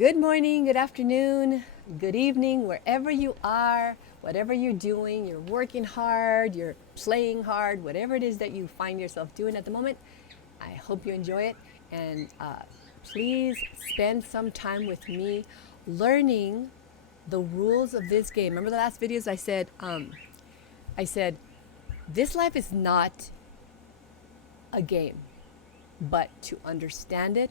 Good morning, good afternoon, good evening, wherever you are, whatever you're doing, you're working hard, you're playing hard, whatever it is that you find yourself doing at the moment. I hope you enjoy it, and please spend some time with me learning the rules of this game. Remember the last videos I said this life is not a game, but to understand it,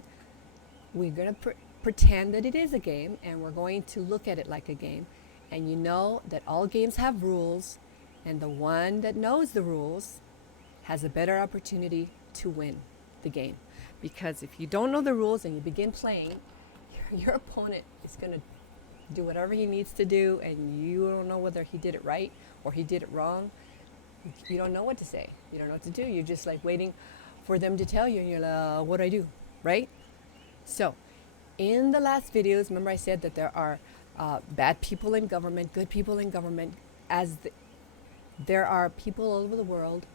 we're going to pretend that it is a game, and we're going to look at it like a game. And you know that all games have rules, and the one that knows the rules has a better opportunity to win the game. Because if you don't know the rules and you begin playing, your opponent is going to do whatever he needs to do, and you don't know whether he did it right or he did it wrong. You don't know what to say. You don't know what to do. You're just like waiting for them to tell you, and you're like, what do I do? Right? So, in the last videos, remember I said that there are bad people in government, good people in government, there are people all over the world,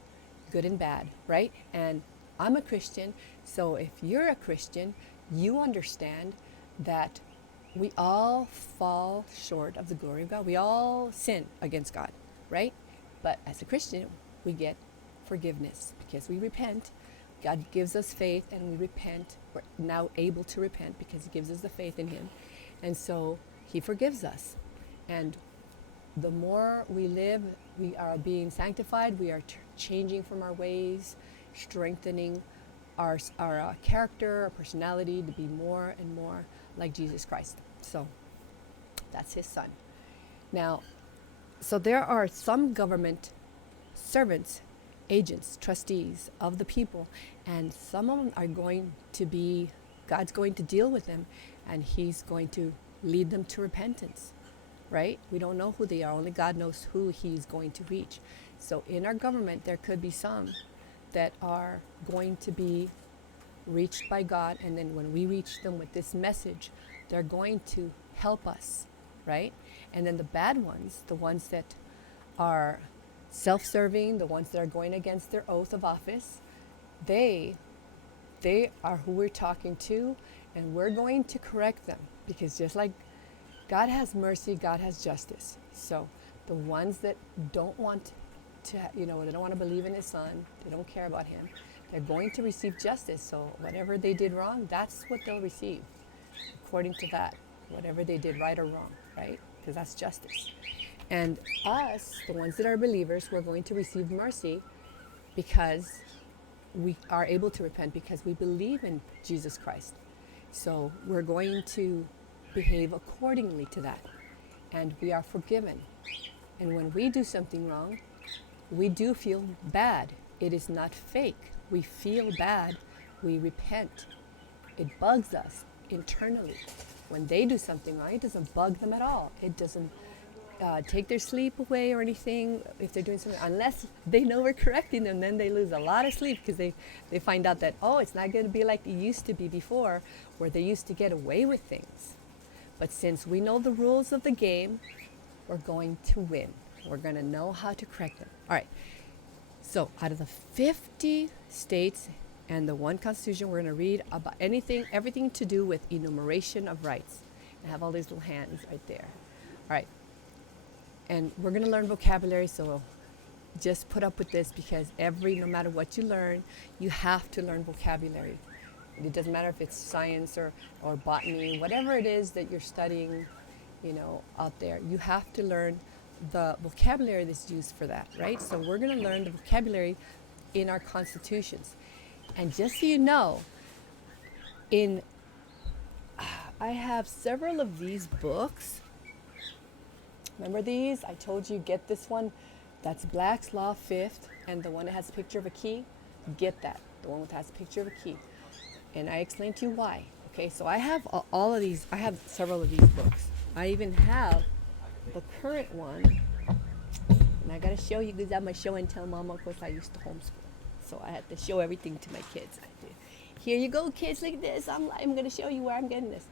good and bad, right? And I'm a Christian, so if you're a Christian, you understand that we all fall short of the glory of God. We all sin against God, right? But as a Christian, we get forgiveness because we repent. God gives us faith and we repent. We're now able to repent because he gives us the faith in him. And so he forgives us. And the more we live, we are being sanctified. We are changing from our ways, strengthening our character, our personality to be more and more like Jesus Christ. So that's his son. Now, so there are some government servants, agents, trustees of the people, and some of them are going to be, God's going to deal with them, and he's going to lead them to repentance, right? We don't know who they are. Only God knows who he's going to reach. So in our government, there could be some that are going to be reached by God, and then when we reach them with this message, they're going to help us, right? And then the bad ones, the ones that are self-serving, the ones that are going against their oath of office, they are who we're talking to, and we're going to correct them, because just like God has mercy, God has justice. So the ones that don't want to, they don't want to believe in his son, they don't care about him, they're going to receive justice. So whatever they did wrong, that's what they'll receive, according to that, whatever they did right or wrong, right? Because that's justice. And us, the ones that are believers, we're going to receive mercy because we are able to repent because we believe in Jesus Christ. So we're going to behave accordingly to that. And we are forgiven. And when we do something wrong, we do feel bad. It is not fake. We feel bad. We repent. It bugs us internally. When they do something wrong, it doesn't bug them at all. It doesn't take their sleep away or anything if they're doing something, unless they know we're correcting them. Then they lose a lot of sleep because they find out that, it's not going to be like it used to be before, where they used to get away with things. But since we know the rules of the game, we're going to win. We're going to know how to correct them. All right. So out of the 50 states and the one constitution, we're going to read about everything to do with enumeration of rights. I have all these little hands right there. All right. And we're going to learn vocabulary, so just put up with this, because no matter what you learn, you have to learn vocabulary. It doesn't matter if it's science or botany, whatever it is that you're studying, out there. You have to learn the vocabulary that's used for that, right? So we're going to learn the vocabulary in our constitutions. And just so you know, I have several of these books. Remember these? I told you, get this one. That's Black's Law 5th, and the one that has a picture of a key, get that. The one that has a picture of a key. And I explained to you why. Okay, so I have all of these. I have several of these books. I even have the current one. And I got to show you, because I'm a show and tell mama, because I used to homeschool. So I had to show everything to my kids. Here you go, kids, look at this. I'm going to show you where I'm getting this.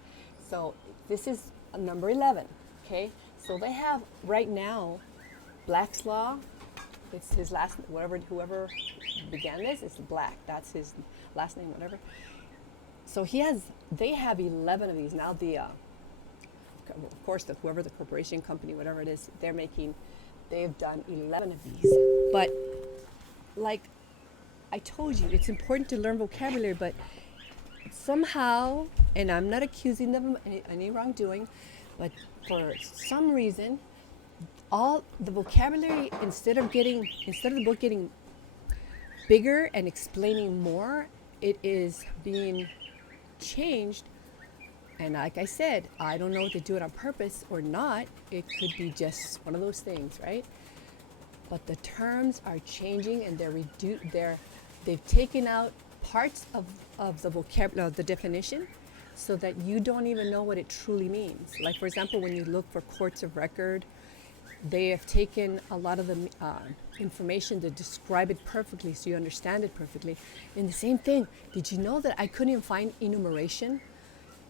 So this is number 11, okay? So they have, right now, Black's Law. It's his last, whoever began this, it's Black. That's his last name, whatever. So they have 11 of these. Now of course, whoever the corporation, company, whatever it is, they've done 11 of these. But like I told you, it's important to learn vocabulary, but somehow, and I'm not accusing them of any wrongdoing, but for some reason, all the vocabulary, instead of the book getting bigger and explaining more, it is being changed. And like I said, I don't know if they do it on purpose or not. It could be just one of those things, right? But the terms are changing, and they've taken out parts of the vocabulary, of the definition, so that you don't even know what it truly means. Like, for example, when you look for courts of record, they have taken a lot of the information to describe it perfectly so you understand it perfectly. And the same thing, did you know that I couldn't even find enumeration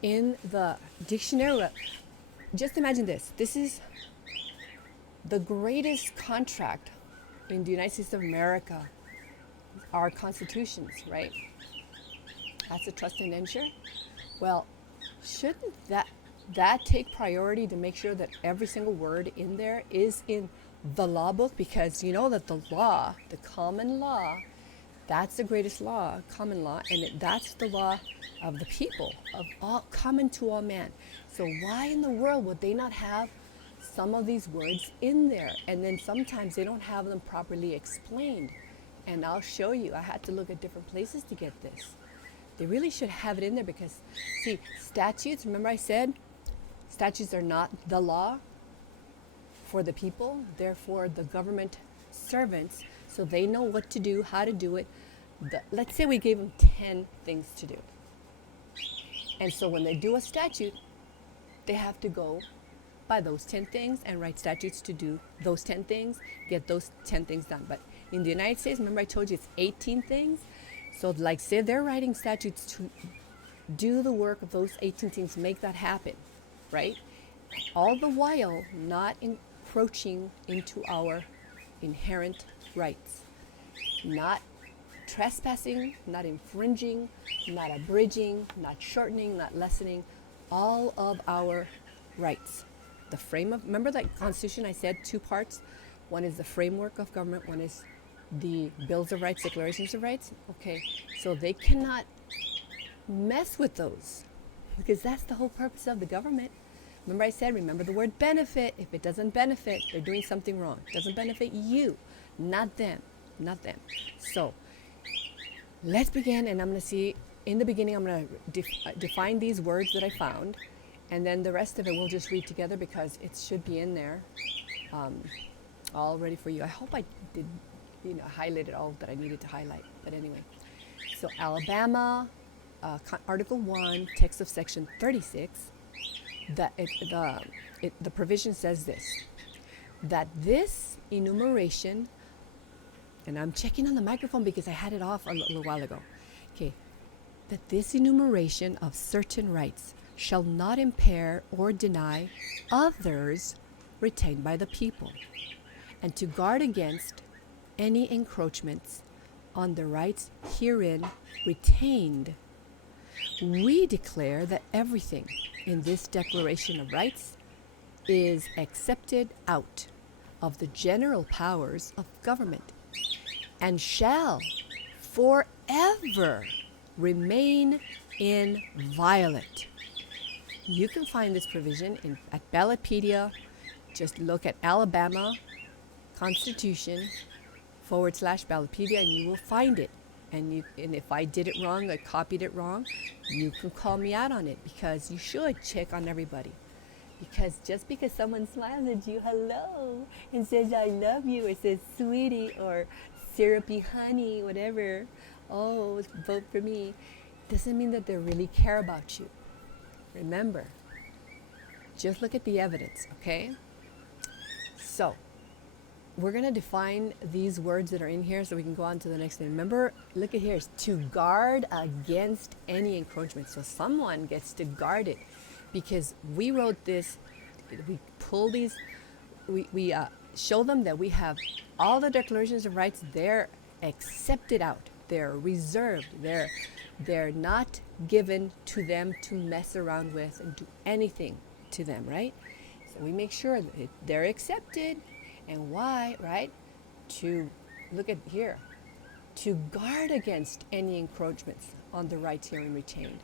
in the dictionary? Just imagine this. This is the greatest contract in the United States of America, our constitutions, right? That's a trust and indenture. Well, shouldn't that take priority to make sure that every single word in there is in the law book? Because you know that the law, the common law, that's the greatest law, common law, and that's the law of the people, of all, common to all man. So why in the world would they not have some of these words in there? And then sometimes they don't have them properly explained. And I'll show you. I had to look at different places to get this. They really should have it in there because, see, statutes, remember I said, statutes are not the law for the people. They're for the government servants, so they know what to do, how to do it. Let's say we gave them 10 things to do. And so when they do a statute, they have to go by those 10 things and write statutes to do those 10 things, get those 10 things done. But in the United States, remember I told you it's 18 things? So like say they're writing statutes to do the work of those 18 things, make that happen, right? All the while not encroaching into our inherent rights, not trespassing, not infringing, not abridging, not shortening, not lessening all of our rights. The frame of, remember that Constitution I said 2 parts? One is the framework of government, one is the Bills of Rights, Declarations of Rights. Okay, so they cannot mess with those because that's the whole purpose of the government. Remember I said, remember the word benefit. If it doesn't benefit, they're doing something wrong. It doesn't benefit you, not them, not them. So let's begin, and I'm going to see, in the beginning, I'm going to define these words that I found, and then the rest of it we'll just read together because it should be in there all ready for you. I hope I did, highlighted all that I needed to highlight, but anyway. So Alabama, Article 1, text of Section 36, the provision says this, that this enumeration, and I'm checking on the microphone because I had it off a little while ago. Okay, that this enumeration of certain rights shall not impair or deny others retained by the people, and to guard against any encroachments on the rights herein retained. We declare that everything in this Declaration of Rights is accepted out of the general powers of government and shall forever remain inviolate. You can find this provision at Ballotpedia. Just look at Alabama Constitution /Ballotpedia and you will find it. And if I did it wrong, I copied it wrong, you can call me out on it because you should check on everybody. Because just because someone smiles at you, hello, and says I love you, or says sweetie, or syrupy honey, whatever, oh, vote for me, doesn't mean that they really care about you. Remember, just look at the evidence, okay? So, we're going to define these words that are in here so we can go on to the next thing. Remember, look at here, it's to guard against any encroachment. So someone gets to guard it because we wrote this, we pull these, we show them that we have all the declarations of rights, they're accepted out, they're reserved, they're not given to them to mess around with and do anything to them, right? So we make sure that they're accepted. And why, right? To look at here, to guard against any encroachments on the rights herein retained.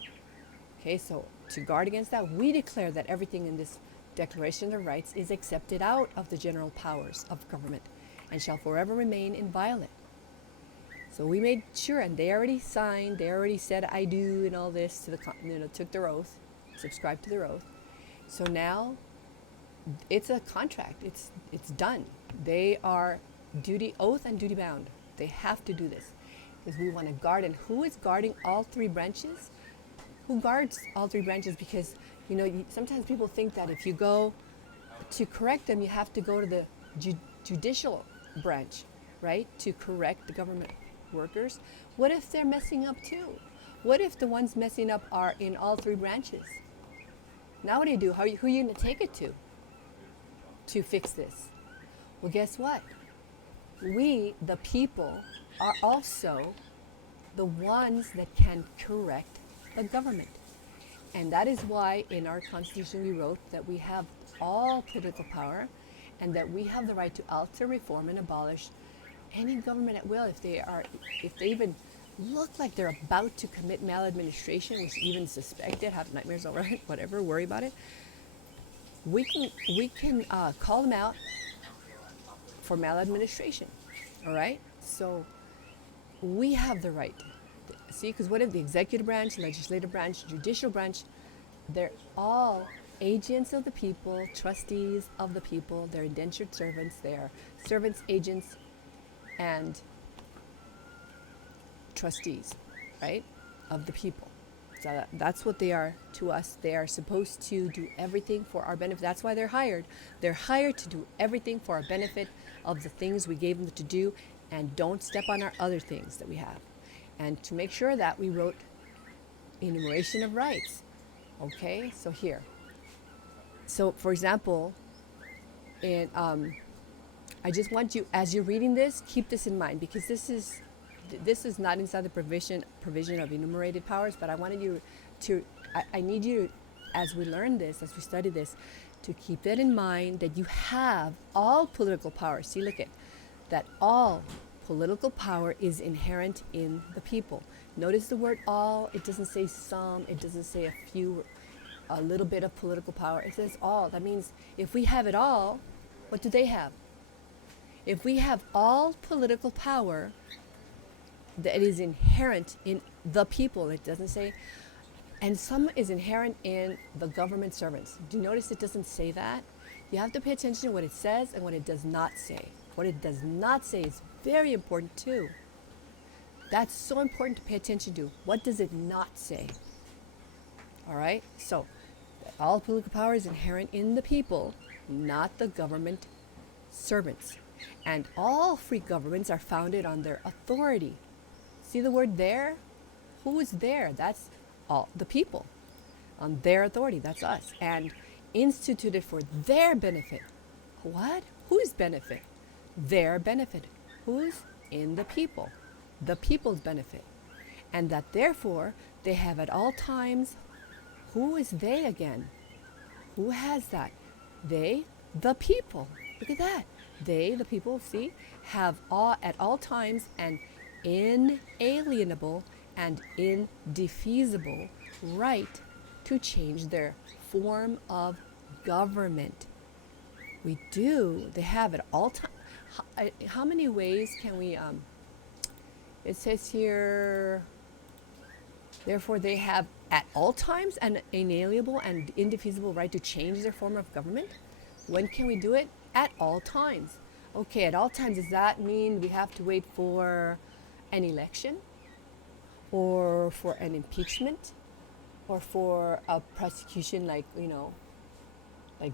Okay, so to guard against that, we declare that everything in this Declaration of Rights is accepted out of the general powers of government and shall forever remain inviolate. So we made sure, and they already signed, they already said I do and all this to the, took their oath, subscribed to their oath. So now it's a contract. It's done. They are oath and duty bound. They have to do this because we want to guard. And who is guarding all three branches? Who guards all three branches? Because sometimes people think that if you go to correct them, you have to go to the judicial branch, right, to correct the government workers. What if they're messing up too? What if the ones messing up are in all three branches? Now what do you do? Who are you going to take it to fix this? Well, guess what? We, the people, are also the ones that can correct the government. And that is why in our Constitution we wrote that we have all political power and that we have the right to alter, reform, and abolish any government at will if they even look like they're about to commit maladministration, which even suspect it, have nightmares over it, whatever, worry about it. We can call them out for maladministration, all right? So we have the right. See, because what if the executive branch, legislative branch, judicial branch, they're all agents of the people, trustees of the people, they're indentured servants, they are servants, agents, and trustees, right, of the people. So that's what they are to us. They are supposed to do everything for our benefit. That's why they're hired. They're hired to do everything for our benefit of the things we gave them to do, and don't step on our other things that we have. And to make sure that we wrote enumeration of rights. Okay, so here. So for example, I just want you, as you're reading this, keep this in mind, because this is not inside the provision of enumerated powers, but I wanted you to, I need you, as we learn this, as we study this, to keep that in mind, that you have all political power. See, look at that, all political power is inherent in the people. Notice the word all. It doesn't say some. It doesn't say a little bit of political power. It says all. That means if we have it all, what do they have? If we have all political power that is inherent in the people, it doesn't say, and some is inherent in the government servants. Do you notice it doesn't say that? You have to pay attention to what it says and what it does not say. What it does not say is very important too. That's so important to pay attention to. What does it not say? All right? So, all political power is inherent in the people, not the government servants. And all free governments are founded on their authority. See the word there? Who is there? That's all the people. On their authority, that's us. And instituted for their benefit. What? Whose benefit? Their benefit. Whose? In the people. The people's benefit. And that therefore they have at all times. Who is they again? Who has that? They, the people. Look at that. They, the people, see, have at all times an inalienable and indefeasible right to change their form of government. We do. They have at all times. How many ways can we, it says here, therefore they have at all times an inalienable and indefeasible right to change their form of government. When can we do it? At all times. Okay, at all times, does that mean we have to wait for an election? Or for an impeachment? Or for a prosecution, like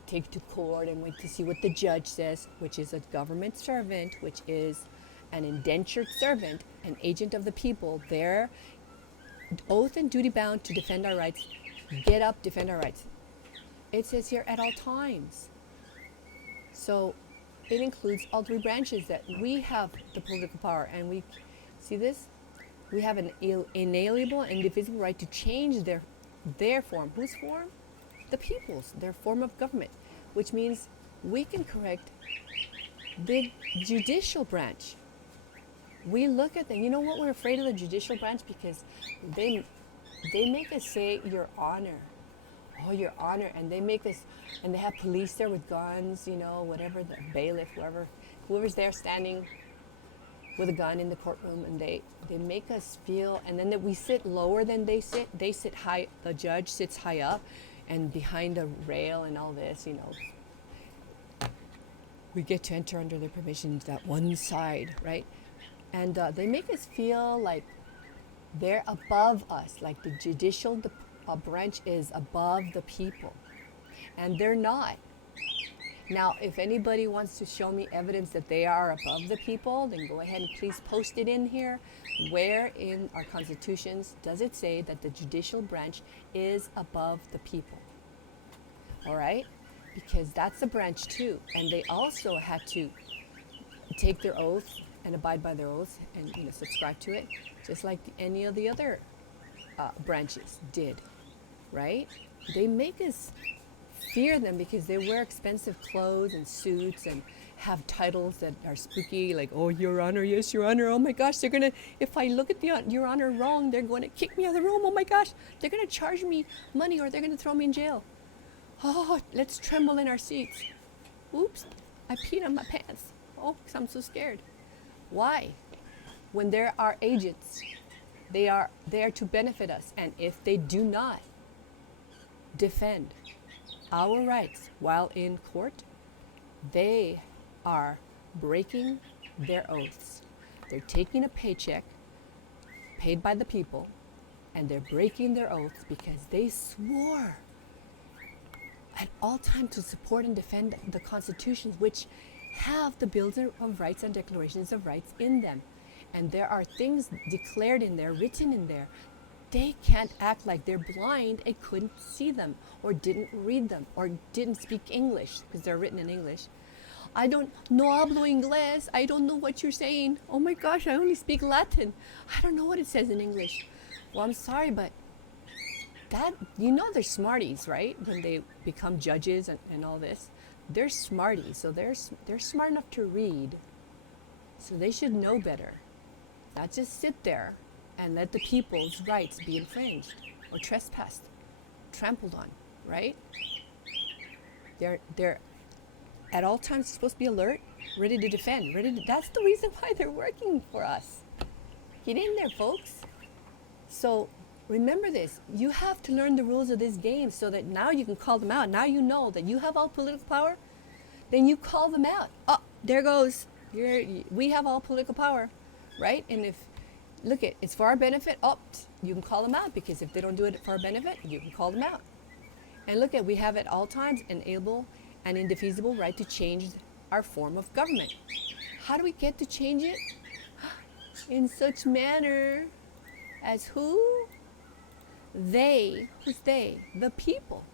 take to court and wait to see what the judge says, which is a government servant, which is an indentured servant, an agent of the people. They're oath and duty bound to defend our rights. Get up, defend our rights. It says here at all times. So it includes all three branches that we have the political power, and we see this. We have an inalienable and indefeasible right to change their form. Whose form? the people's, their form of government, which means we can correct the judicial branch. We look at them. You know what? We're afraid of the judicial branch because they make us say your honor. Oh, your honor. And they make us, and they have police there with guns, you know, whatever, the bailiff, whoever's there standing with a gun in the courtroom, and they make us feel, and then that we sit lower than they sit high, the judge sits high up and behind a rail and all this, you know. We get to enter under their permission to that one side, right? And they make us feel like they're above us, like the judicial branch is above the people. And they're not. Now, if anybody wants to show me evidence that they are above the people, then go ahead and please post it in here. Where in our constitutions does it say that the judicial branch is above the people? All right? Because that's a branch too. And they also had to take their oath and abide by their oath and, you know, subscribe to it, just like any of the other branches did, right? They make us fear them because they wear expensive clothes and suits and have titles that are spooky, like, oh, Your Honor, yes, Your Honor, oh my gosh, they're gonna, if I look at Your Honor wrong, they're going to kick me out of the room, oh my gosh, they're gonna charge me money or they're gonna throw me in jail. Oh, let's tremble in our seats. Oops, I peed on my pants. Oh, 'cause I'm so scared. Why? When there are agents, they are there to benefit us, and if they do not defend our rights while in court, they are breaking their oaths. They're taking a paycheck paid by the people, and they're breaking their oaths because they swore at all times to support and defend the constitutions, which have the Bills of Rights and Declarations of Rights in them. And there are things declared in there, written in there. They can't act like they're blind and couldn't see them, or didn't read them, or didn't speak English, because they're written in English. No hablo inglés. I don't know what you're saying. Oh my gosh, I only speak Latin. I don't know what it says in English. Well, I'm sorry, but that, you know, they're smarties, right? When they become judges and all this, they're smarties. So they're smart enough to read. So they should know better. Not just sit there and let the people's rights be infringed or trespassed, trampled on, right? They're at all times supposed to be alert, ready to defend, that's the reason why they're working for us. Get in there, folks. So remember this, you have to learn the rules of this game so that now you can call them out. Now you know that you have all political power, then you call them out. Oh, there goes, we have all political power, right? And if, look, it's for our benefit, oh, you can call them out, because if they don't do it for our benefit, you can call them out. And look, we have at all times an able and indefeasible right to change our form of government. How do we get to change it? In such manner as who? They, who's they? The people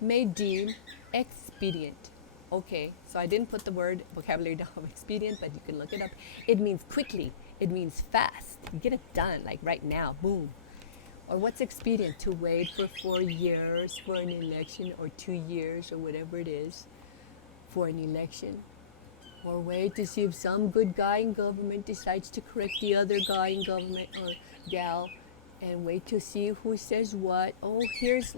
may deem expedient. Okay, so I didn't put the word vocabulary down of expedient, but you can look it up. It means quickly. It means fast. You get it done, like right now, boom. Or what's expedient? To wait for 4 years for an election, or 2 years, or whatever it is, for an election. Or wait to see if some good guy in government decides to correct the other guy in government, or gal, and wait to see who says what. Oh, there's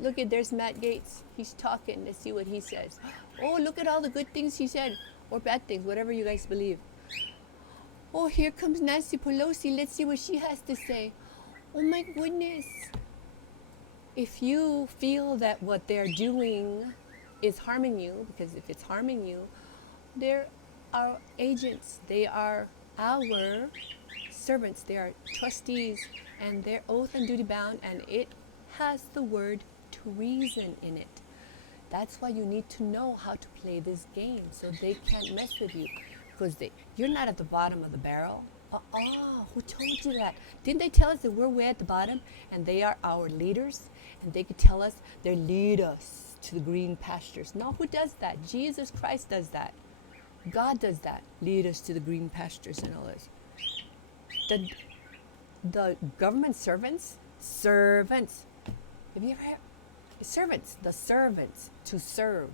Matt Gaetz. He's talking. Let's see what he says. Oh, look at all the good things he said, or bad things, whatever you guys believe. Oh, here comes Nancy Pelosi. Let's see what she has to say. Oh my goodness. If you feel that what they're doing is harming you, because if it's harming you, they're our agents. They are our servants. They are trustees, and they're oath and duty bound, and it has the word treason in it. That's why you need to know how to play this game, so they can't mess with you, because you're not at the bottom of the barrel. Who told you that? Didn't they tell us that we're way at the bottom and they are our leaders? And they could tell us they lead us to the green pastures. No, who does that? Jesus Christ does that. God does that. Lead us to the green pastures and all this. The government servants. Have you ever heard? servants, the servants, to serve.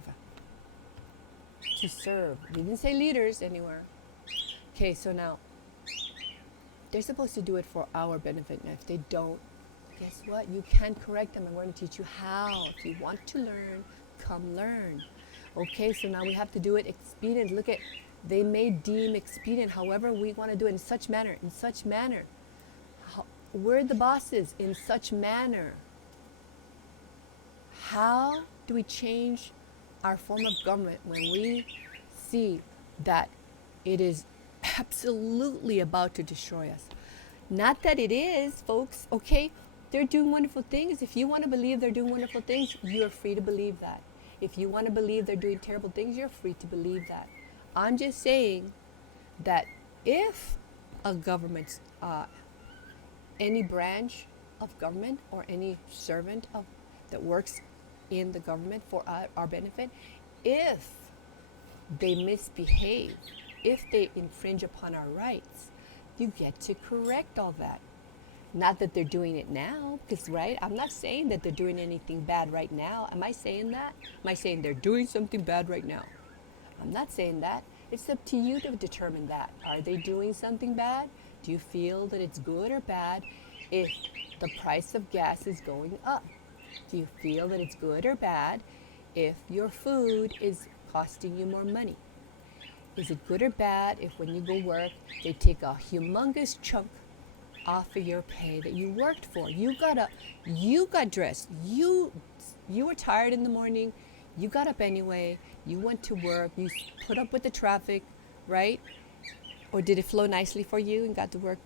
To serve. They didn't say leaders anywhere. Okay, so now they're supposed to do it for our benefit. Now, if they don't, guess what? You can correct them, and we're going to teach you how. If you want to learn, come learn. Okay, so now we have to do it expedient. Look at, they may deem expedient, however we want to do it, in such manner, in such manner. We're the bosses, in such manner. How do we change our form of government when we see that it is absolutely about to destroy us? Not that it is, folks, okay? They're doing wonderful things. If you want to believe they're doing wonderful things, you're free to believe that. If you want to believe they're doing terrible things, you're free to believe that. I'm just saying that if a government, any branch of government or any servant that works in the government for our benefit, if they misbehave, if they infringe upon our rights, you get to correct all that. Not that they're doing it now, because, right, I'm not saying that they're doing anything bad right now. Am I saying that? Am I saying they're doing something bad right now? I'm not saying that. It's up to you to determine that. Are they doing something bad? Do you feel that it's good or bad if the price of gas is going up? Do you feel that it's good or bad if your food is costing you more money? Is it good or bad if when you go work, they take a humongous chunk off of your pay that you worked for? You got dressed. You were tired in the morning. You got up anyway. You went to work. You put up with the traffic, right? Or did it flow nicely for you and got to work,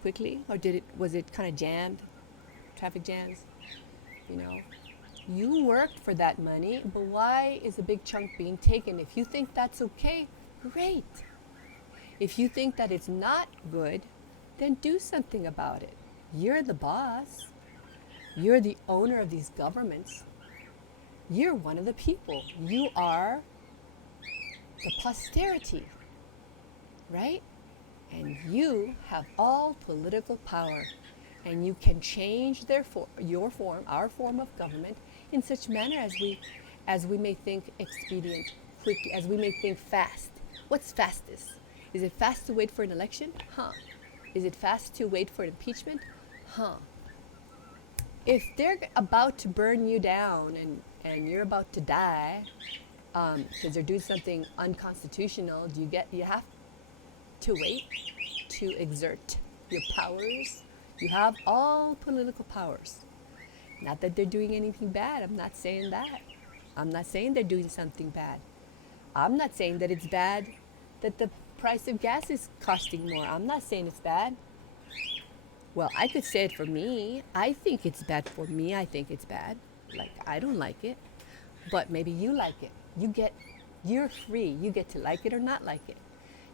quickly? Or was it kind of jammed? Traffic jams? You worked for that money, but why is a big chunk being taken? If you think that's okay, great. If you think that it's not good, then do something about it. You're the boss. You're the owner of these governments. You're one of the people. You are the posterity, right? And you have all political power. And you can change our form of government in such manner as we may think expedient, quick, as we may think fast. What's fastest? Is it fast to wait for an election? Is it fast to wait for impeachment? If they're about to burn you down and you're about to die because they're doing something unconstitutional, you have to wait to exert your powers? You have all political powers. Not that they're doing anything bad. I'm not saying that. I'm not saying they're doing something bad. I'm not saying that it's bad that the price of gas is costing more. I'm not saying it's bad. Well, I could say it for me. I think it's bad for me. I think it's bad. I don't like it. But maybe you like it. You're free. You get to like it or not like it.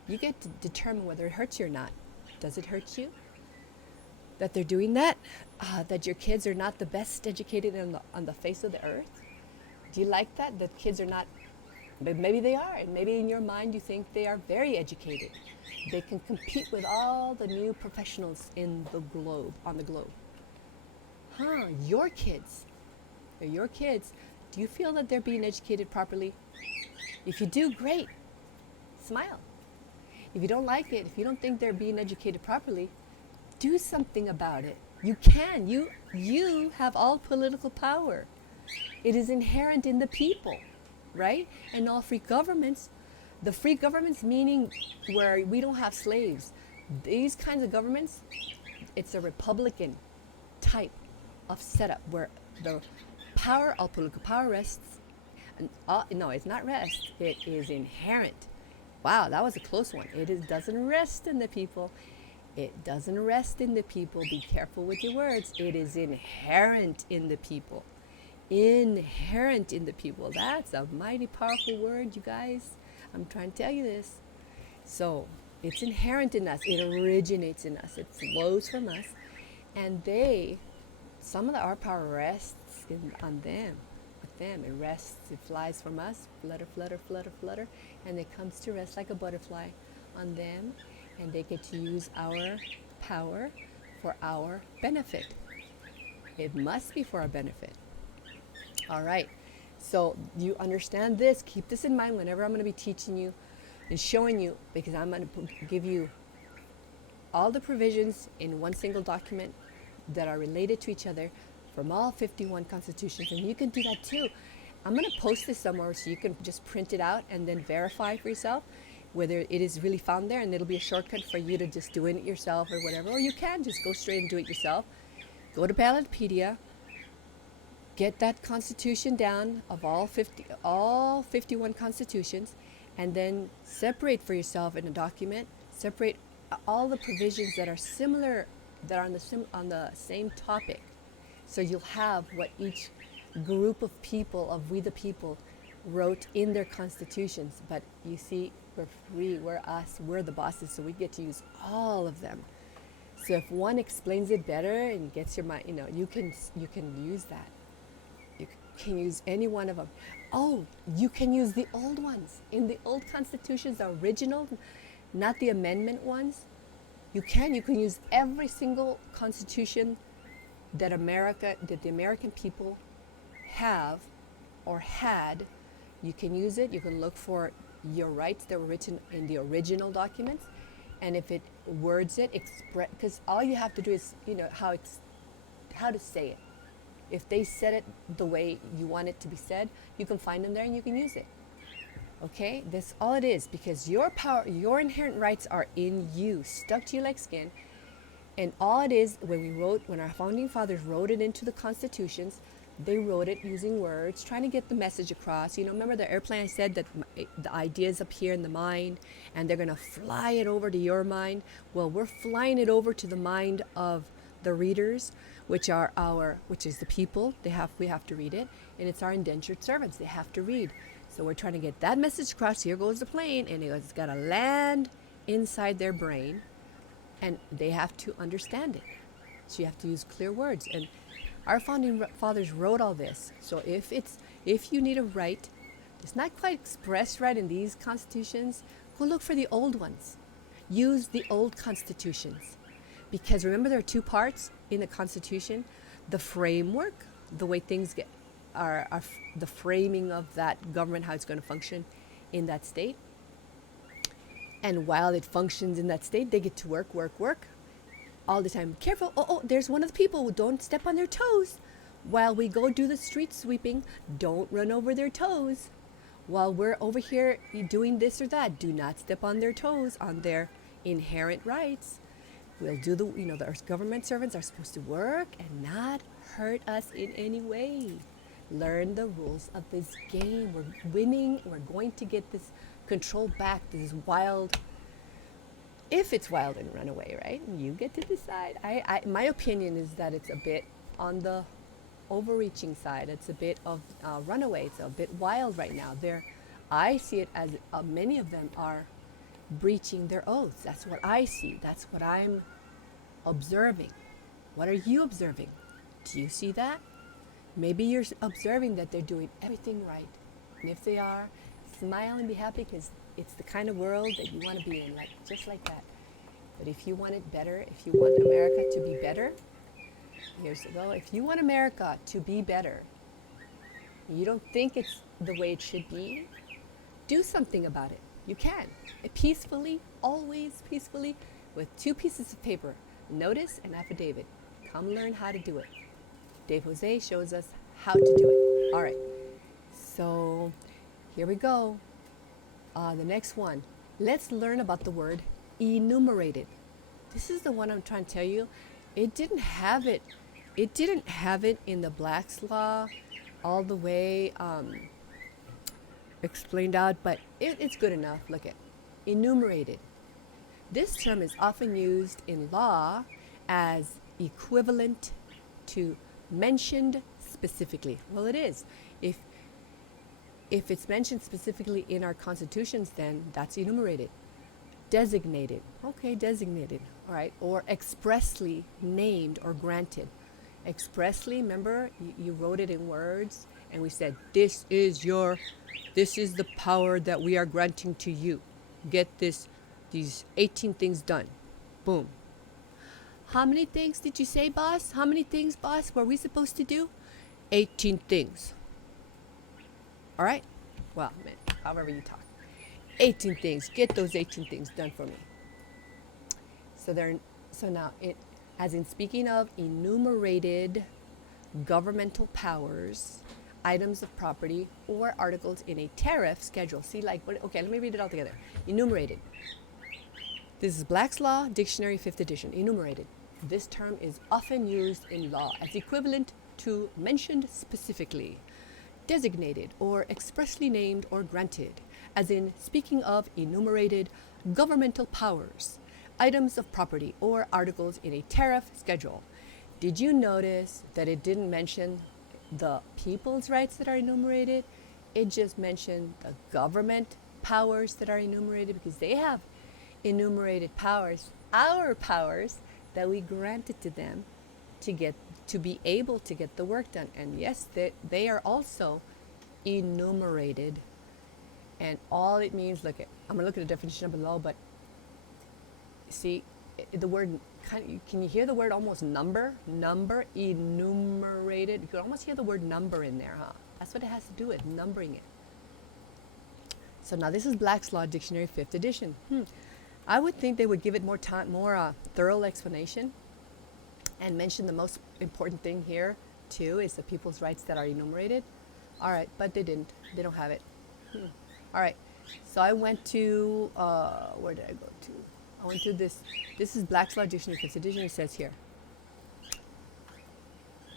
You get to determine whether it hurts you or not. Does it hurt you that they're doing that? That your kids are not the best educated on the face of the earth? Do you like that kids are not? But maybe they are. And maybe in your mind you think they are very educated. They can compete with all the new professionals on the globe. Your kids. They're your kids. Do you feel that they're being educated properly? If you do, great. Smile. If you don't like it, if you don't think they're being educated properly, do something about it. You can. You have all political power. It is inherent in the people, right? And all free governments, the free governments meaning where we don't have slaves. These kinds of governments, it's a Republican type of setup where the power, all political power rests. No, it's not rest. It is inherent. Wow, that was a close one. Doesn't rest in the people. It doesn't rest in the people. Be careful with your words. It is inherent in the people. Inherent in the people. That's a mighty powerful word, you guys. I'm trying to tell you this. So, it's inherent in us. It originates in us. It flows from us. And some of our power rests on them. With them. It rests. It flies from us. Flutter, flutter, flutter, flutter. And it comes to rest like a butterfly on them. And they get to use our power for our benefit. It must be for our benefit. All right. So you understand this. Keep this in mind whenever I'm going to be teaching you and showing you, because I'm going to give you all the provisions in one single document that are related to each other from all 51 constitutions. And you can do that too. I'm going to post this somewhere so you can just print it out and then verify for yourself whether it is really found there, and it'll be a shortcut for you to just do it yourself or whatever. Or you can just go straight and do it yourself. Go to Ballotpedia, get that constitution down of all 51 constitutions, and then separate for yourself in a document, separate all the provisions that are similar, that are on the same topic. So you'll have what each group of people, of we the people, wrote in their constitutions. But you see, we're free, we're us, we're the bosses, so we get to use all of them. So if one explains it better and gets your mind, you can use that. You can use any one of them. Oh, you can use the old ones. In the old constitutions, the original, not the amendment ones. You can use every single constitution that the American people have or had. You can use it. You can look for your rights that were written in the original documents, and if it words it, because all you have to do is how to say it. If they said it the way you want it to be said, you can find them there and you can use it. Okay, that's all it is, because your power, your inherent rights are in you, stuck to you like skin. And all it is, when our founding fathers wrote it into the constitutions, they wrote it using words, trying to get the message across. Remember the airplane I said that the ideas up here in the mind, and they're going to fly it over to your mind? Well, we're flying it over to the mind of the readers, which is the people. We have to read it, and it's our indentured servants. They have to read. So we're trying to get that message across. Here goes the plane, and it's got to land inside their brain, and they have to understand it. So you have to use clear words. And our founding fathers wrote all this. So if you need a right, it's not quite expressed right in these constitutions, go look for the old ones. Use the old constitutions. Because remember, there are two parts in the Constitution: the framework, the way things are the framing of that government, how it's going to function in that state. And while it functions in that state, they get to work all the time. Careful! Oh, there's one of the people. Don't step on their toes. While we go do the street sweeping, don't run over their toes. While we're over here doing this or that, do not step on their toes, on their inherent rights. We'll do our government servants are supposed to work and not hurt us in any way. Learn the rules of this game. We're winning. We're going to get this control back. This is wild. If it's wild and runaway, right? You get to decide. My opinion is that it's a bit on the overreaching side. It's a bit of runaway. It's a bit wild right now. I see it as many of them are breaching their oaths. That's what I see. That's what I'm observing. What are you observing? Do you see that? Maybe you're observing that they're doing everything right. And if they are, smile and be happy, because it's the kind of world that you want to be in, just like that. But if you want it better, if you want America to be better, if you want America to be better, you don't think it's the way it should be, do something about it. You can. Peacefully, always peacefully, with 2 pieces of paper, notice and affidavit. Come learn how to do it. Dave Jose shows us how to do it. All right. So here we go. The next one. Let's learn about the word enumerated. This is the one I'm trying to tell you. It didn't have it in the Black's Law all the way explained out, but it's good enough. Look at enumerated. This term is often used in law as equivalent to mentioned specifically. Well, it is. If it's mentioned specifically in our constitutions, then that's enumerated. Designated. Okay, designated. All right. Or expressly named or granted. Expressly, remember, you wrote it in words, and we said, this is the power that we are granting to you. Get these 18 things done. Boom. How many things did you say, boss? How many things, boss, were we supposed to do? 18 things. All right? Well, man, however you talk. 18 things. Get those 18 things done for me. So now it, as in speaking of enumerated governmental powers, items of property, or articles in a tariff schedule. See, like, okay, let me read it all together. Enumerated. This is Black's Law Dictionary, 5th edition. Enumerated. This term is often used in law as equivalent to mentioned specifically, designated, or expressly named or granted, as in speaking of enumerated governmental powers, items of property, or articles in a tariff schedule. Did you notice that it didn't mention the people's rights that are enumerated? It just mentioned the government powers that are enumerated, because they have enumerated powers, our powers that we granted to them to be able to get the work done. And yes, they are also enumerated. And all it means, I'm going to look at the definition below, but see, the word, can you hear the word almost number? Number, enumerated. You can almost hear the word number in there, huh? That's what it has to do with, numbering it. So now this is Black's Law Dictionary, 5th edition. I would think they would give it more thorough explanation and mention the most important thing here, too, is the people's rights that are enumerated. All right, but they didn't. They don't have it. All right, so I went to, where did I go to? I went to this. This is Black's Law Dictionary, 5th edition. It says here,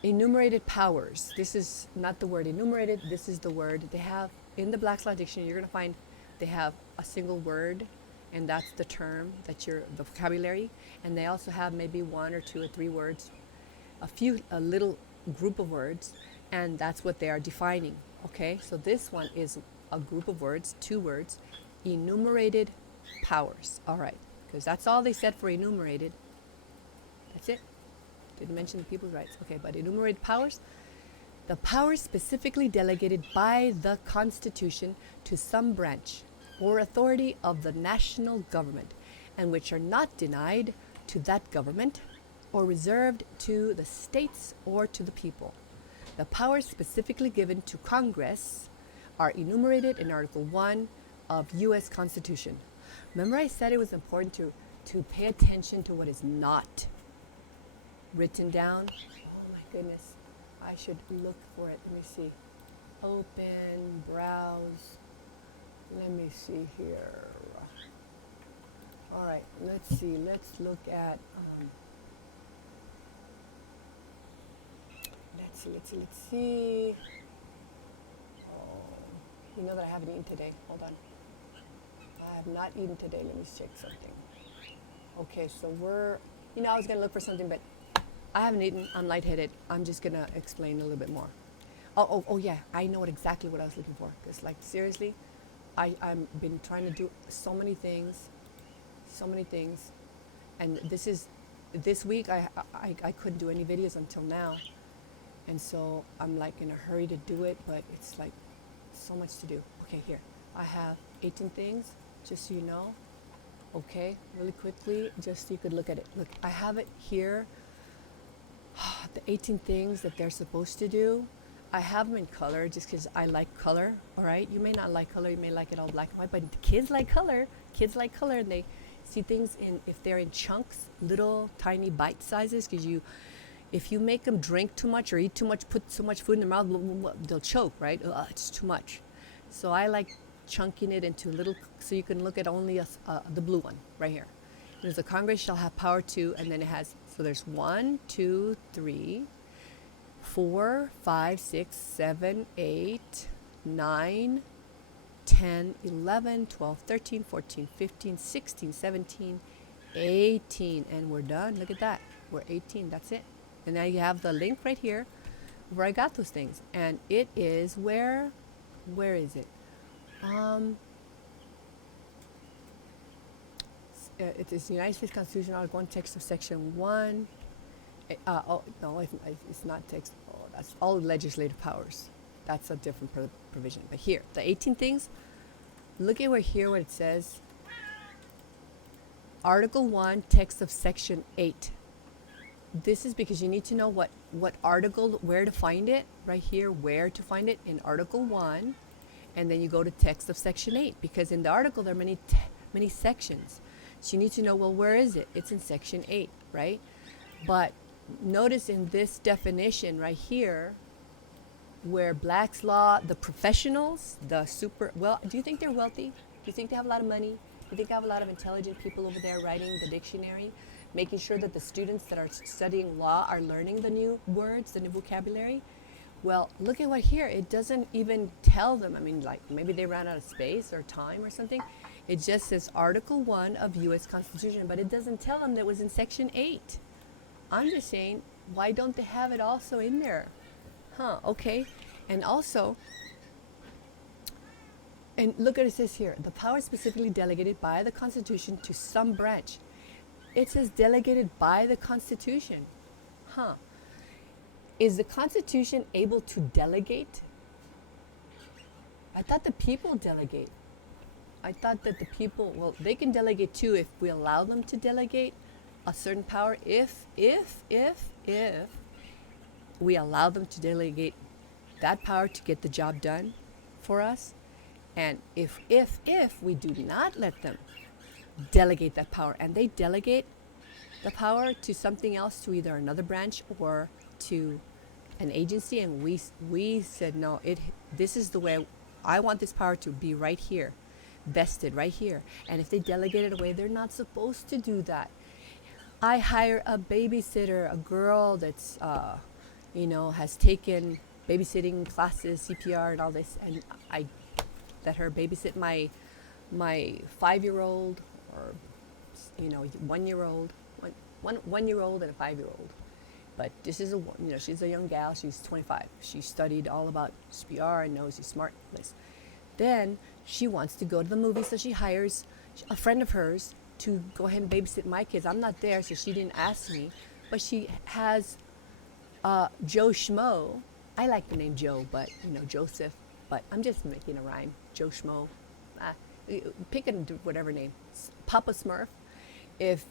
enumerated powers. This is not the word enumerated. This is the word they have in the Black's Law Dictionary. You're going to find they have a single word, and that's the term, that's the vocabulary. And they also have maybe 1 or 2 or 3 words, a little group of words, and that's what they are defining. Okay, so this one is a group of words, 2 words, enumerated powers. All right, because that's all they said for enumerated. That's it. Didn't mention the people's rights. Okay, but enumerated powers, the powers specifically delegated by the Constitution to some branch or authority of the national government, and which are not denied to that government or reserved to the states or to the people. The powers specifically given to Congress are enumerated in Article 1 of U.S. Constitution. Remember I said it was important to pay attention to what is not written down? Oh my goodness. I should look for it. Let me see. Open, browse. Let me see here. All right, let's see. Let's look at, let's see. Oh, you know that I haven't eaten today. Hold on. I have not eaten today. Let me check something. Okay, so I was going to look for something, but I haven't eaten. I'm lightheaded. I'm just going to explain a little bit more. Oh yeah, I know exactly what I was looking for. Because, seriously, I've been trying to do so many things, and this week I couldn't do any videos until now, and so I'm in a hurry to do it, but it's so much to do. Okay, here I have 18 things, just so you know. Okay, really quickly, just so you could look at it. Look, I have it here. The 18 things that they're supposed to do. I have them in color just because I like color, all right? You may not like color, you may like it all black and white, but kids like color. Kids like color, and they see things if they're in chunks, little tiny bite sizes, because if you make them drink too much or eat too much, put so much food in their mouth, they'll choke, right? It's too much. So I like chunking it into little, so you can look at only the blue one right here. There's the Congress shall have power to, and then it has, so there's 1, 2, 3, 4, 5, 6, 7, 8, 9, 10, 11, 12, 13, 14, 15, 16, 17, 18, and we're done. Look at that. We're 18. That's it. And now you have the link right here where I got those things. And it is where is it? It is the United States Constitution, Article 1, text of Section 1. No, it's not text. Oh, that's all legislative powers. That's a different provision. But here, the 18 things, look at where it says Article 1, text of Section 8. This is because you need to know what article, where to find it, right here, where to find it in Article 1. And then you go to text of section 8, because in the article there are many sections. So you need to know, well, where is it? It's in section 8, right? But notice in this definition right here, where Black's Law, the professionals, the super, well, do you think they're wealthy? Do you think they have a lot of money? Do you think they have a lot of intelligent people over there writing the dictionary, making sure that the students that are studying law are learning the new words, the new vocabulary? Well, look at what here. It doesn't even tell them. I mean, like maybe they ran out of space or time or something. It just says Article 1 of U.S. Constitution, but it doesn't tell them that it was in Section 8. I'm just saying, why don't they have it also in there? Okay. And also, and look at it says here, the power specifically delegated by the Constitution to some branch. It says delegated by the Constitution. Is the Constitution able to delegate? I thought the people delegate. I thought that the people, well, they can delegate too if we allow them to delegate a certain power. If we allow them to delegate that power to get the job done for us, and if we do not let them delegate that power, and they delegate the power to something else, to either another branch or to an agency, and we said no, this is the way I want this power to be, right here, vested right here. And if they delegate it away, they're not supposed to do that. I hire a babysitter, a girl that's has taken babysitting classes, CPR and all this, and I let her babysit my 5-year-old, or 1-year-old, one year old and a 5-year-old. But this is she's a young gal. She's 25. She studied all about CPR and knows she's smart. Then she wants to go to the movies, so she hires a friend of hers to go ahead and babysit my kids. I'm not there, so she didn't ask me. But she has Joe Schmo. I like the name Joe, but Joseph. But I'm just making a rhyme. Joe Schmo. Pick whatever name. Papa Smurf. If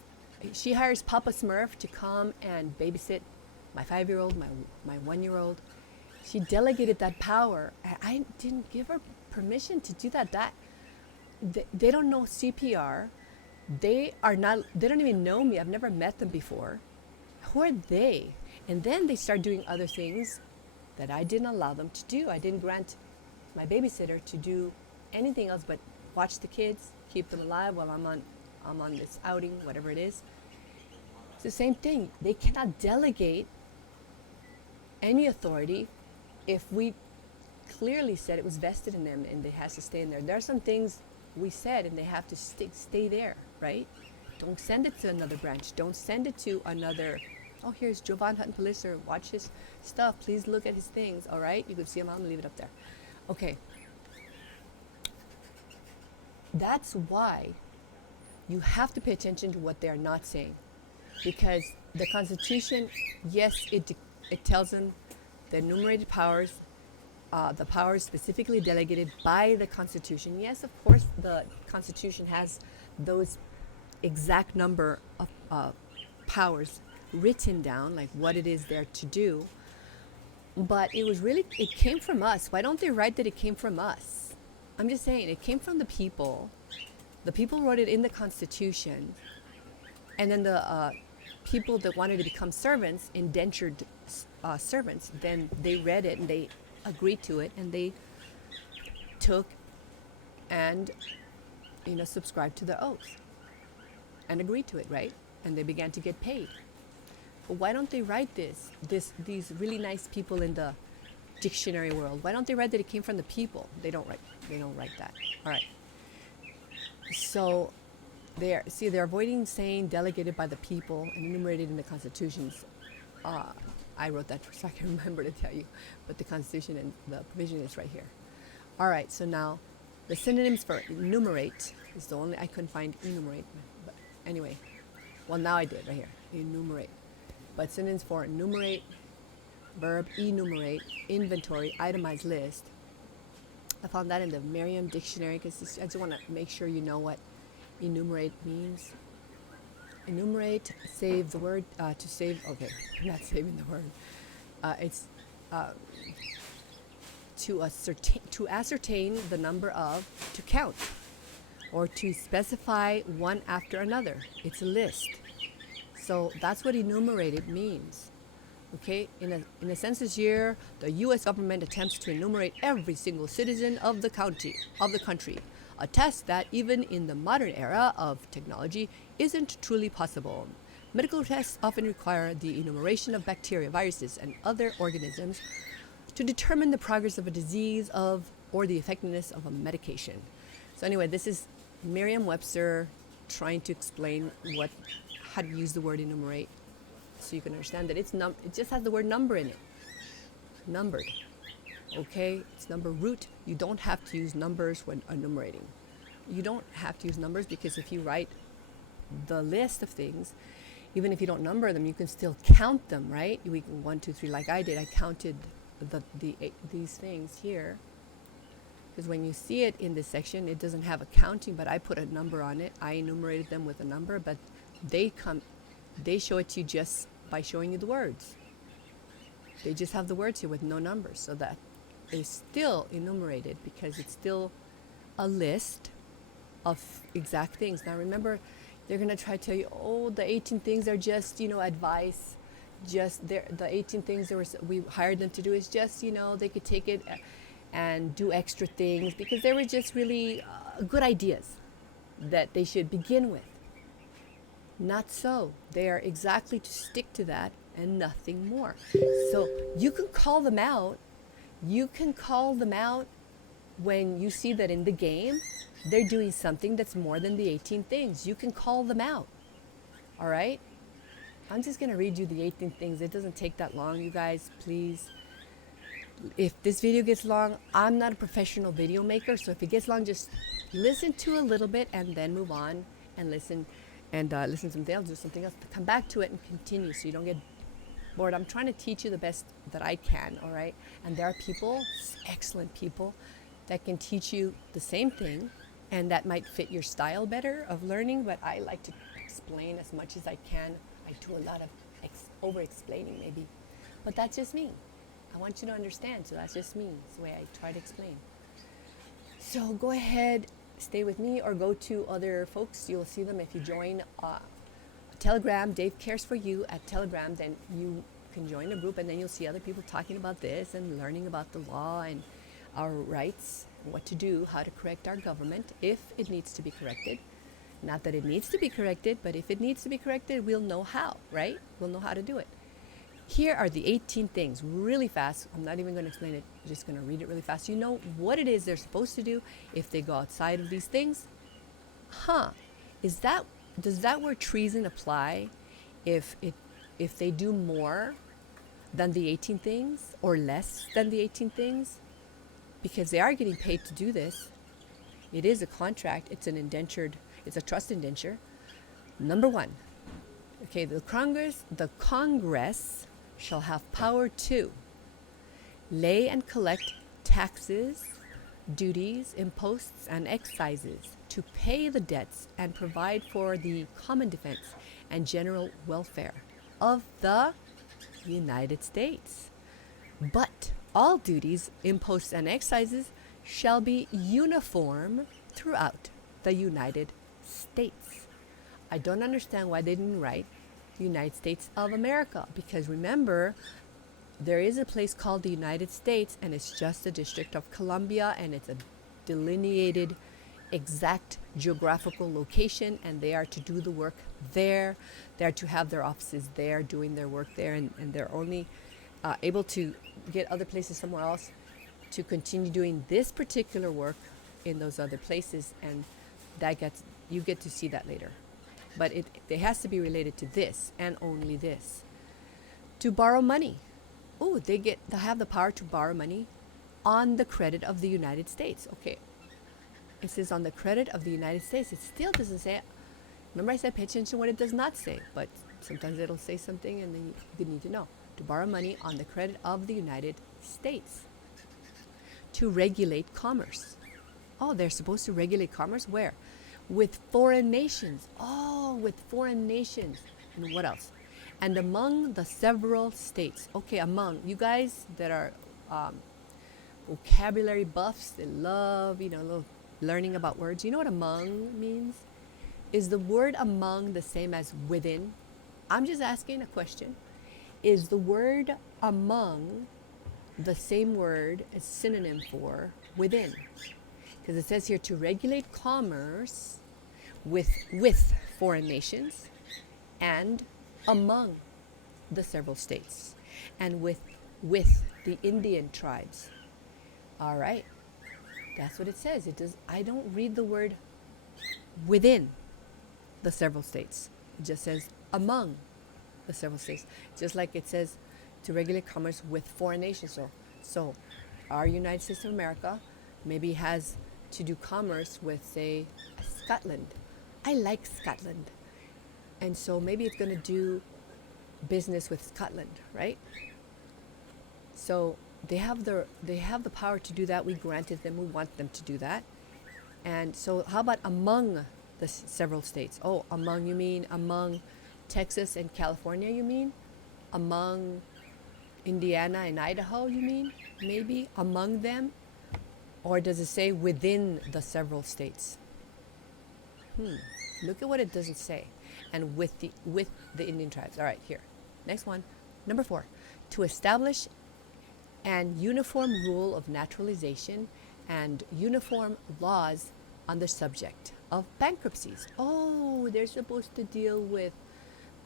she hires Papa Smurf to come and babysit my 5-year-old, my 1-year-old, she delegated that power. I didn't give her permission to do that. They don't know CPR. They don't even know me. I've never met them before. Who are they? And then they start doing other things that I didn't allow them to do. I didn't grant my babysitter to do anything else but watch the kids, keep them alive while I'm on this outing, whatever it is. It's the same thing. They cannot delegate any authority if we clearly said it was vested in them and it has to stay in there. There are some things we said and they have to stay there, right? Don't send it to another branch. Don't send it to another. Oh, here's Jovan Hutton Pulitzer. Watch his stuff. Please look at his things, all right? You can see him. I'm going to leave it up there. Okay. That's why you have to pay attention to what they're not saying. Because the Constitution, yes, it tells them the enumerated powers, the powers specifically delegated by the Constitution. Yes, of course, the Constitution has those exact number of powers written down, like what it is there to do. But it came from us. Why don't they write that it came from us? I'm just saying, it came from the people. The people wrote it in the Constitution. And then the people that wanted to become servants, indentured servants, then they read it and they agreed to it, and they took and subscribed to the oath and agreed to it, right? And they began to get paid. But why don't they write these really nice people in the dictionary world? Why don't they write that it came from the people? They don't write that. All right. So they're avoiding saying delegated by the people and enumerated in the constitutions. I wrote that so I can remember to tell you, but the Constitution and the provision is right here. All right, so now the synonyms for enumerate is the only, I couldn't find enumerate, but anyway, well, now I did right here, enumerate. But synonyms for enumerate, verb enumerate, inventory, itemized list. I found that in the Merriam Dictionary because I just want to make sure you know what enumerate means. Enumerate, save the word, to save, okay, not saving the word. It's to ascertain the number of, to count, or to specify one after another. It's a list. So that's what enumerated means. Okay, in a census year, the U.S. government attempts to enumerate every single citizen of the country, a task that even in the modern era of technology isn't truly possible. Medical tests often require the enumeration of bacteria, viruses, and other organisms to determine the progress of a disease or the effectiveness of a medication. So anyway, this is Merriam-Webster trying to explain how to use the word enumerate, so you can understand that it just has the word number in it. Numbered. Okay? It's number root. You don't have to use numbers when enumerating. You don't have to use numbers because if you write the list of things, even if you don't number them, you can still count them, right? We can 1, 2, 3, like I did. I counted these things here. Because when you see it in this section, it doesn't have a counting, but I put a number on it. I enumerated them with a number, but they show it to you just by showing you the words. They just have the words here with no numbers, so that is still enumerated because it's still a list of exact things. Now remember, they're going to try to tell you, oh, the 18 things are just, advice. Just the 18 things we hired them to do is just, they could take it and do extra things because they were just really good ideas that they should begin with. Not so. They are exactly to stick to that and nothing more. So you can call them out. You can call them out when you see that in the game they're doing something that's more than the 18 things. You can call them out. All right? I'm just going to read you the 18 things. It doesn't take that long, you guys, please. If this video gets long, I'm not a professional video maker, so if it gets long, just listen to a little bit and then move on and listen to something else, do something else. Come back to it and continue so you don't get bored. I'm trying to teach you the best that I can, all right? And there are people, excellent people, that can teach you the same thing and that might fit your style better of learning, but I like to explain as much as I can. I do a lot of over-explaining maybe, but that's just me. I want you to understand, so that's just me. It's the way I try to explain. So go ahead, stay with me, or go to other folks. You'll see them if you join Telegram. Dave Cares for You at Telegram. Then you can join a group, and then you'll see other people talking about this and learning about the law and our rights, what to do, how to correct our government if it needs to be corrected. Not that it needs to be corrected, but if it needs to be corrected, we'll know how, right? We'll know how to do it. Here are the 18 things, really fast. I'm not even going to explain it. I'm just going to read it really fast. You know what it is they're supposed to do if they go outside of these things? Does that word treason apply if they do more than the 18 things or less than the 18 things? Because they are getting paid to do this. It is a contract. It's a trust indenture. Number 1. Okay, the Congress shall have power to lay and collect taxes, duties, imposts, and excises, to pay the debts and provide for the common defense and general welfare of the United States. But all duties, imposts, and excises shall be uniform throughout the United States. I don't understand why they didn't write the United States of America, because remember, there is a place called the United States, and it's just the District of Columbia, and it's a delineated exact geographical location, and they are to do the work there. They're to have their offices there, doing their work there, and they're only able to get other places somewhere else to continue doing this particular work in those other places, and you get to see that later. But it has to be related to this and only this. To borrow money. Oh, they have the power to borrow money on the credit of the United States. Okay. It says on the credit of the United States. It still doesn't say it. Remember I said pay attention to what it does not say, but sometimes it'll say something and then you need to know. To borrow money on the credit of the United States. To regulate commerce. Oh, they're supposed to regulate commerce? Where? With foreign nations. Oh, with foreign nations. And what else? And among the several states. Okay, among. You guys that are vocabulary buffs, they love, learning about words. You know what among means? Is the word among the same as within? I'm just asking a question. Is the word among the same word as synonym for within? Because it says here to regulate commerce with foreign nations and among the several states and with the Indian tribes. All right. That's what it says. It does. I don't read the word within the several states. It just says among the several states. Just like it says to regulate commerce with foreign nations. So our United States of America maybe has to do commerce with, say, Scotland. I like Scotland. And so maybe it's going to do business with Scotland, right? So they have the power to do that. We granted them. We want them to do that. And so how about among the several states? Oh, among, you mean among Texas and California, you mean? Among Indiana and Idaho, you mean? Maybe among them? Or does it say within the several states? Look at what it doesn't say. And with the Indian tribes. All right, here. Next one. Number 4. To establish an uniform rule of naturalization and uniform laws on the subject of bankruptcies. Oh, they're supposed to deal with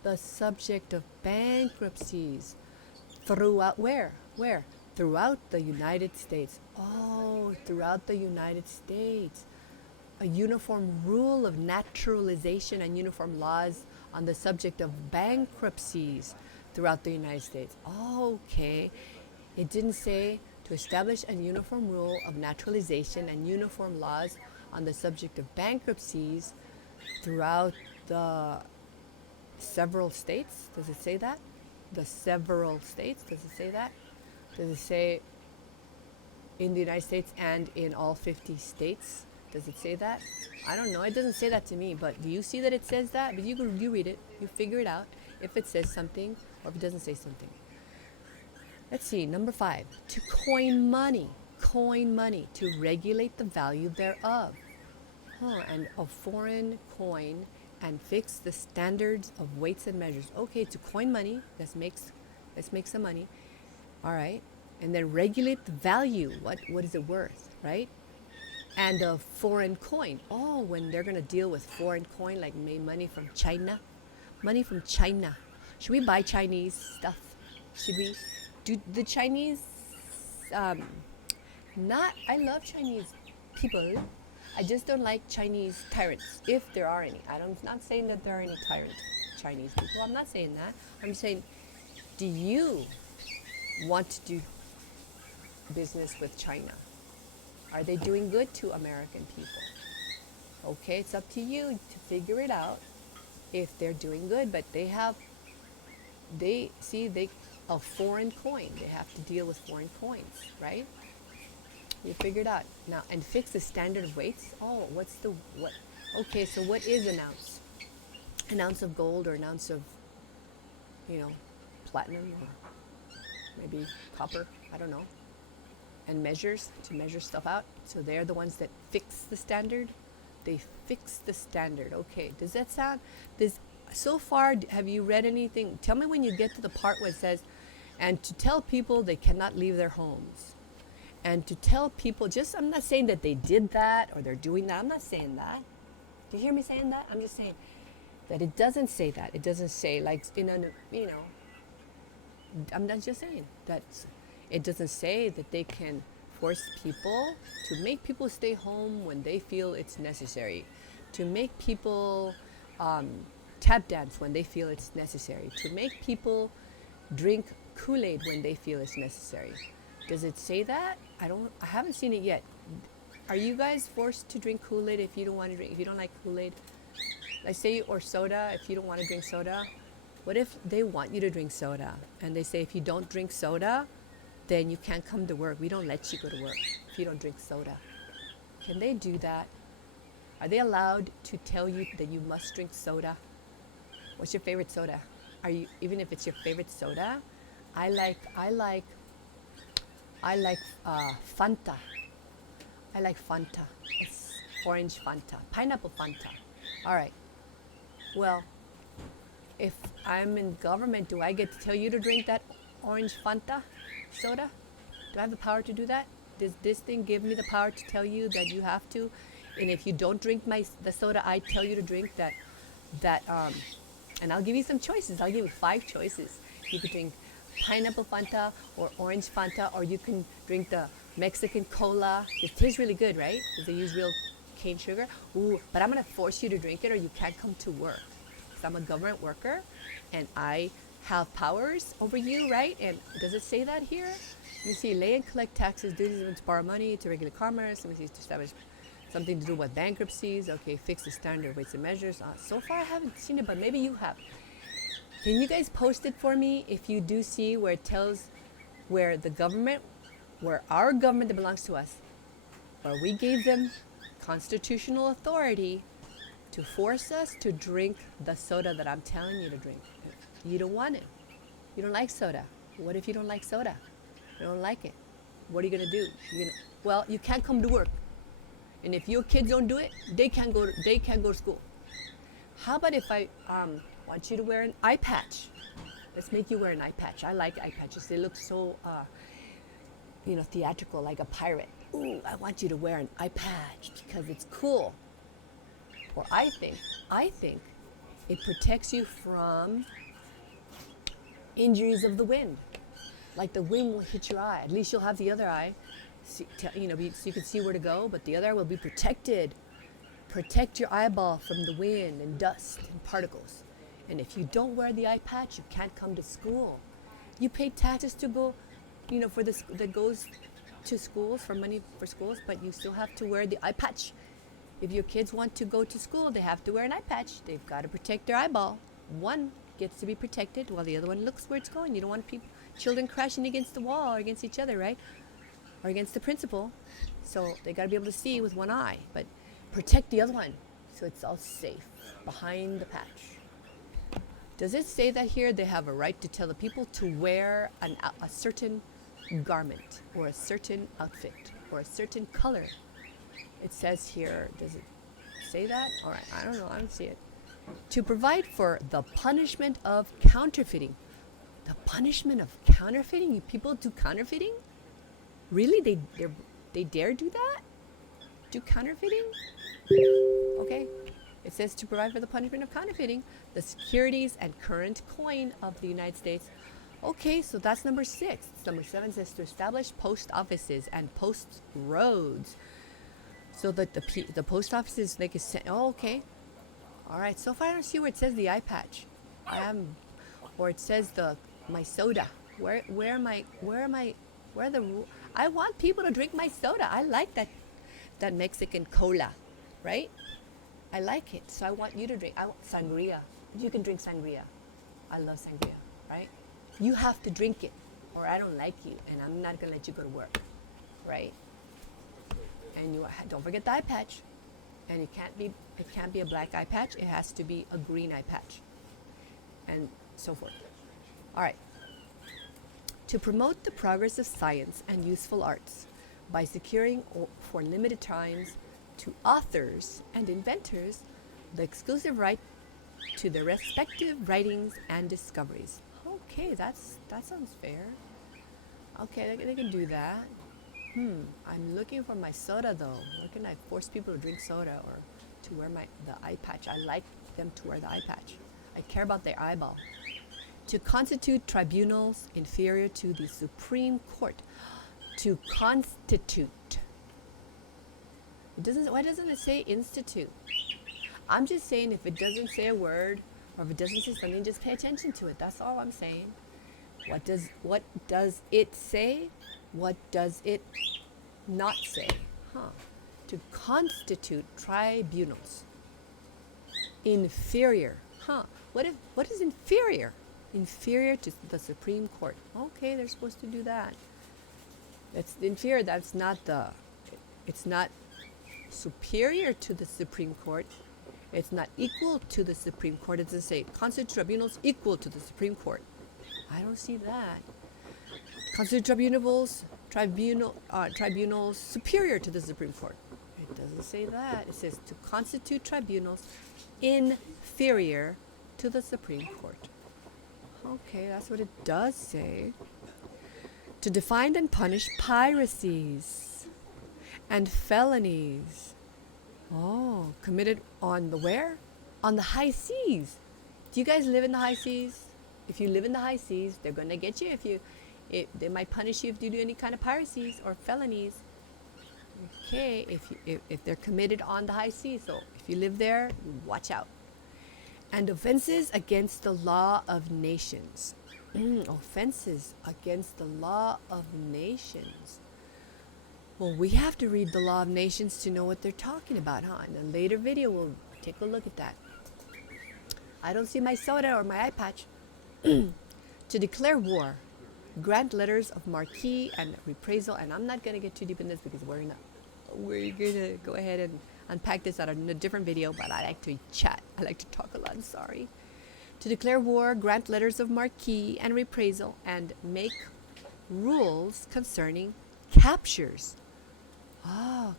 the subject of bankruptcies throughout where? Throughout the United States. Oh, throughout the United States. A uniform rule of naturalization and uniform laws on the subject of bankruptcies throughout the United States. Okay. It didn't say to establish a uniform rule of naturalization and uniform laws on the subject of bankruptcies throughout the several states. Does it say that? The several states. Does it say that? Does it say in the United States and in all 50 states? Does it say that? I don't know. It doesn't say that to me, but do you see that it says that? But you read it. You figure it out if it says something or if it doesn't say something. Let's see. Number 5. To coin money. Coin money. To regulate the value thereof. And a foreign coin and fix the standards of weights and measures. Okay, to coin money. Let's make some money. All right. And then regulate the value. What is it worth, right? And a foreign coin. Oh, when they're going to deal with foreign coin, like money from China. Money from China. Should we buy Chinese stuff? Should we? Do the Chinese, I love Chinese people. I just don't like Chinese tyrants, if there are any. I'm not saying that there are any tyrant Chinese people. I'm not saying that. I'm saying, do you want to do business with China? Are they doing good to American people? Okay, it's up to you to figure it out if they're doing good, but a foreign coin. They have to deal with foreign coins, right? You figured out. Now, and fix the standard of weights. Oh, what? Okay, so what is an ounce? An ounce of gold or an ounce of, platinum or maybe copper, I don't know. And measures, to measure stuff out. So they're the ones that fix the standard. They fix the standard. Okay, does that sound, so far, have you read anything? Tell me when you get to the part where it says, and to tell people they cannot leave their homes. And to tell people, I'm not saying that they did that or they're doing that. I'm not saying that. Do you hear me saying that? I'm just saying that it doesn't say that. It doesn't say like, I'm not just saying that it doesn't say that they can force people to make people stay home when they feel it's necessary. To make people tap dance when they feel it's necessary. To make people drink Kool-Aid when they feel it's necessary. Does it say that? I haven't seen it yet. Are you guys forced to drink Kool-Aid if you don't want to drink, if you don't like Kool-Aid? Like say, or soda, if you don't want to drink soda? What if they want you to drink soda and they say if you don't drink soda, then you can't come to work. We don't let you go to work if you don't drink soda. Can they do that? Are they allowed to tell you that you must drink soda? What's your favorite soda? Even if it's your favorite soda? I like I like Fanta. I like Fanta. It's orange Fanta, pineapple Fanta. All right. Well, if I'm in government, do I get to tell you to drink that orange Fanta soda? Do I have the power to do that? Does this thing give me the power to tell you that you have to? And if you don't drink the soda, I tell you to drink and I'll give you some choices. I'll give you 5 choices. You could drink pineapple Fanta or orange Fanta, or you can drink the Mexican cola. It tastes really good, right? Because they use real cane sugar. Ooh, but I'm gonna force you to drink it or you can't come to work. Because I'm a government worker and I have powers over you, right? And does it say that here? Let me see, lay and collect taxes, duties to borrow money, to regulate commerce. Let me see, to establish something to do with bankruptcies. Okay, fix the standard weights and measures. So far I haven't seen it, but maybe you have. Can you guys post it for me if you do see where it tells where the government, where our government that belongs to us, where we gave them constitutional authority to force us to drink the soda that I'm telling you to drink. You don't want it. You don't like soda. What if you don't like soda? You don't like it. What are you gonna do? Well, you can't come to work. And if your kids don't do it, they can't go to school. How about if I want you to wear an eye patch? Let's make you wear an eye patch. I like eye patches. They look so theatrical, like a pirate. Ooh, I want you to wear an eye patch because it's cool. Or I think it protects you from injuries of the wind. Like the wind will hit your eye. At least you'll have the other eye, so you can see where to go, but the other eye will be protected. Protect your eyeball from the wind and dust and particles. And if you don't wear the eye patch, you can't come to school. You pay taxes to go, for this that goes to schools, for money for schools, but you still have to wear the eye patch. If your kids want to go to school, they have to wear an eye patch. They've got to protect their eyeball. One gets to be protected while the other one looks where it's going. You don't want children crashing against the wall or against each other, right? Or against the principal. So they got to be able to see with one eye, but protect the other one so it's all safe behind the patch. Does it say that here they have a right to tell the people to wear a certain garment or a certain outfit or a certain color? It says here, does it say that? All right, I don't know, I don't see it. To provide for the punishment of counterfeiting. The punishment of counterfeiting? You people do counterfeiting? Really? They dare do that? Do counterfeiting? Okay. It says to provide for the punishment of counterfeiting the securities and current coin of the United States. Okay, so that's number 6. Number 7 says to establish post offices and post roads. So that the post offices, they can send, okay. All right, so far I don't see where it says the eye patch. Or it says my soda. Where I want people to drink my soda. I like that Mexican cola, right? I like it, so I want you to drink. I want sangria. You can drink sangria. I love sangria, right? You have to drink it, or I don't like you, and I'm not gonna let you go to work, right? And don't forget the eye patch. And it can't be a black eye patch. It has to be a green eye patch, and so forth. All right. To promote the progress of science and useful arts by securing for limited times to authors and inventors the exclusive right to their respective writings and discoveries. Okay, that sounds fair. Okay, they can do that. I'm looking for my soda though. Where can I force people to drink soda or to wear the eye patch? I like them to wear the eye patch. I care about their eyeball. To constitute tribunals inferior to the Supreme Court. To constitute. Why doesn't it say institute? I'm just saying if it doesn't say a word or if it doesn't say something, just pay attention to it. That's all I'm saying. What does it say? What does it not say? To constitute tribunals. Inferior. What is inferior? Inferior to the Supreme Court. Okay, they're supposed to do that. It's inferior. It's not superior to the Supreme Court. It's not equal to the Supreme Court. It doesn't say constitute tribunals equal to the Supreme Court. I don't see that. Constitute tribunals superior to the Supreme Court. It doesn't say that. It says to constitute tribunals inferior to the Supreme Court. Okay, that's what it does say. To define and punish piracies and felonies. Oh, committed on the where? On the high seas. Do you guys live in the high seas? If you live in the high seas, they're going to get you they might punish you if you do any kind of piracies or felonies. Okay, if they're committed on the high seas. So if you live there, watch out. And offenses against the law of nations. Offenses against the law of nations. Well, we have to read the law of nations to know what they're talking about, huh? In a later video, we'll take a look at that. I don't see my soda or my eye patch. To declare war, grant letters of marque and reprisal, and I'm not going to get too deep in this because we're going to go ahead and unpack this out in a different video, but I like to chat. I like to talk a lot, I'm sorry. To declare war, grant letters of marque and reprisal, and make rules concerning captures.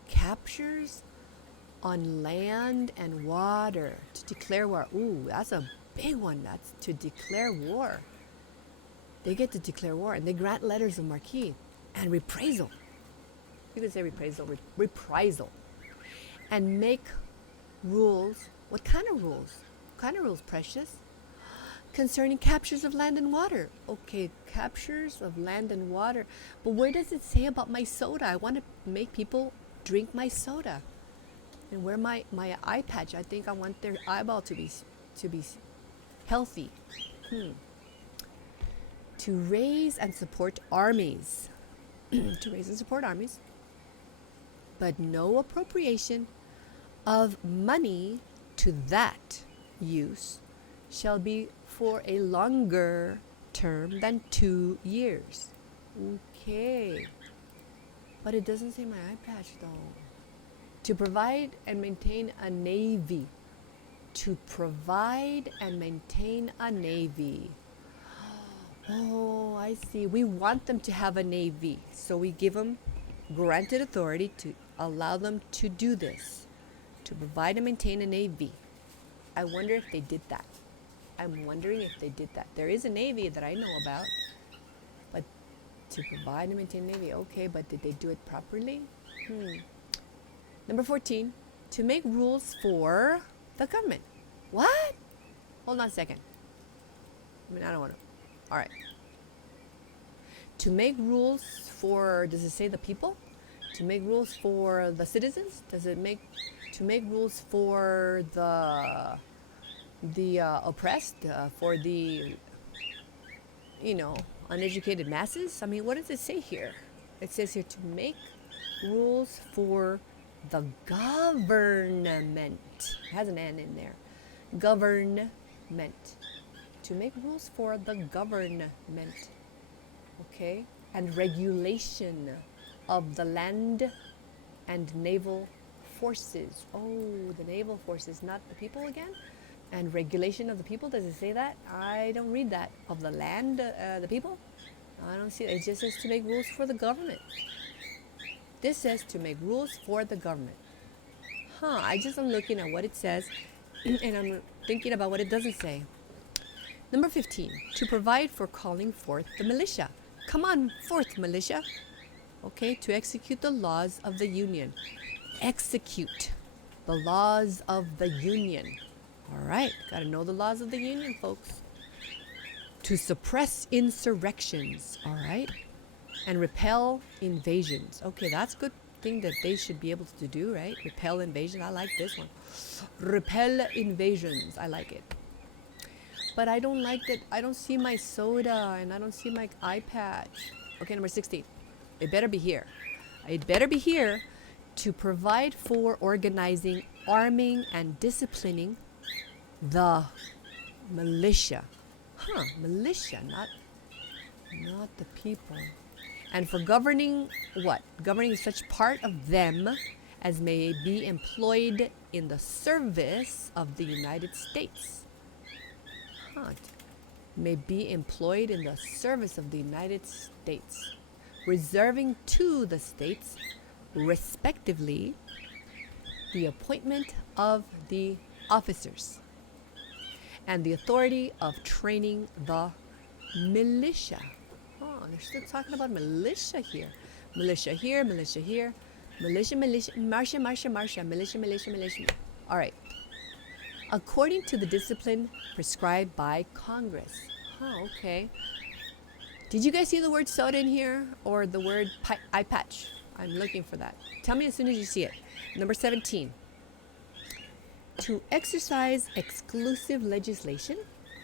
Captures on land and water. To declare war. Ooh, that's a big one. That's to declare war. They get to declare war, and they grant letters of marque and reprisal. You can say reprisal, reprisal. And make rules. What kind of rules? What kind of rules, precious? Concerning captures of land and water. Okay, captures of land and water. But where does it say about my soda? I want to make people drink my soda. And wear my eye patch. I think I want their eyeball to be healthy. To raise and support armies. To raise and support armies. But no appropriation of money to that use shall be for a longer term than 2 years. Okay. But it doesn't say my eye patch though. To provide and maintain a navy. To provide and maintain a navy. Oh, I see. We want them to have a navy. So we give them granted authority to allow them to do this. To provide and maintain a navy. I wonder if they did that. I'm wondering if they did that. There is a navy that I know about. But to provide and maintain a navy, okay, but did they do it properly? Number 14, to make rules for the government. What? Hold on a second. I don't want to. All right. To make rules for, does it say the people? To make rules for the citizens? Does it to make rules for the oppressed, for the, uneducated masses? I mean, what does it say here? It says here to make rules for the government. It has an N in there. Government. To make rules for the government. Okay? And regulation of the land and naval forces. Oh, the naval forces, not the people again? And regulation of the people, does it say that? I don't read that. Of the land, the people? I don't see it. It just says to make rules for the government. This says to make rules for the government. I just am looking at what it says, and I'm thinking about what it doesn't say. Number 15, to provide for calling forth the militia. Come on forth, militia. Okay, to execute the laws of the Union. Execute the laws of the Union. All right, got to know the laws of the Union, folks. To suppress insurrections, all right, and repel invasions. Okay, that's a good thing that they should be able to do, right? Repel invasions. I like this one. Repel invasions. I like it. But I don't like that. I don't see my soda and I don't see my eye patch. Okay, number 16. It better be here. It better be here to provide for organizing, arming, and disciplining the militia. Militia, not the people. And for governing what? Governing such part of them as may be employed in the service of the United States. May be employed in the service of the United States. reserving to the states, respectively, the appointment of the officers and the authority of training the militia. Oh, they're still talking about militia here. Militia here, militia here. Militia, militia, Marcia, Marcia, Marcia, militia, militia, militia. All right. According to the discipline prescribed by Congress. Oh, okay. Did you guys see the word soda in here or the word eye patch? I'm looking for that. Tell me as soon as you see it. Number 17. To exercise exclusive legislation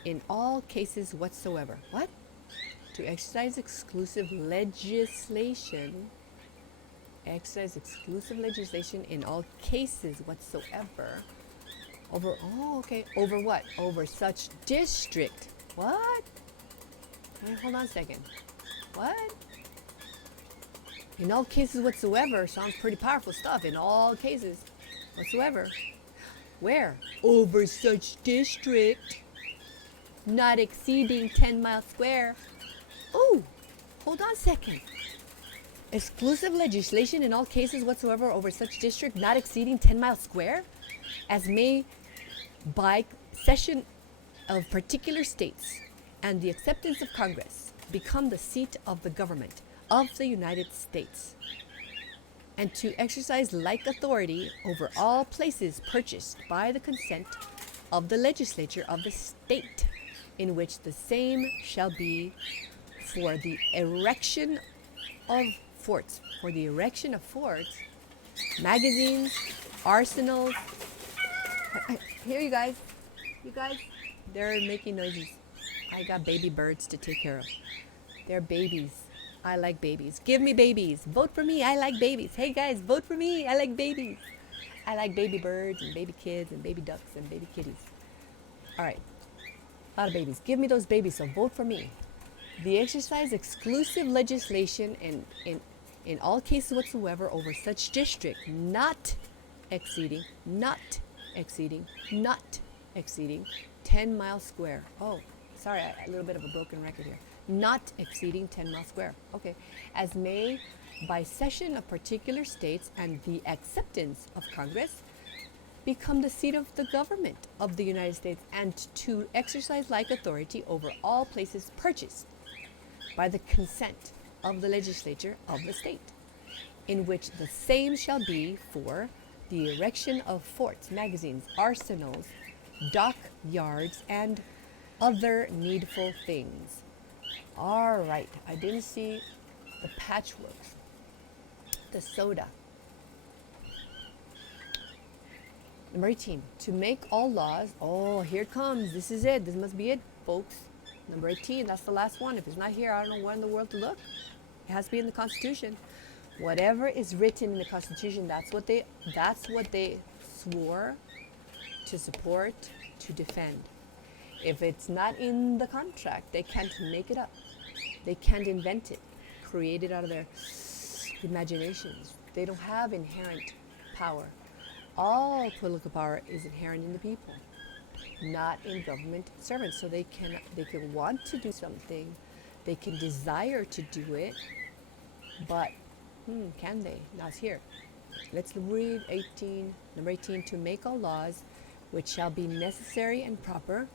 in all cases whatsoever. What? To exercise exclusive legislation. Exercise exclusive legislation in all cases whatsoever. Over, oh, okay. Over what? Over such district. What? Wait, hold on a second. What? In all cases whatsoever sounds pretty powerful stuff. In all cases whatsoever. Where? Over such district, not exceeding 10 miles square. Oh, hold on a second. Exclusive legislation in all cases whatsoever over such district, not exceeding 10 miles square, as may by session of particular states and the acceptance of Congress become the seat of the government of the United States, and to exercise like authority over all places purchased by the consent of the legislature of the state in which the same shall be for the erection of forts. For the erection of forts, magazines, arsenals. Here, you guys, they're making noises. I got baby birds to take care of. They're babies. I like babies. Give me babies. Vote for me. I like babies. Hey guys, vote for me. I like babies. I like baby birds and baby kids and baby ducks and baby kitties. All right. A lot of babies. Give me those babies, so vote for me. The exercise exclusive legislation in all cases whatsoever over such district not exceeding 10 miles square. Oh, sorry, a little bit of a broken record here. Not exceeding 10 miles square. Okay. As may by session of particular states and the acceptance of Congress become the seat of the government of the United States, and to exercise like authority over all places purchased by the consent of the legislature of the state, in which the same shall be for the erection of forts, magazines, arsenals, dockyards, and other needful things. All right, I didn't see the patchworks, the soda. Number 18, to make all laws. Oh, here it comes. This is it. This must be it, folks. Number 18, that's the last one. If it's not here, I don't know where in the world to look. It has to be in the Constitution. Whatever is written in the Constitution, that's what they swore to support, to defend. If it's not in the contract, they can't make it up. They can't invent it, create it out of their imaginations. They don't have inherent power. All political power is inherent in the people, not in government servants. So they can want to do something, they can desire to do it, but can they? That's here. Let's read 18. Number 18, to make all laws which shall be necessary and proper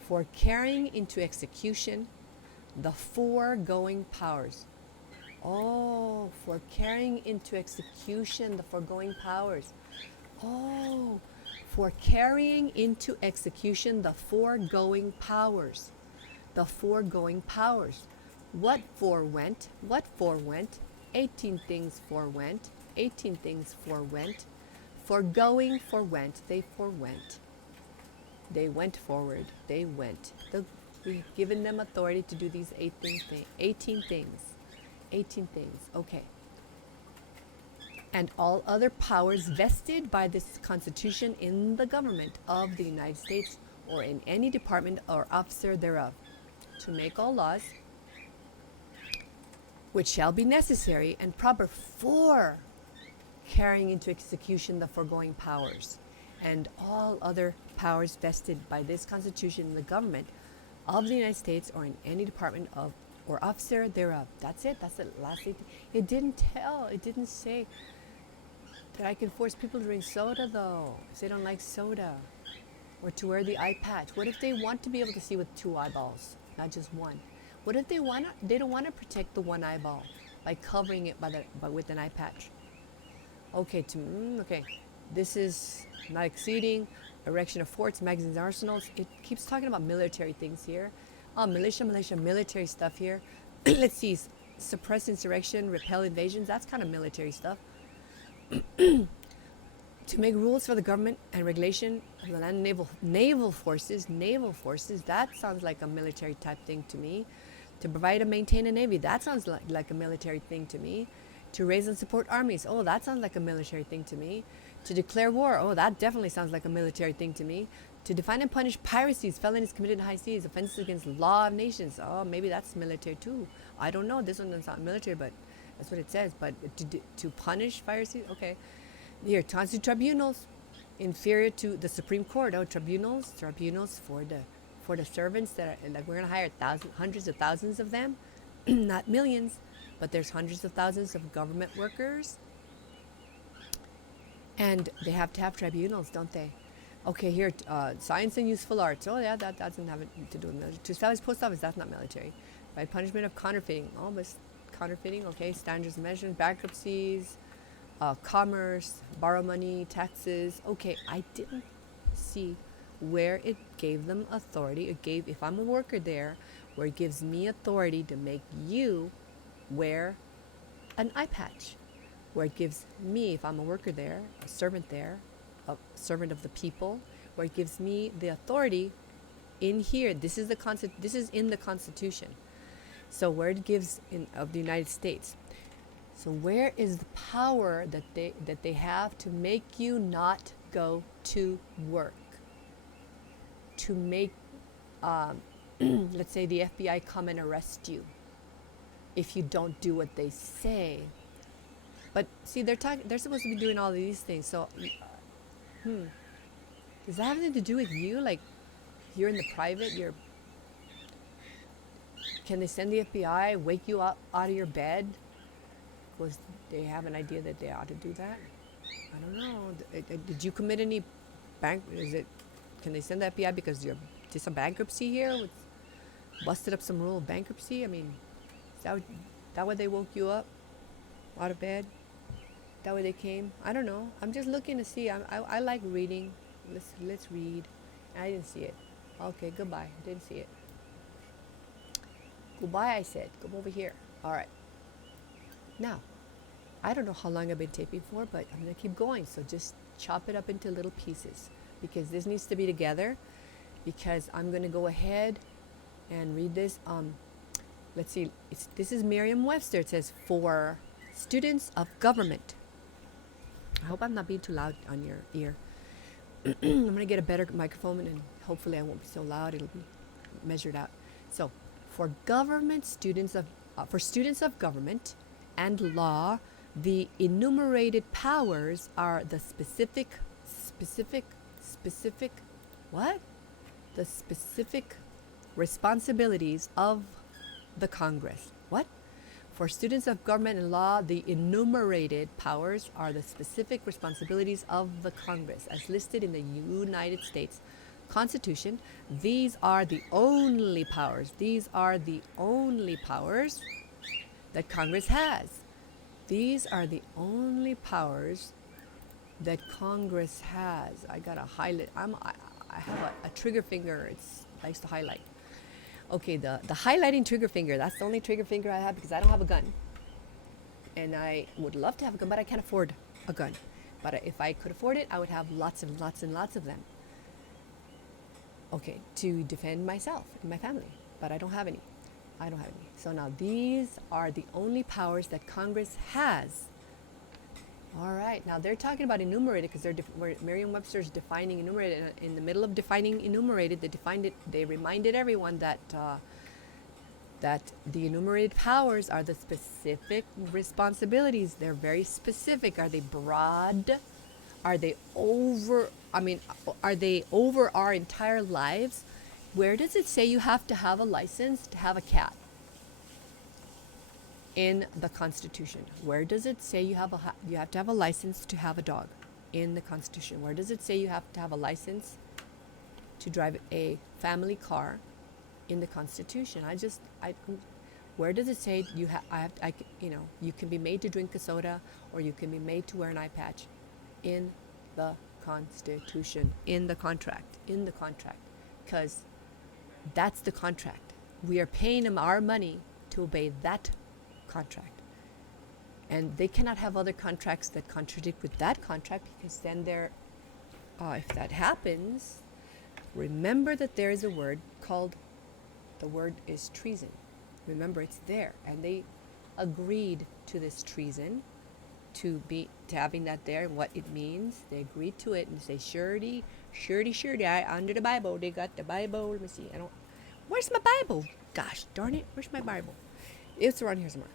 for carrying into execution the foregoing powers. Oh, for carrying into execution the foregoing powers. Oh, for carrying into execution the foregoing powers. The foregoing powers. What forewent? What forewent? 18 things forewent. 18 things forewent. Foregoing forewent. They forewent. They went forward. They went. We've given them authority to do these 18 things. 18 things. 18 things. Okay. And all other powers vested by this Constitution in the government of the United States or in any department or officer thereof, to make all laws which shall be necessary and proper for carrying into execution the foregoing powers, and all other powers vested by this Constitution in the government of the United States or in any department of or officer thereof. That's it. That's the last thing. It didn't tell. It didn't say that I can force people to drink soda, though, if they don't like soda, or to wear the eye patch. What if they want to be able to see with 2 eyeballs, not just one? What if they don't want to protect the one eyeball by covering it with an eye patch? Okay, okay. This is not exceeding, erection of forts, magazines, arsenals. It keeps talking about military things here. Oh, militia, military stuff here. Let's see, suppress insurrection, repel invasions. That's kind of military stuff. To make rules for the government and regulation of the land naval forces. That sounds like a military type thing to me. To provide and maintain a navy. That sounds like a military thing to me. To raise and support armies. Oh, that sounds like a military thing to me. To declare war. Oh, that definitely sounds like a military thing to me. To define and punish piracies, felonies committed in high seas, offenses against law of nations. Oh, maybe that's military too. I don't know. This one doesn't sound military, but that's what it says. But to punish piracy, okay. Here, constitute tribunals inferior to the Supreme Court. Oh, tribunals for the servants that are, like, we're gonna hire hundreds of thousands of them, not millions, but there's hundreds of thousands of government workers, and they have to have tribunals, don't they? Okay, here, science and useful arts. Oh yeah, that doesn't have to do with military. To establish post office, that's not military. By punishment of counterfeiting. Oh, but counterfeiting. Okay, standards and measures, bankruptcies. Commerce, borrow money, taxes. Okay, I didn't see where it gave them authority. It gave, if I'm a worker there, where it gives me authority to make you wear an eye patch. Where it gives me, if I'm a worker there, a servant of the people, where it gives me the authority in here. This is in the Constitution. So where it gives of the United States. So where is the power that they have to make you not go to work? To make, let's say, the FBI come and arrest you if you don't do what they say. But see, they're supposed to be doing all of these things. So, does that have anything to do with you? Like, you're in the private. Can they send the FBI, wake you up out of your bed? Was they have an idea that they ought to do that? I don't know. Did you commit any can they send the FBI because you did some bankruptcy here? Busted up some rule of bankruptcy? I mean, is that why they woke you up out of bed? That way they came? I don't know. I'm just looking to see. I like reading. Let's read. I didn't see it. Okay, goodbye. Didn't see it. Goodbye, I said. Come over here. All right. Now, I don't know how long I've been taping for, but I'm going to keep going. So just chop it up into little pieces because this needs to be together, because I'm going to go ahead and read this. Let's see. This is Merriam-Webster. It says, for students of government. I hope I'm not being too loud on your ear. I'm going to get a better microphone, and hopefully I won't be so loud. It'll be measured out. So, for students of government and law, the enumerated powers are the specific responsibilities of the Congress. What? For students of government and law, the enumerated powers are the specific responsibilities of the Congress, as listed in the United States Constitution. These are the only powers. These are the only powers that Congress has. These are the only powers that Congress has. I got to highlight. I have a trigger finger. It likes to highlight. Okay, the highlighting trigger finger. That's the only trigger finger I have because I don't have a gun. And I would love to have a gun, but I can't afford a gun. But if I could afford it, I would have lots and lots and lots of them. Okay, to defend myself and my family. But I don't have any. So now these are the only powers that Congress has. All right, now they're talking about enumerated because Merriam-Webster's defining enumerated. In the middle of defining enumerated, they reminded everyone that the enumerated powers are the specific responsibilities. They're very specific. Are they broad? Are they over our entire lives? Where does it say you have to have a license to have a cat? in the Constitution. Where does it say you have to have a license to have a dog? In the Constitution. Where does it say you have to have a license to drive a family car? In the Constitution. Where does it say you can be made to drink a soda, or you can be made to wear an eye patch? In the Constitution. In the contract. In the contract. Because that's the contract. We are paying them our money to obey that contract. And they cannot have other contracts that contradict with that contract, because then if that happens, remember that there is a word called, the word is treason. Remember, it's there. And they agreed to this treason, to having that there and what it means. They agreed to it and say, surety, under the Bible. They got the Bible. Let me see. Where's my Bible? Gosh darn it. Where's my Bible? It's around here somewhere.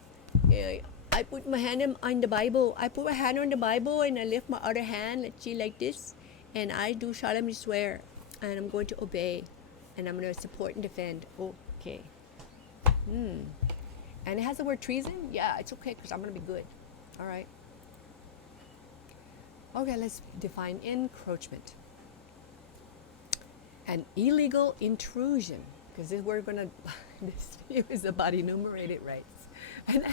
Yeah, I put my hand on the Bible. I put my hand on the Bible and I lift my other hand, let's see, like this. And I do solemnly swear. And I'm going to obey. And I'm going to support and defend. Okay. And it has the word treason? Yeah, it's okay, because I'm going to be good. All right. Okay, let's define encroachment. An illegal intrusion. Because this video is about enumerated rights. And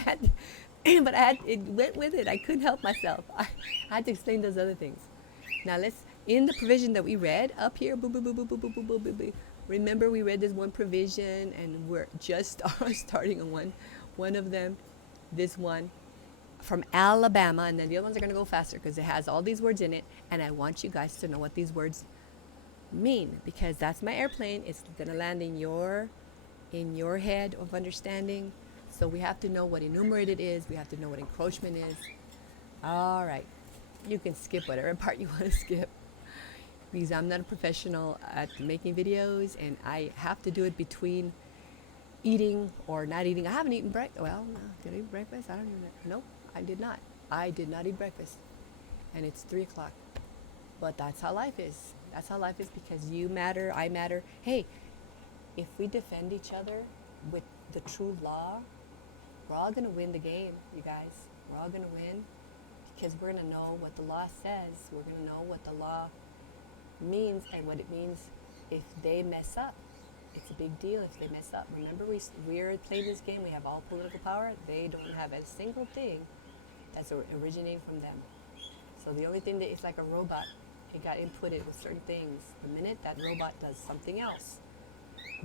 it went with it. I couldn't help myself. I had to explain those other things. Now in the provision that we read up here, remember we read this one provision and we're just starting on one of them, this one from Alabama, and then the other ones are going to go faster because it has all these words in it, and I want you guys to know what these words mean, because that's my airplane. It's going to land in your head of understanding. So we have to know what enumerated is. We have to know what encroachment is. All right. You can skip whatever part you want to skip, because I'm not a professional at making videos, and I have to do it between eating or not eating. I haven't eaten breakfast. Well, no, did I eat breakfast? I don't know. Nope, I did not. I did not eat breakfast. And it's 3 o'clock. But that's how life is. That's how life is, because you matter, I matter. Hey, if we defend each other with the true law, we're all going to win the game, you guys. We're all going to win, because we're going to know what the law says. We're going to know what the law means and what it means if they mess up. It's a big deal if they mess up. Remember, we're playing this game. We have all political power. They don't have a single thing that's originating from them. So the only thing that it's like a robot. It got inputted with certain things. The minute that robot does something else,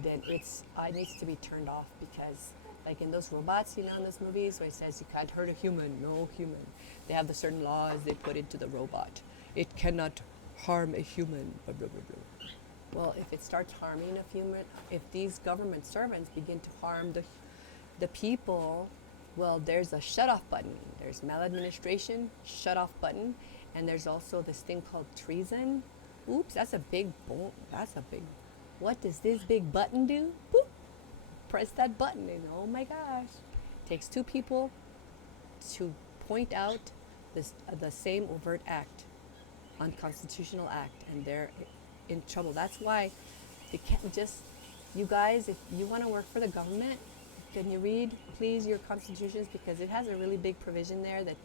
then it needs to be turned off, because like in those robots, in those movies where it says you can't hurt a human, no human. They have the certain laws they put into the robot. It cannot harm a human, blah, blah, blah, blah. Well, if it starts harming a human, if these government servants begin to harm the people, well, there's a shut-off button. There's maladministration, shut-off button, and there's also this thing called treason. Oops, that's a big, what does this big button do? Boop. Press that button and oh my gosh. It takes two people to point out the same overt act, unconstitutional act, and they're in trouble. That's why they can't just, you guys, if you want to work for the government, can you read, please, your constitutions, because it has a really big provision there that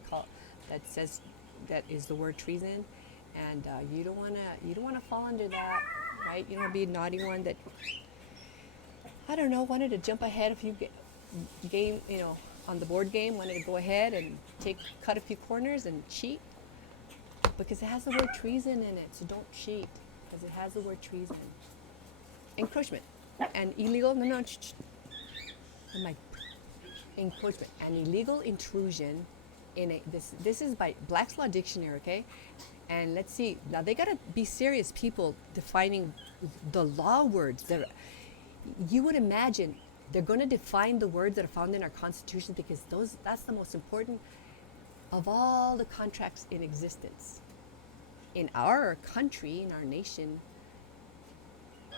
says that is the word treason, and you don't want to fall under that, right? You don't want to be a naughty one that, I don't know, wanted to jump ahead a few game, on the board game, wanted to go ahead and cut a few corners and cheat, because it has the word treason in it. So don't cheat, because it has the word treason. Encroachment and illegal. Encroachment, an illegal intrusion in this is by Black's Law Dictionary, okay? And let's see, now they gotta be serious people defining the law words. You would imagine they're gonna define the words that are found in our Constitution, because that's the most important of all the contracts in existence. In our country, in our nation,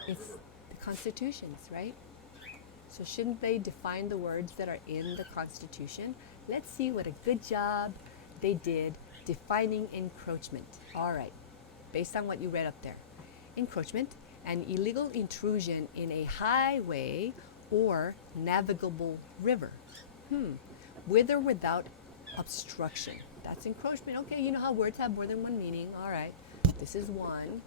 it's the constitutions, right? So shouldn't they define the words that are in the Constitution? Let's see what a good job they did defining encroachment. All right, based on what you read up there. Encroachment, an illegal intrusion in a highway or navigable river. with or without obstruction. That's encroachment. Okay, you know how words have more than one meaning. All right, this is one.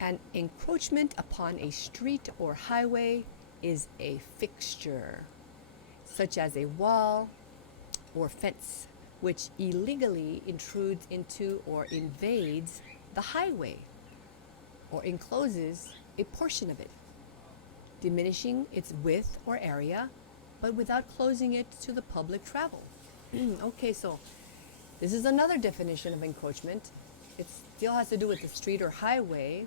An encroachment upon a street or highway is a fixture, such as a wall or fence, which illegally intrudes into or invades the highway or encloses a portion of it, diminishing its width or area, but without closing it to the public travel. Okay, so this is another definition of encroachment. It still has to do with the street or highway,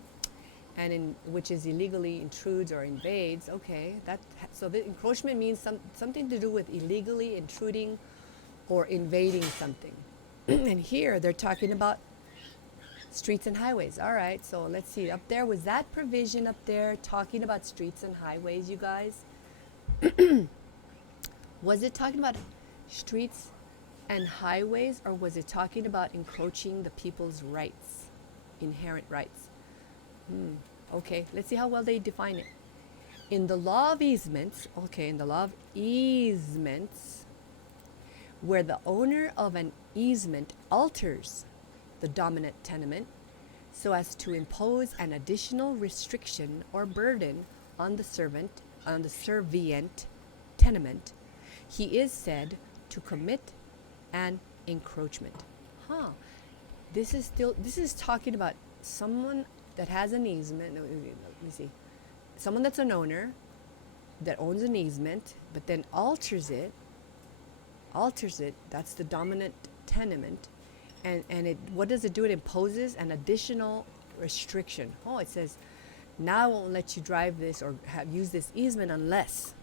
and in which is illegally intrudes or invades. Okay, so the encroachment means something to do with illegally intruding or invading something. And here they're talking about streets and highways. All right, so let's see. Up there, was that provision up there talking about streets and highways, you guys? Was it talking about streets and highways, or was it talking about encroaching the people's rights, inherent rights? Okay, let's see how well they define it. In the law of easements, where the owner of an easement alters the dominant tenement so as to impose an additional restriction or burden on the servient tenement, he is said to commit an encroachment. This is talking about someone that has an easement. Let me see. Someone that's an owner that owns an easement, but then alters it. That's the dominant tenement. And what does it do? It imposes an additional restriction. It says, now I won't let you drive this or use this easement unless,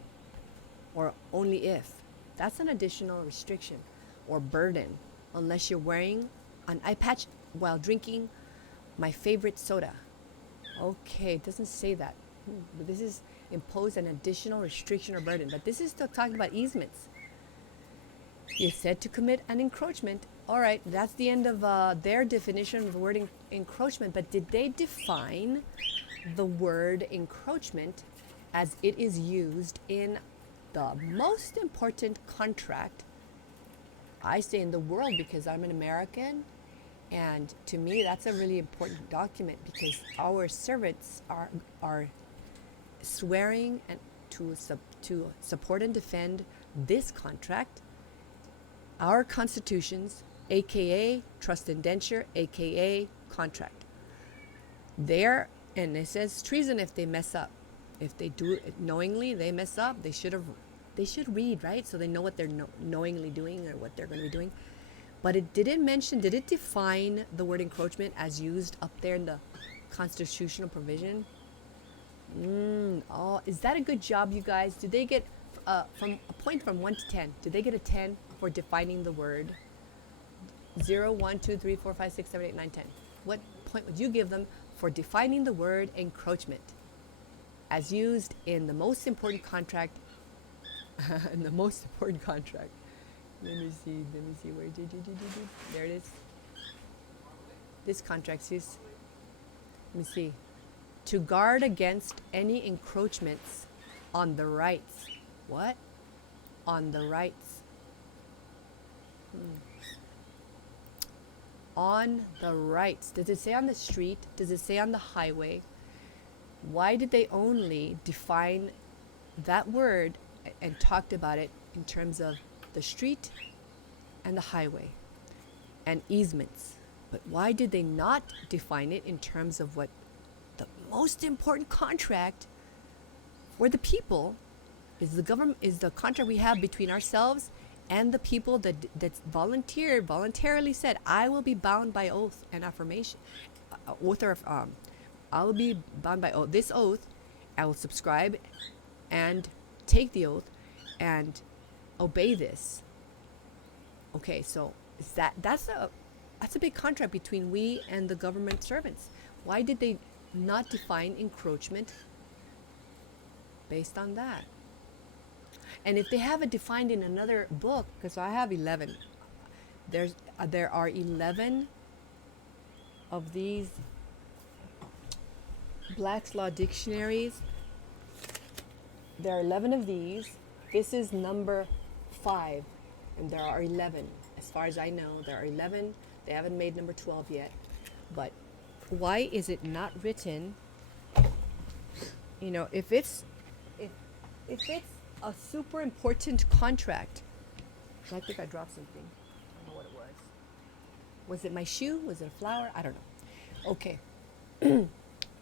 or only if. That's an additional restriction or burden, unless you're wearing an eye patch while drinking my favorite soda. Okay, it doesn't say that. But this is impose an additional restriction or burden. But this is still talking about easements. You're said to commit an encroachment. All right, that's the end of their definition of the word encroachment. But did they define the word encroachment as it is used in the most important contract, I say, in the world, because I'm an American? And to me, that's a really important document, because our servants are swearing and to support and defend this contract, our constitutions, aka trust indenture, aka contract. And it says treason if they mess up. If they do it knowingly, they mess up. They should read, right? So they know what they're knowingly doing or what they're going to be doing. But it didn't mention, did it define the word encroachment as used up there in the constitutional provision? Is that a good job, you guys? Did they get from a point from 1 to 10? Did they get a 10 for defining the word? 0, 1, 2, 3, 4, 5, 6, 7, 8, 9, 10. What point would you give them for defining the word encroachment as used in the most important contract? In the most important contract. Let me see, where there it is. This contract says, let me see, to guard against any encroachments on the rights. What? On the rights. On the rights. Does it say on the street? Does it say on the highway? Why did they only define that word and talked about it in terms of the street and the highway and easements? But why did they not define it in terms of what the most important contract for the people is? The government is the contract we have between ourselves and the people that's voluntarily said, I will be bound by oath and affirmation, I will be bound by oath. This oath, I will subscribe and take the oath and obey this. Okay, so that's a big contract between we and the government servants. Why did they not define encroachment based on that? And if they have it defined in another book, because I have 11, there are 11 of these Black's Law dictionaries. There are 11 of these. This is number 5. And there are 11. As far as I know, there are 11. They haven't made number 12 yet. But why is it not written? You know, if it's a super important contract, I think I dropped something. I don't know what it was. Was it my shoe? Was it a flower? I don't know. Okay.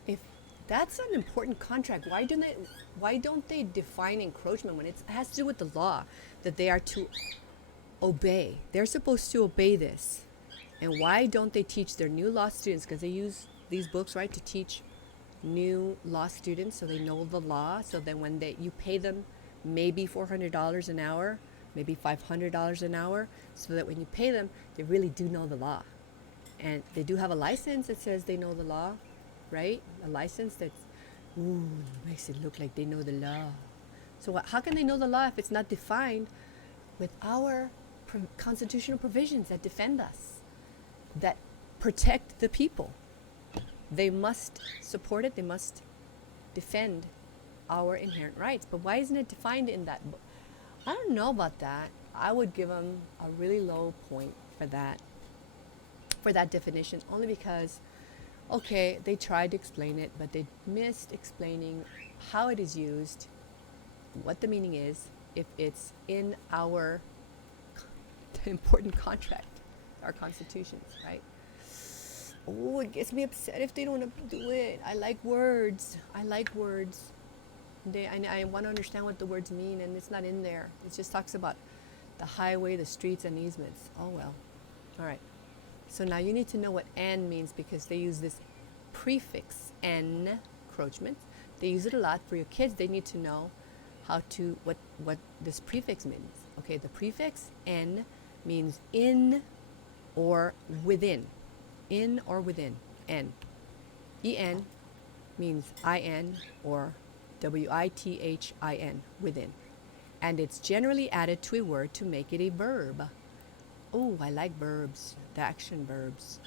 If that's an important contract, why don't they define encroachment when it has to do with the law that they are to obey? They're supposed to obey this. And why don't they teach their new law students, because they use these books, right, to teach new law students so they know the law, so that when you pay them maybe $400 an hour, maybe $500 an hour, so that when you pay them, they really do know the law. And they do have a license that says they know the law, right? A license that makes it look like they know the law. So how can they know the law if it's not defined with our constitutional provisions that defend us, that protect the people? They must support it. They must defend our inherent rights. But why isn't it defined in that book? I don't know about that. I would give them a really low point for that definition, only because, okay, they tried to explain it, but they missed explaining how it is used, what the meaning is, if it's in our important contract, our constitutions, right? Oh, it gets me upset if they don't do it. I like words. I want to understand what the words mean, and it's not in there. It just talks about the highway, the streets, and easements. Oh, well. All right. So now you need to know what "and" means, because they use this prefix encroachment. They use it a lot for your kids. They need to know what this prefix means. Okay, the prefix "en" means in or within. In or within. En. En means in or within, within. And it's generally added to a word to make it a verb. Oh, I like verbs, the action verbs.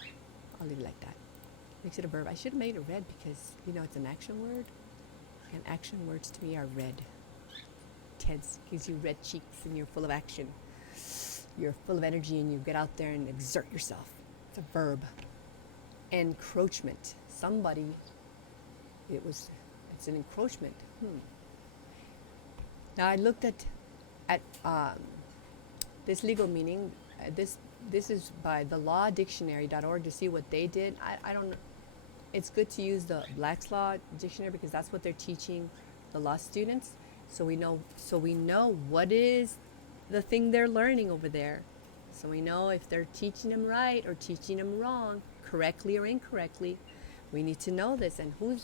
I'll leave it like that. Makes it a verb. I should have made it red because, it's an action word. And action words to me are red. Tense gives you red cheeks and you're full of action. You're full of energy and you get out there and exert yourself. It's a verb. Encroachment. It's an encroachment. Now I looked at this legal meaning. This is by thelawdictionary.org to see what they did. I don't know. It's good to use the Black's Law Dictionary because that's what they're teaching the law students. So we know what is the thing they're learning over there. So we know if they're teaching them right or teaching them wrong, correctly or incorrectly. We need to know this. And who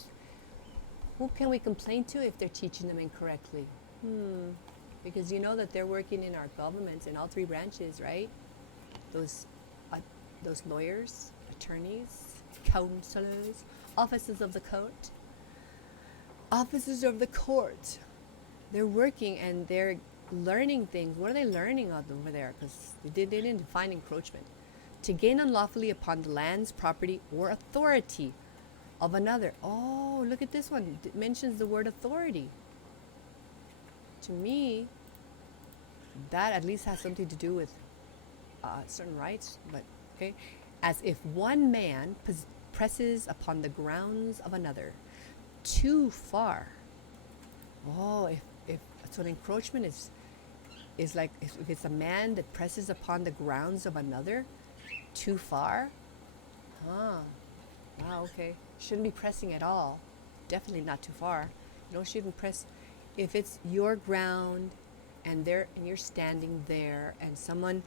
can we complain to if they're teaching them incorrectly? Because you know that they're working in our governments in all three branches, right? Those lawyers, attorneys, counselors, officers of the court. Officers of the court. They're working and they're learning things. What are they learning over there? Because they didn't define encroachment. To gain unlawfully upon the lands, property, or authority of another. Oh, look at this one. It mentions the word authority. To me, that at least has something to do with certain rights. But okay, as if one man presses upon the grounds of another too far. Oh, if so, an encroachment is like if it's a man that presses upon the grounds of another too far. Wow, okay. Shouldn't be pressing at all. Definitely not too far. Shouldn't press if it's your ground and you're standing there and someone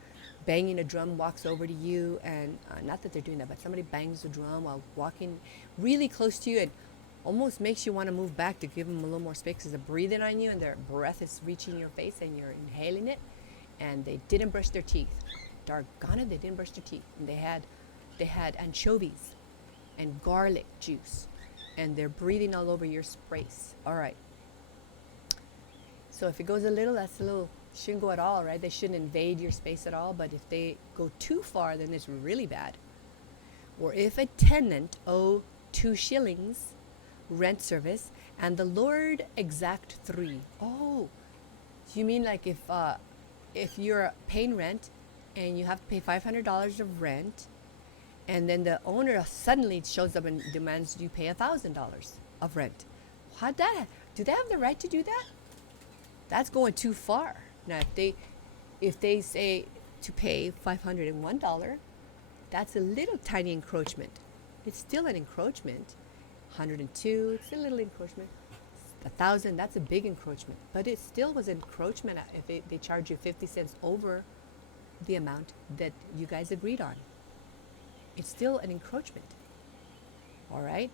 banging a drum walks over to you, and not that they're doing that, but somebody bangs the drum while walking really close to you and almost makes you want to move back to give them a little more space because they're breathing on you and their breath is reaching your face and you're inhaling it, and they didn't brush their teeth. Doggone it, they didn't brush their teeth. And they had anchovies and garlic juice, and they're breathing all over your space. All right. So if it goes a little, shouldn't go at all, right? They shouldn't invade your space at all. But if they go too far, then it's really bad. Or if a tenant owe 2 shillings rent service and the lord exact 3. Oh, you mean like if if you're paying rent and you have to pay $500 of rent, and then the owner suddenly shows up and demands you pay $1,000 of rent, do they have the right to do that? That's going too far. Now, if they say to pay $501, that's a little tiny encroachment. It's still an encroachment. 102, it's a little encroachment. 1,000, that's a big encroachment. But it still was encroachment if they charge you 50 cents over the amount that you guys agreed on. It's still an encroachment. All right?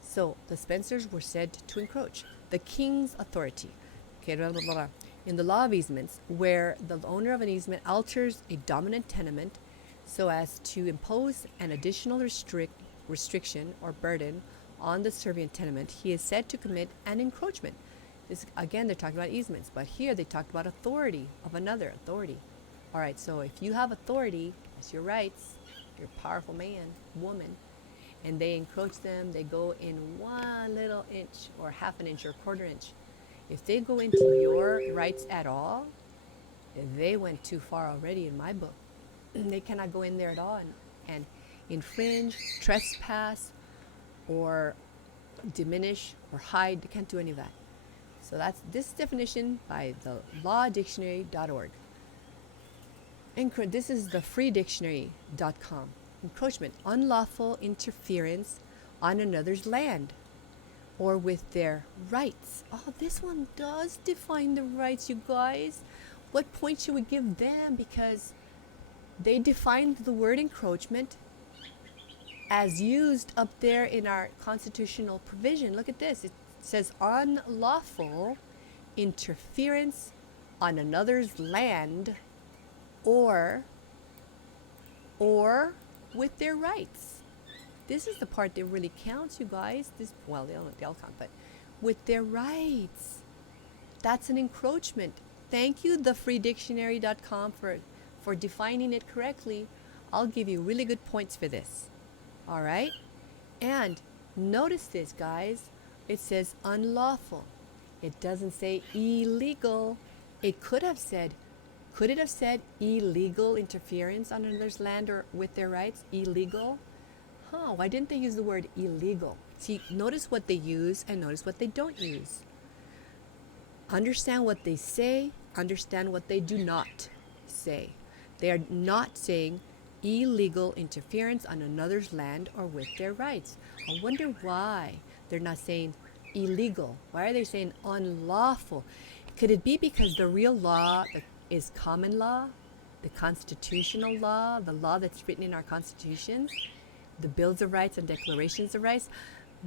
So the Spencers were said to encroach. The king's authority. Okay, blah, blah, blah. In the law of easements, where the owner of an easement alters a dominant tenement so as to impose an additional restriction or burden on the servient tenement, he is said to commit an encroachment. This, again, they're talking about easements, but here they talked about authority of another authority. All right, so if you have authority, that's your rights, you're a powerful man, woman, and they encroach them, they go in 1 little inch or half an inch or quarter inch. If they go into your rights at all, they went too far already in my book. They cannot go in there at all and infringe, trespass, or diminish or hide. They can't do any of that. So that's this definition by the lawdictionary.org. This is the freedictionary.com. Encroachment, unlawful interference on another's land or with their rights. Oh, this one does define the rights, you guys. What point should we give them? Because they defined the word encroachment as used up there in our constitutional provision. Look at this. It says unlawful interference on another's land or with their rights. This is the part that really counts, you guys. They all count, but with their rights. That's an encroachment. Thank you, thefreedictionary.com, for defining it correctly. I'll give you really good points for this. All right? And notice this, guys. It says unlawful. It doesn't say illegal. It could it have said illegal interference on another's land or with their rights? Illegal? Why didn't they use the word illegal? See, notice what they use and notice what they don't use. Understand what they say, understand what they do not say. They are not saying illegal interference on another's land or with their rights. I wonder why they're not saying illegal. Why are they saying unlawful? Could it be because the real law is common law, the constitutional law, the law that's written in our constitutions, the Bills of Rights and Declarations of Rights?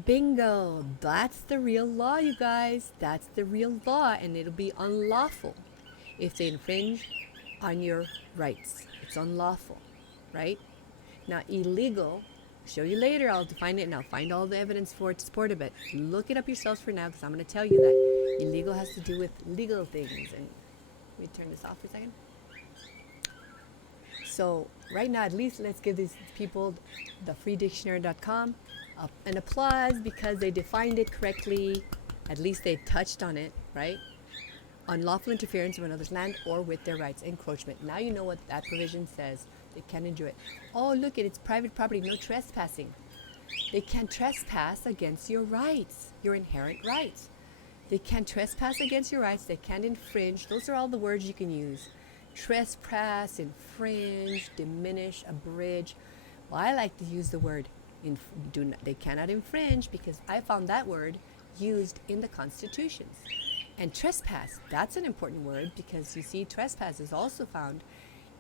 Bingo! That's the real law, you guys. That's the real law, and it'll be unlawful if they infringe on your rights. It's unlawful, right? Now, illegal, show you later. I'll define it and I'll find all the evidence for it to support it, but look it up yourselves for now, because I'm going to tell you that illegal has to do with legal things. And let me turn this off for a second. So right now, at least let's give these people, the freedictionary.com, an applause because they defined it correctly. At least they touched on it, right? Unlawful interference of another's land or with their rights, encroachment. Now you know what that provision says. They can't enjoy it. Oh, look, it's private property, no trespassing. They can't trespass against your rights, your inherent rights. They can't trespass against your rights. They can't infringe. Those are all the words you can use. Trespass, infringe, diminish, abridge. Well, I like to use the word they cannot infringe because I found that word used in the constitutions. And trespass, that's an important word because you see trespass is also found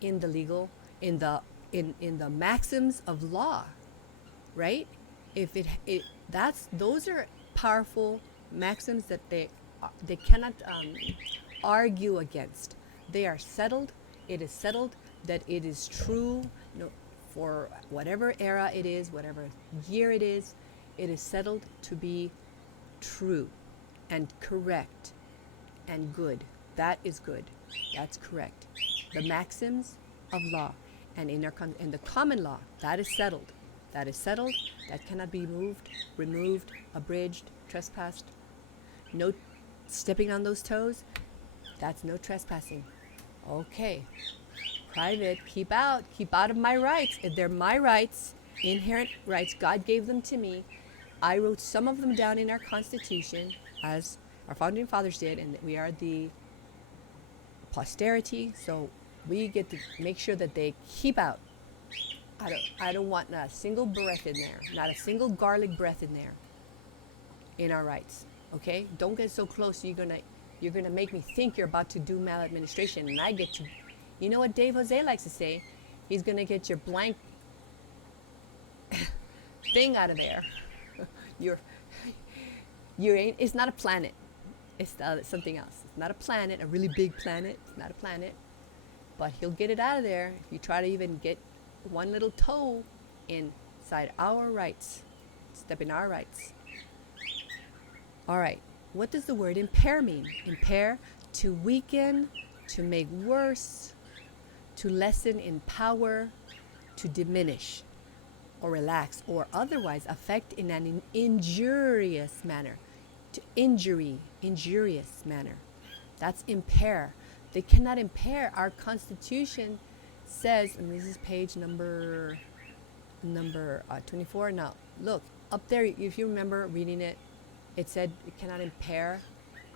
in the legal, in the maxims of law, right? Those are powerful maxims that they cannot argue against. They are settled. It is settled that it is true, for whatever era it is, whatever year it is settled to be true and correct and good. That is good. That's correct. The maxims of law and in the common law, that is settled. That is settled. That cannot be moved, removed, abridged, trespassed. No stepping on those toes. That's no trespassing. Okay, private, keep out of my rights. If they're my rights, inherent rights, God gave them to me. I wrote some of them down in our Constitution, as our founding fathers did, and we are the posterity, so we get to make sure that they keep out. I don't want not a single breath in there, not a single garlic breath in there, in our rights. Okay, don't get so close. You're gonna make me think you're about to do maladministration, and I get to. You know what Dave Jose likes to say? He's gonna get your blank thing out of there. You ain't. It's not a planet. It's something else. It's not a planet. A really big planet. It's not a planet. But he'll get it out of there if you try to even get one little toe inside our rights. Step in our rights. All right. What does the word impair mean? Impair, to weaken, to make worse, to lessen in power, to diminish, or relax, or otherwise affect in an injurious manner. To injurious manner. That's impair. They cannot impair. Our Constitution says, and this is page number 24. Now, look, up there, if you remember reading it, it said it cannot impair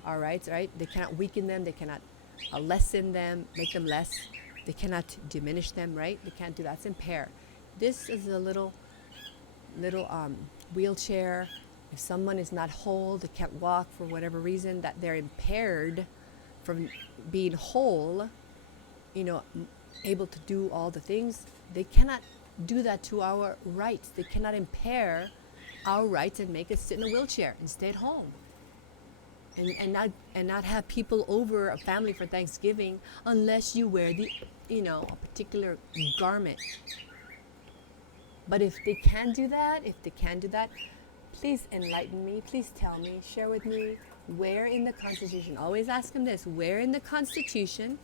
our rights, right? They cannot weaken them. They cannot lessen them, make them less. They cannot diminish them, right? They can't do that. It's impair. This is a little wheelchair. If someone is not whole, they can't walk for whatever reason, that they're impaired from being whole, able to do all the things, they cannot do that to our rights. They cannot impair our rights and make us sit in a wheelchair and stay at home. And not have people over, a family, for Thanksgiving unless you wear a particular garment. But if they can do that, please enlighten me, please tell me, share with me, where in the Constitution, always ask them this, where in the Constitution,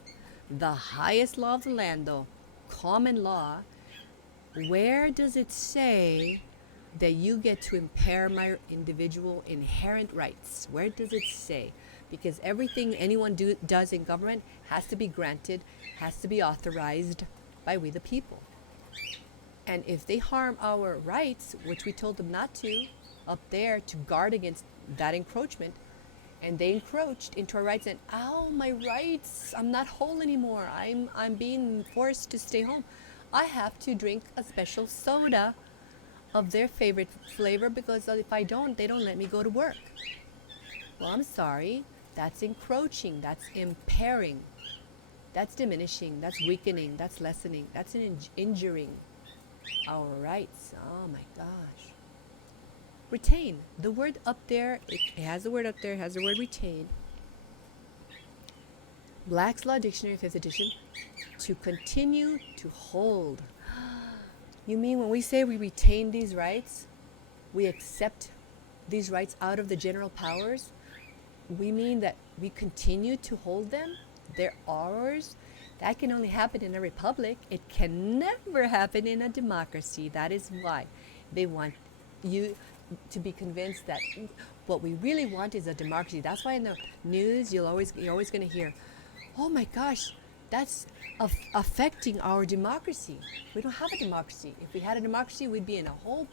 the highest law of the land though, common law, where does it say that you get to impair my individual inherent rights? Where does it say? Because everything anyone does in government has to be granted, has to be authorized by we the people. And if they harm our rights, which we told them not to, up there to guard against that encroachment, and they encroached into our rights and, ow, my rights, I'm not whole anymore, I'm being forced to stay home. I have to drink a special soda of their favorite flavor because if I don't, they don't let me go to work. Well, I'm sorry, that's encroaching, that's impairing, that's diminishing, that's weakening, that's lessening, that's injuring our rights. Oh my gosh. Retain. The word up there, it has the word up there, it has the word retain. Black's Law Dictionary, 5th edition. To continue to hold. You mean when we say we retain these rights, we accept these rights out of the general powers? We mean that we continue to hold them? They're ours? That can only happen in a republic. It can never happen in a democracy. That is why they want you to be convinced that what we really want is a democracy. That's why in the news you're always going to hear, oh my gosh, that's affecting our democracy. We don't have a democracy. If we had a democracy, we'd be in a whole...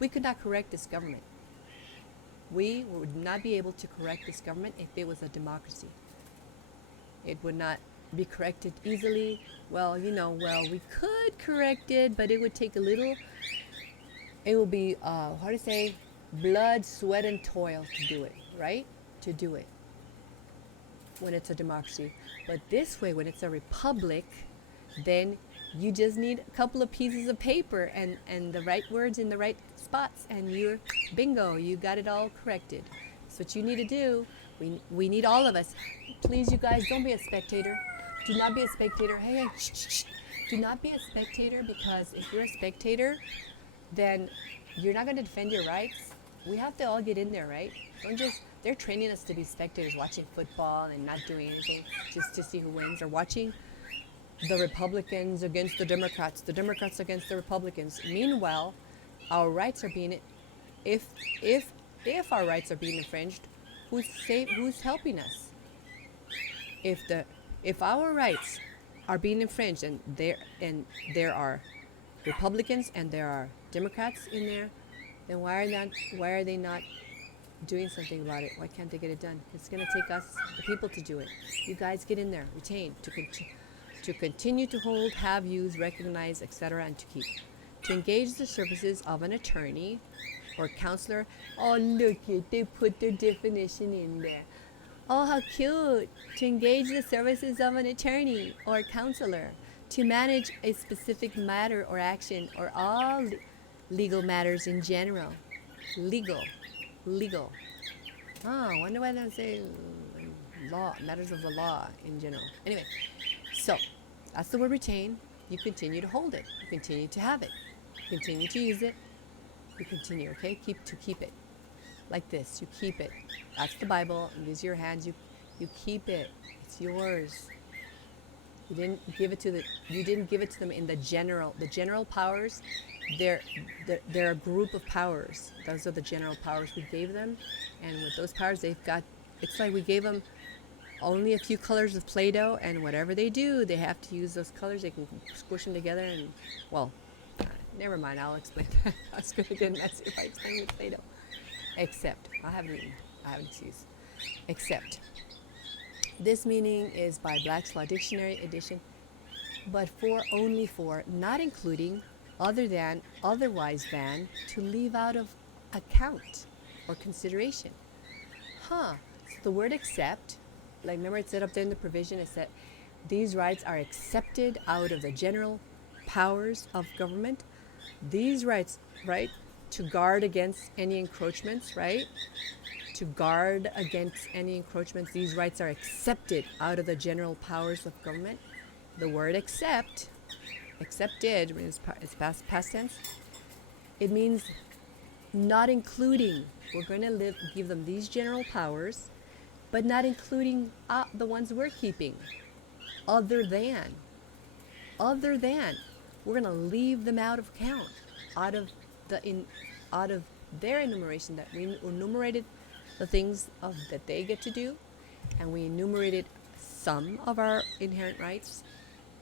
We could not correct this government. We would not be able to correct this government if it was a democracy. It would not be corrected easily. Well, we could correct it, but it would take a little... It will be, blood, sweat, and toil to do it, right? To do it when it's a democracy. But this way, when it's a republic, then you just need a couple of pieces of paper and the right words in the right spots, and you're bingo, you got it all corrected. That's what you need to do. We need all of us. Please, you guys, don't be a spectator. Do not be a spectator. Hey, shh, shh, shh. Do not be a spectator, because if you're a spectator, then you're not going to defend your rights. We have to all get in there, right? They're training us to be spectators, watching football and not doing anything just to see who wins, or watching the Republicans against the Democrats against the Republicans. Meanwhile, our rights are being, if our rights are being infringed, who's helping us? If the If our rights are being infringed, and there are Republicans and there are Democrats in there, then why are they not doing something about it? Why can't they get it done? It's going to take us, the people, to do it. You guys get in there, retain, to continue to hold, have, use, recognize, etc., and to keep. To engage the services of an attorney or counselor. Oh, look it, they put their definition in there. Oh, how cute. To engage the services of an attorney or counselor. To manage a specific matter or action, or all legal matters in general. Legal. Oh, I wonder why they say law, matters of the law in general. Anyway, so that's the word retain. You continue to hold it. You continue to have it. You continue to use it. You continue, okay? Keep it. Like this, you keep it. That's the Bible. Use your hands. You keep it. It's yours. You didn't give it to them in the general powers. They're a group of powers. Those are the general powers we gave them, and with those powers, they've got. It's like we gave them only a few colors of Play-Doh, and whatever they do, they have to use those colors. They can squish them together, and never mind. I'll explain that. I was going to get messy if I explain with Play-Doh. Except I haven't excuse. Except. This meaning is by Black's Law Dictionary edition, but only for, not including, other than, otherwise than, to leave out of account or consideration. So the word accept, like remember it said up there in the provision, it said these rights are accepted out of the general powers of government. These rights, right, to guard against any encroachments, right? To guard against any encroachments, these rights are accepted out of the general powers of government. The word accepted, it's past tense. It means not including. We're going to give them these general powers, but not including the ones we're keeping. Other than. We're going to leave them out of account, out of their enumeration, that we enumerated the things that they get to do, and we enumerated some of our inherent rights,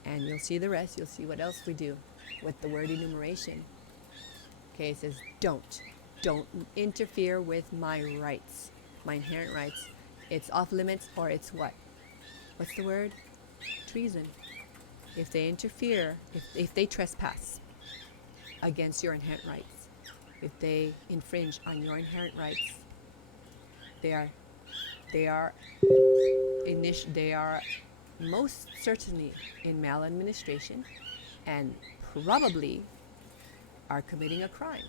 and you'll see the rest. You'll see what else we do with the word enumeration. Okay, it says don't interfere with my rights, my inherent rights. It's off limits, or it's what? What's the word? Treason. If they interfere, if they trespass against your inherent rights, if they infringe on your inherent rights, they are most certainly in maladministration, and probably are committing a crime.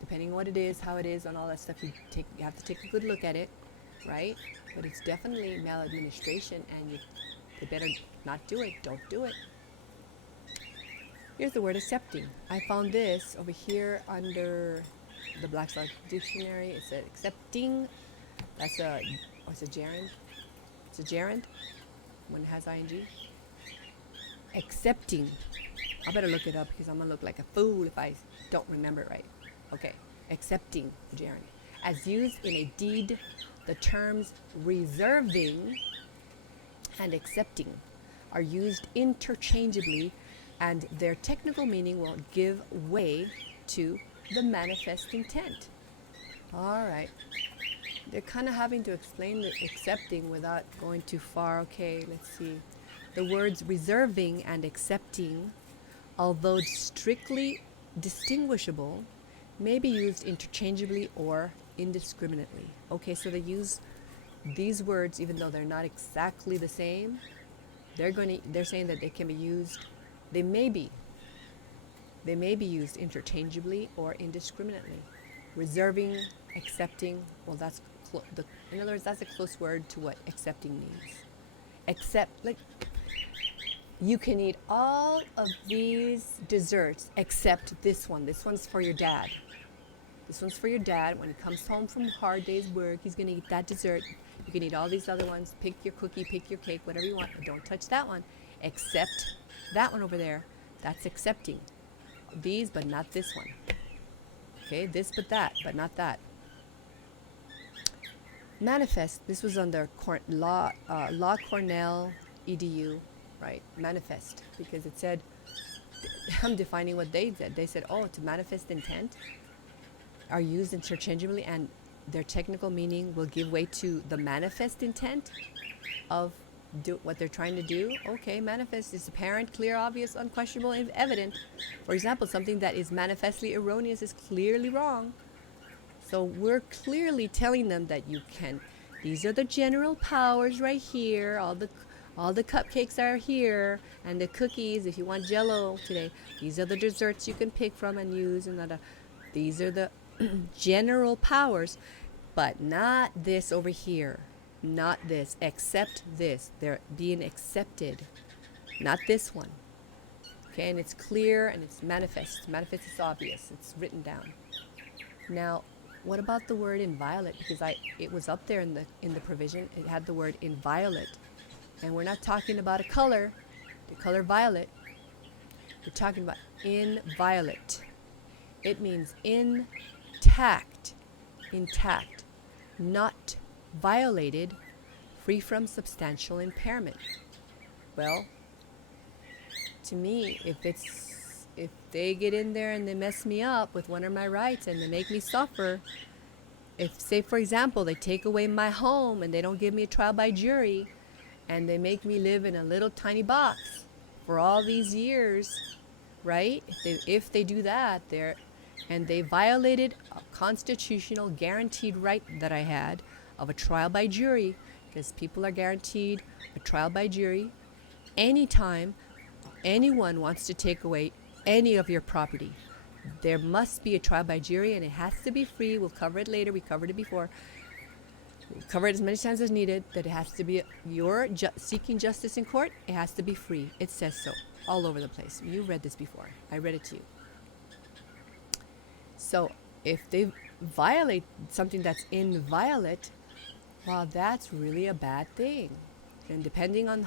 Depending on what it is, how it is, and all that stuff, you have to take a good look at it, right? But it's definitely maladministration, and they better not do it. Don't do it. Here's the word accepting. I found this over here under the Black's Law Dictionary. It said accepting. It's a gerund. It's a gerund when it has ing. Accepting. I better look it up because I'm going to look like a fool if I don't remember it right. Okay. Accepting, gerund. As used in a deed, the terms reserving and accepting are used interchangeably, and their technical meaning will give way to the manifest intent. All right. They're kind of having to explain the accepting without going too far. Okay, let's see. The words reserving and accepting, although strictly distinguishable, may be used interchangeably or indiscriminately. Okay, so they use these words even though they're not exactly the same. They're saying that they can be used. They may be used interchangeably or indiscriminately. Reserving, accepting, well, that's in other words, that's a close word to what accepting means. Accept, like, you can eat all of these desserts except this one. This one's for your dad. This one's for your dad. When he comes home from a hard day's work, he's going to eat that dessert. You can eat all these other ones. Pick your cookie, pick your cake, whatever you want, but don't touch that one. Except that one over there. That's accepting. These, but not this one. Okay, this but that, but not that. Manifest, this was on their Law Cornell EDU, right? Manifest, because it said, I'm defining what they said. They said, oh, to manifest intent are used interchangeably, and their technical meaning will give way to the manifest intent of what they're trying to do. Okay, manifest is apparent, clear, obvious, unquestionable, and evident. For example, something that is manifestly erroneous is clearly wrong. So we're clearly telling them that you can, these are the general powers right here, all the cupcakes are here, and the cookies, if you want Jell-O today, these are the desserts you can pick from and use, and these are the general powers, but not this over here, not this, except this. They're being accepted, not this one. Okay, and it's clear and it's manifest. Manifest is obvious. It's written down. Now, what about the word inviolate? Because it was up there in the provision. It had the word inviolate, and we're not talking about a color, the color violet. We're talking about inviolate. It means intact, not violated, free from substantial impairment. Well, to me, if they get in there and they mess me up with one of my rights and they make me suffer, if, say, for example, they take away my home and they don't give me a trial by jury and they make me live in a little tiny box for all these years, right? If they do that, and they violated a constitutional guaranteed right that I had of a trial by jury, because people are guaranteed a trial by jury anytime anyone wants to take away any of your property. There must be a trial by jury, and it has to be free. We'll cover it later. We covered it before. We'll cover it as many times as needed. That it has to be, you're seeking justice in court, it has to be free. It says so all over the place. You read this before. I read it to you. So if they violate something that's inviolate, well, that's really a bad thing. And depending on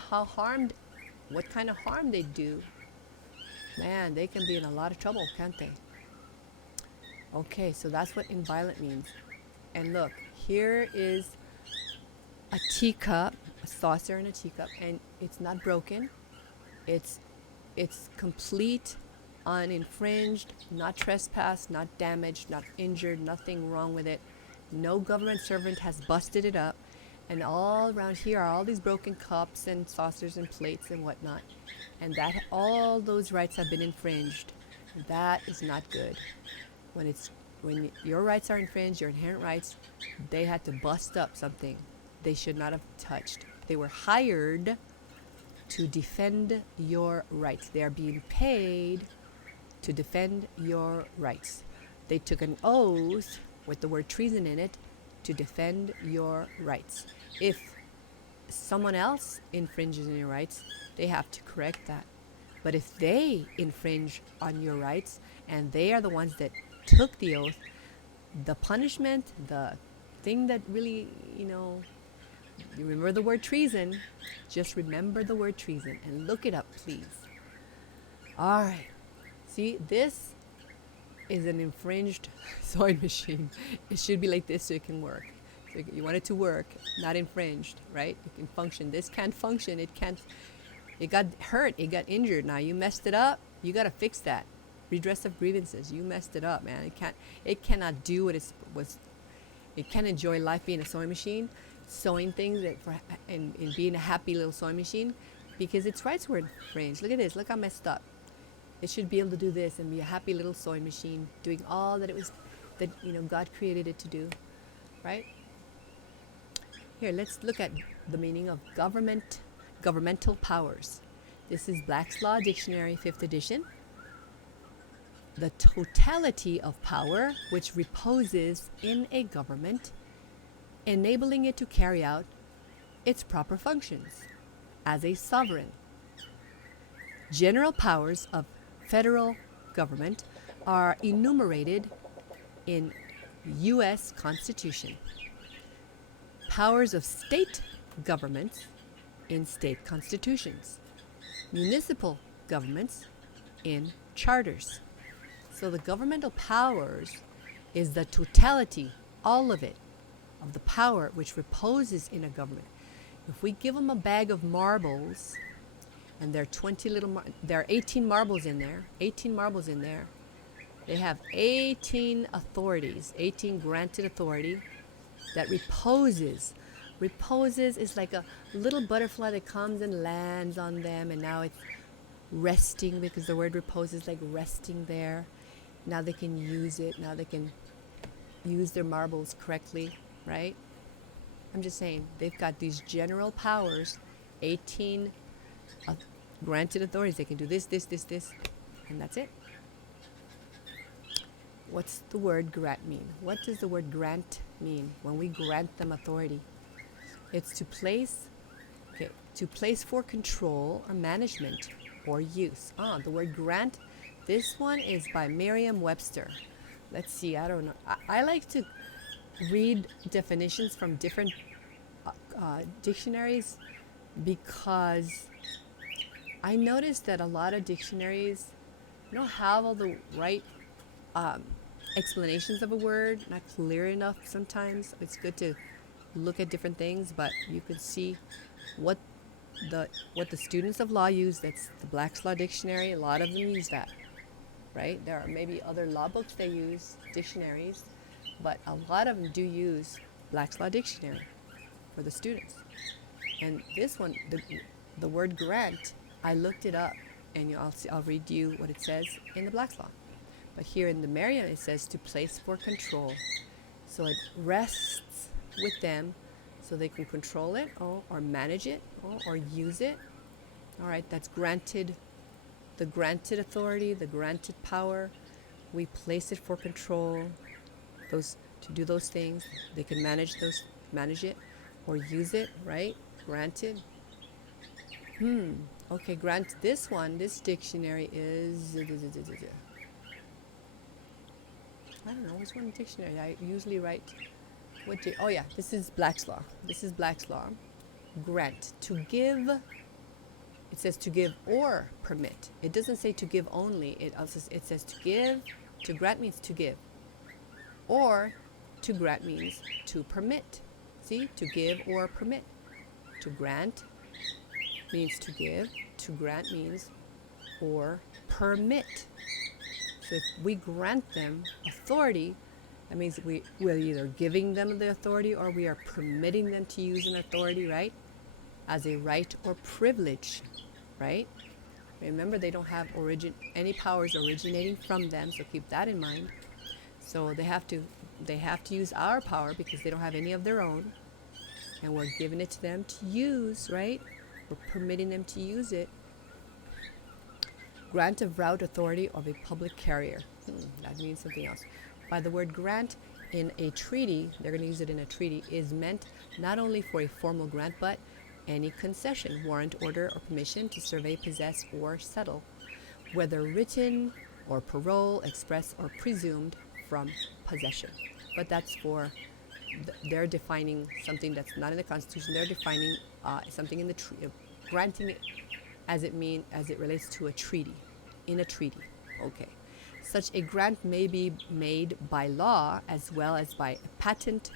what kind of harm they do, man, they can be in a lot of trouble, can't they? Okay, so that's what inviolate means. And look, here is a teacup, a saucer and a teacup, and it's not broken. It's complete, uninfringed, not trespassed, not damaged, not injured, nothing wrong with it. No government servant has busted it up. And all around here are all these broken cups and saucers and plates and whatnot. And that all those rights have been infringed. That is not good. When your rights are infringed, your inherent rights, they had to bust up something they should not have touched. They were hired to defend your rights. They are being paid to defend your rights. They took an oath with the word treason in it to defend your rights. If someone else infringes on your rights, they have to correct that. But if they infringe on your rights and they are the ones that took the oath, the punishment, the thing that really, you remember the word treason, just remember the word treason and look it up, please. All right. See, this is an infringed sewing machine. It should be like this so it can work. So you want it to work, not infringed, right? It can function. This can't function. It can't. It got hurt. It got injured. Now you messed it up. You got to fix that. Redress of grievances. You messed it up, man. It cannot do what it was. It can't enjoy life being a sewing machine, sewing things and being a happy little sewing machine, because its rights were infringed. Look at this. Look how messed up. It should be able to do this and be a happy little sewing machine, doing all that God created it to do, right? Here, let's look at the meaning of governmental powers. This is Black's Law Dictionary, 5th edition. The totality of power which reposes in a government, enabling it to carry out its proper functions as a sovereign. General powers of federal government are enumerated in U.S. Constitution. Powers of state governments in state constitutions. Municipal governments in charters. So the governmental powers is the totality, all of it, of the power which reposes in a government. If we give them a bag of marbles, and there are there are 18 marbles in there, 18 marbles in there, they have 18 authorities, 18 granted authority that reposes. Reposes is like a little butterfly that comes and lands on them, and now it's resting, because the word repose is like resting there. Now they can use it. Now they can use their marbles correctly, right? I'm just saying, they've got these general powers, 18 granted authorities. They can do this, this, this, this, and that's it. What's the word grant mean? What does the word grant mean when we grant them authority? It's to place for control or management or use. The word grant, this one is by Merriam-Webster. Let's see, I don't know. I like to read definitions from different dictionaries, because I noticed that a lot of dictionaries don't have all the right explanations of a word, not clear enough sometimes. It's good to look at different things, but you could see what the students of law use. That's the Black's Law Dictionary. A lot of them use that, right? There are maybe other law books they use, dictionaries, but a lot of them do use Black's Law Dictionary for the students. And this one, the word grant, I looked it up, and I'll read you what it says in the Black's Law. But here in the Merriam, it says to place for control. So it rests with them so they can control it or manage it or use it. All right, that's granted, the granted authority, the granted power. We place it for control, to do those things. They can manage it or use it, right? Granted. Okay, this dictionary is, I don't know, which one dictionary? I usually write, this is Black's Law. This is Black's Law. Grant, to give, it says to give or permit. It doesn't say to give only, it says to give. To grant means to give. Or to grant means to permit. See, to give or permit. To grant means to give. To grant means or permit. So if we grant them authority, that means we're either giving them the authority or we are permitting them to use an authority, right? As a right or privilege, right? Remember, they don't have any powers originating from them, so keep that in mind. So they have to use our power because they don't have any of their own, and we're giving it to them to use, right? We're permitting them to use it. Grant of route authority of a public carrier. That means something else. By the word grant in a treaty, they're going to use it in a treaty, is meant not only for a formal grant, but any concession, warrant, order, or permission to survey, possess, or settle, whether written or parole, express, or presumed from possession. But that's for, they're defining something that's not in the Constitution. They're defining something in the granting it as it relates to a treaty, in a treaty. Okay. Such a grant may be made by law as well as by a patent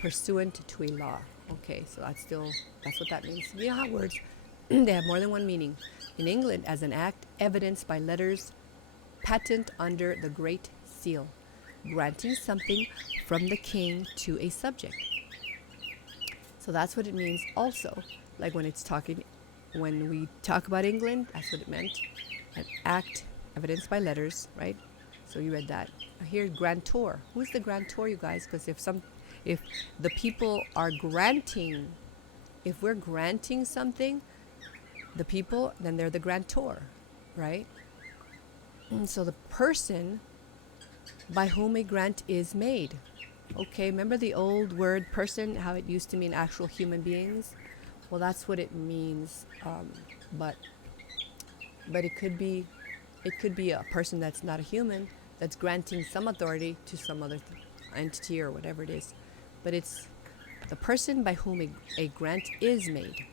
pursuant to a law. Okay, so that's what that means. You know how words, they have more than one meaning. In England, as an act evidenced by letters patent under the Great Seal, granting something from the king to a subject. So that's what it means also. Like when we talk about England, that's what it meant. An act evidenced by letters, right? So you read that. Here, grantor. Who's the grantor, you guys? Because if the people are granting, if we're granting something, the people, then they're the grantor, right? And so the person by whom a grant is made. Okay, remember the old word person, how it used to mean actual human beings? Well, that's what it means. But it could be a person that's not a human that's granting some authority to some other entity or whatever it is. But it's the person by whom a grant is made.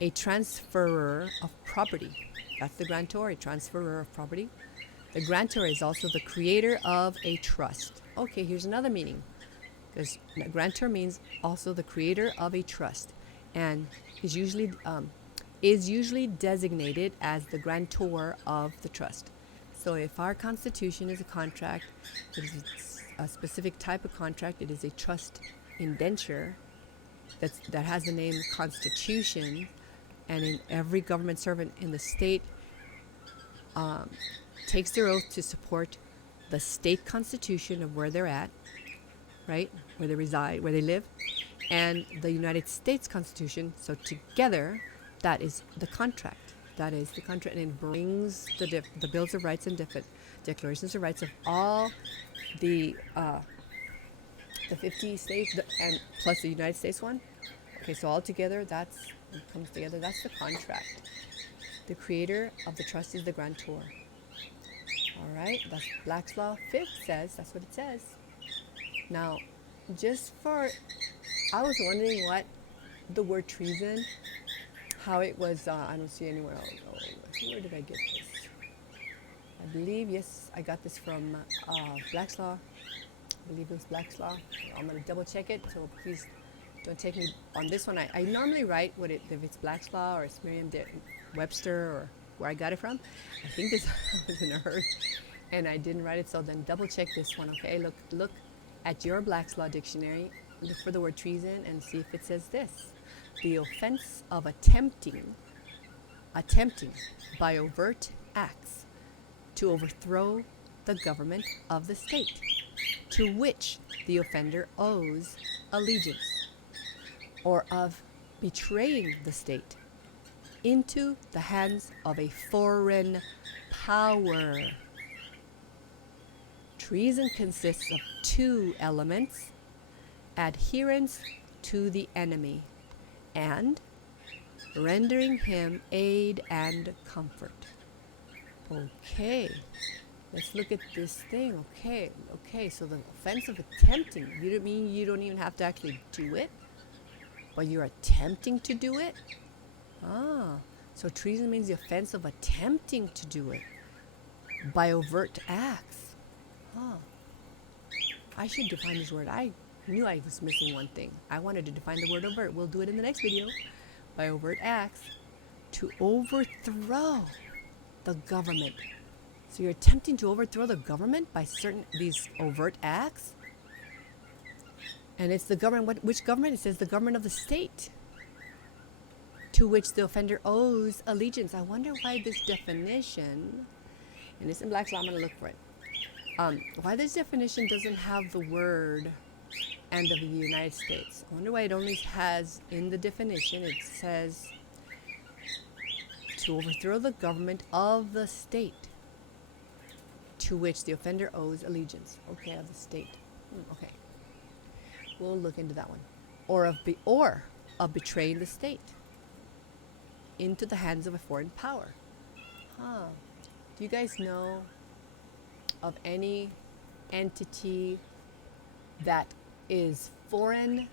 A transferor of property. That's the grantor, a transferor of property. The grantor is also the creator of a trust. Okay, here's another meaning. because grantor means also the creator of a trust, and is usually designated as the grantor of the trust. So if our Constitution is a contract, it is a specific type of contract. It is a trust indenture that has the name Constitution, and in every government servant in the state takes their oath to support the state constitution of where they're at, right, where they reside, where they live, and the United States Constitution. So together, that is the contract. That is the contract, and it brings the Bills of Rights and Declarations of Rights of all the 50 states and plus the United States one. Okay, so all together, it comes together. That's the contract. The creator of the trust is the grantor. All right, that's Black's Law 5th says. That's what it says. Now, I was wondering what the word treason, how it was, I don't see anywhere else. Oh, where did I get this? I believe, yes, I got this from Black's Law. I believe it was Black's Law. I'm going to double check it, so please don't take me on this one. I normally write if it's Black's Law or it's Merriam-Webster or where I got it from. I think this I was in a hurry and I didn't write it, so then double check this one, okay? Look at your Black's Law dictionary, look for the word treason and see if it says this. The offense of attempting by overt acts to overthrow the government of the state to which the offender owes allegiance, or of betraying the state into the hands of a foreign power. Treason consists of two elements: adherence to the enemy and rendering him aid and comfort. Okay, let's look at this thing. Okay, so the offense of attempting, you don't even have to actually do it, but you're attempting to do it? So treason means the offense of attempting to do it by overt acts. I should define this word. I knew I was missing one thing. I wanted to define the word overt. We'll do it in the next video. By overt acts to overthrow the government. So you're attempting to overthrow the government by these overt acts? And it's the government, which government? It says the government of the state to which the offender owes allegiance. I wonder why this definition, and it's in Black's Law, I'm going to look for it. Why this definition doesn't have the word "and of the United States." I wonder why it only has in the definition, it says to overthrow the government of the state to which the offender owes allegiance. Okay, of the state. Okay. We'll look into that one. Or of betraying the state into the hands of a foreign power. Do you guys know of any entity that is foreign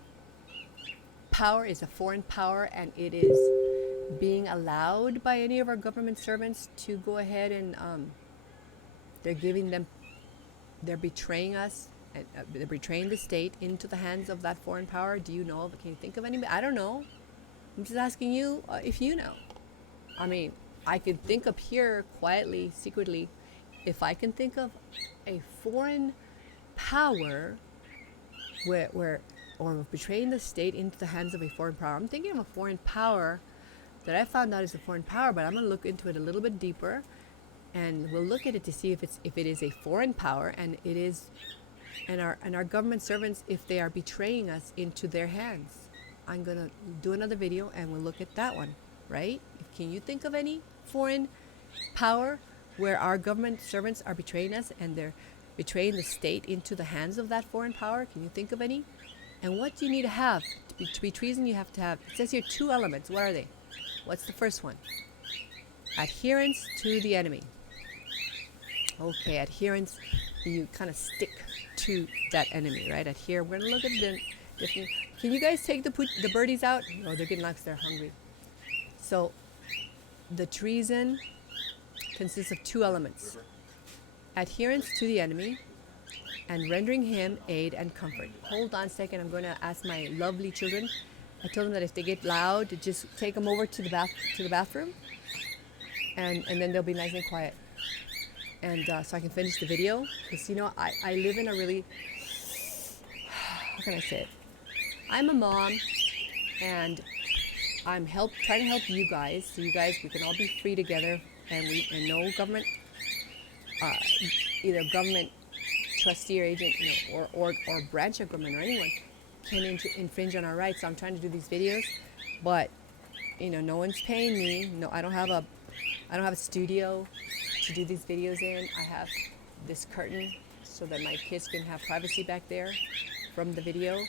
power, is a foreign power, and it is being allowed by any of our government servants to go ahead and they're betraying us, and they're betraying the state into the hands of that foreign power? Do you know of? Can you think of anybody? I don't know. I'm just asking you if you know. I mean, I could think up here quietly, secretly, if I can think of a foreign power or betraying the state into the hands of a foreign power. I'm thinking of a foreign power that I found out is a foreign power, but I'm going to look into it a little bit deeper, and we'll look at it to see if it is a foreign power, and it is, and our government servants, if they are betraying us into their hands. I'm going to do another video and we'll look at that one, right? Can you think of any foreign power where our government servants are betraying us and they're betraying the state into the hands of that foreign power? Can you think of any? And what do you need to have? To be treason, you have to have, it says here, two elements. What are they? What's the first one? Adherence to the enemy. Okay, adherence, you kind of stick to that enemy, right? Adhere. We're going to look at the different. Can you guys take the birdies out? Oh, they're getting like they're hungry. So the treason consists of two elements: adherence to the enemy and rendering him aid and comfort. Hold on a second. I'm going to ask my lovely children. I told them that if they get loud, to just take them over to the bathroom, and then they'll be nice and quiet. And so I can finish the video, because I live in a really, how can I say it? I'm a mom, and I'm trying to help you guys, so we can all be free together, and no government, either government trustee or agent, or branch of government or anyone can infringe on our rights. So I'm trying to do these videos, but no one's paying me. No, I don't have a studio to do these videos in. I have this curtain so that my kids can have privacy back there from the video,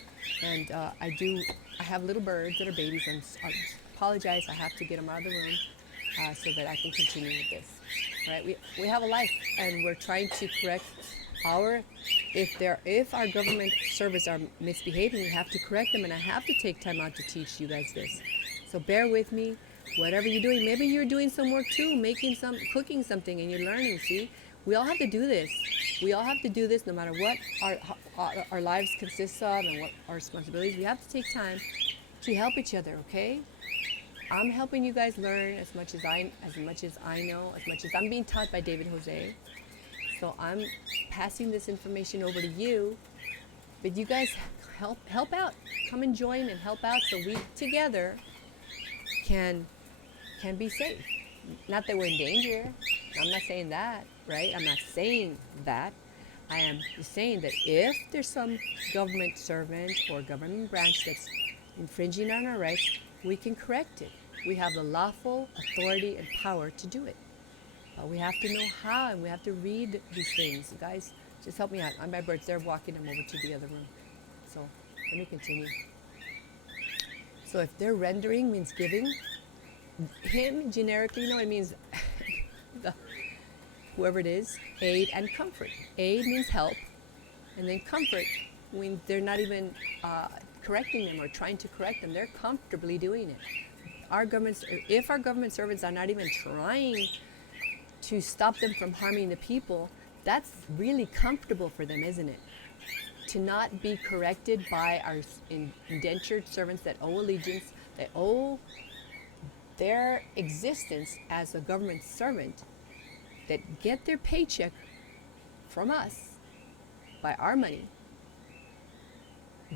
and I have little birds that are babies, and I apologize. I have to get them out of the room so that I can continue with this. Right? We have a life, and we're trying to correct if our government servants are misbehaving, we have to correct them, and I have to take time out to teach you guys this. So bear with me. Whatever you're doing, maybe you're doing some work too, cooking something, and you're learning. See, we all have to do this. We all have to do this, no matter what our lives consist of and what our responsibilities. We have to take time to help each other. Okay? I'm helping you guys learn as much as I know, as much as I'm being taught by David Jose. So I'm passing this information over to you, but you guys help out. Come and join and help out, so we together can be safe. Not that we're in danger. I'm not saying that, right? I'm not saying that. I am just saying that if there's some government servant or government branch that's infringing on our rights, we can correct it. We have the lawful authority and power to do it. But we have to know how, and we have to read these things. Guys, just help me out. My birds, they're walking them over to the other room. So let me continue. So if their rendering means giving, him generically, it means whoever it is, aid and comfort. Aid means help, and then comfort when they're not even correcting them or trying to correct them. They're comfortably doing it. If our government servants are not even trying to stop them from harming the people, that's really comfortable for them, isn't it? To not be corrected by our indentured servants that owe allegiance, that owe their existence as a government servant, that get their paycheck from us by our money.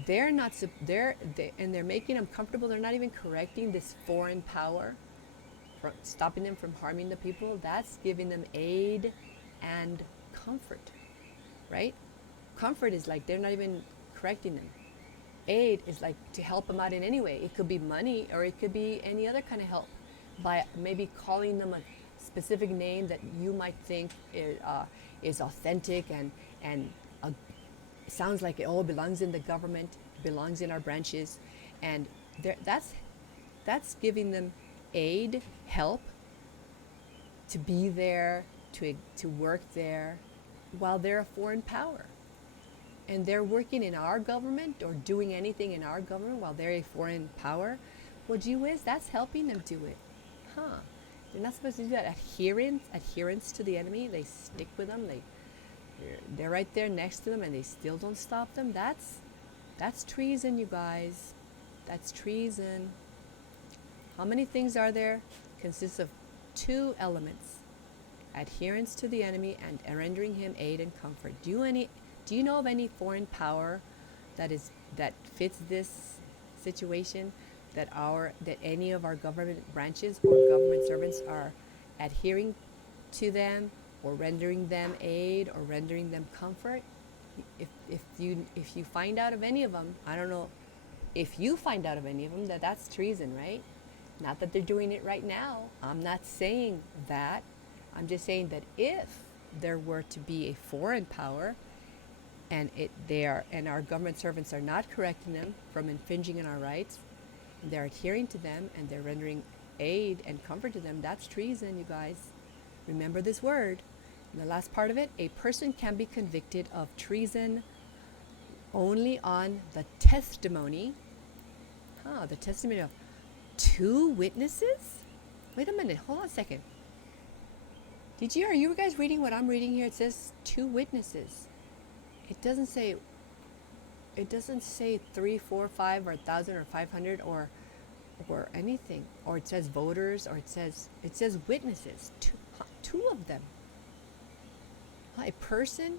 They're making them comfortable. They're not even correcting this foreign power, from stopping them from harming the people. That's giving them aid and comfort, right? Comfort is like they're not even correcting them. Aid is like to help them out in any way. It could be money, or it could be any other kind of help, by maybe calling them a specific name that you might think is authentic and sounds like it all belongs in the government, belongs in our branches, and that's giving them aid, help, to be there, to work there, while they're a foreign power. And they're working in our government or doing anything in our government while they're a foreign power. Well, gee whiz, that's helping them do it. They're not supposed to do that. Adherence to the enemy. They stick with them. They're right there next to them, and they still don't stop them. That's treason, you guys. That's treason. How many things are there? Consists of 2 elements: adherence to the enemy and rendering him aid and comfort. Do you know of any foreign power that fits this situation? That any of our government branches or government servants are adhering to them, or rendering them aid, or rendering them comfort? If you find out of any of them, I don't know if you find out of any of them, that's treason, right? Not that they're doing it right now. I'm not saying that. I'm just saying that if there were to be a foreign power, and our government servants are not correcting them from infringing on our rights, they're adhering to them, and they're rendering aid and comfort to them, that's treason, you guys. Remember this word. And the last part of it: a person can be convicted of treason only on the testimony. The testimony of 2 witnesses? Wait a minute, hold on a second. Are you guys reading what I'm reading here? It says 2 witnesses. it doesn't say 3, 4, 5, or 1,000 or 500 or anything, or it says voters, or it says witnesses, two of them. A person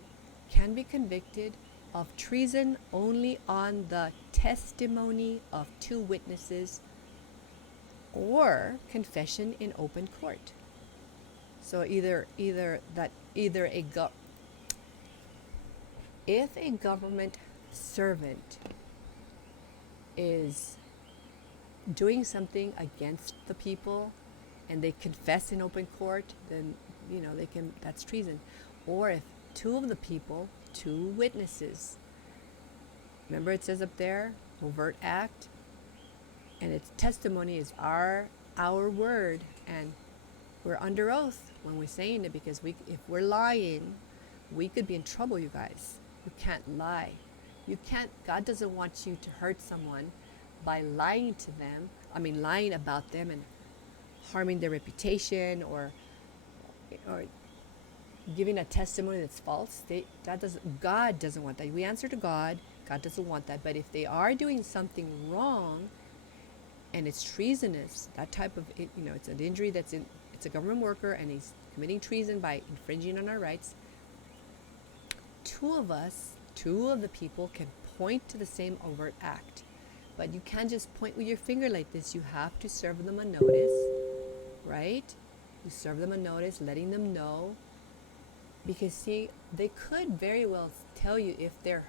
can be convicted of treason only on the testimony of 2 witnesses or confession in open court. So if a government servant is doing something against the people and they confess in open court, then that's treason. Or if 2 of the people, 2 witnesses, remember it says up there, overt act, and its testimony is our word, and we're under oath when we're saying it, because if we're lying, we could be in trouble, you guys. You can't lie. God doesn't want you to hurt someone by lying to them, lying about them and harming their reputation, or giving a testimony that's false. God doesn't want that. We answer to God. God doesn't want that. But if they are doing something wrong and it's treasonous, that type of, it's an injury it's a government worker and he's committing treason by infringing on our rights, 2 of the people can point to the same overt act. But you can't just point with your finger like this. You have to serve them a notice, right? You serve them a notice, letting them know. Because see, they could very well tell you if they're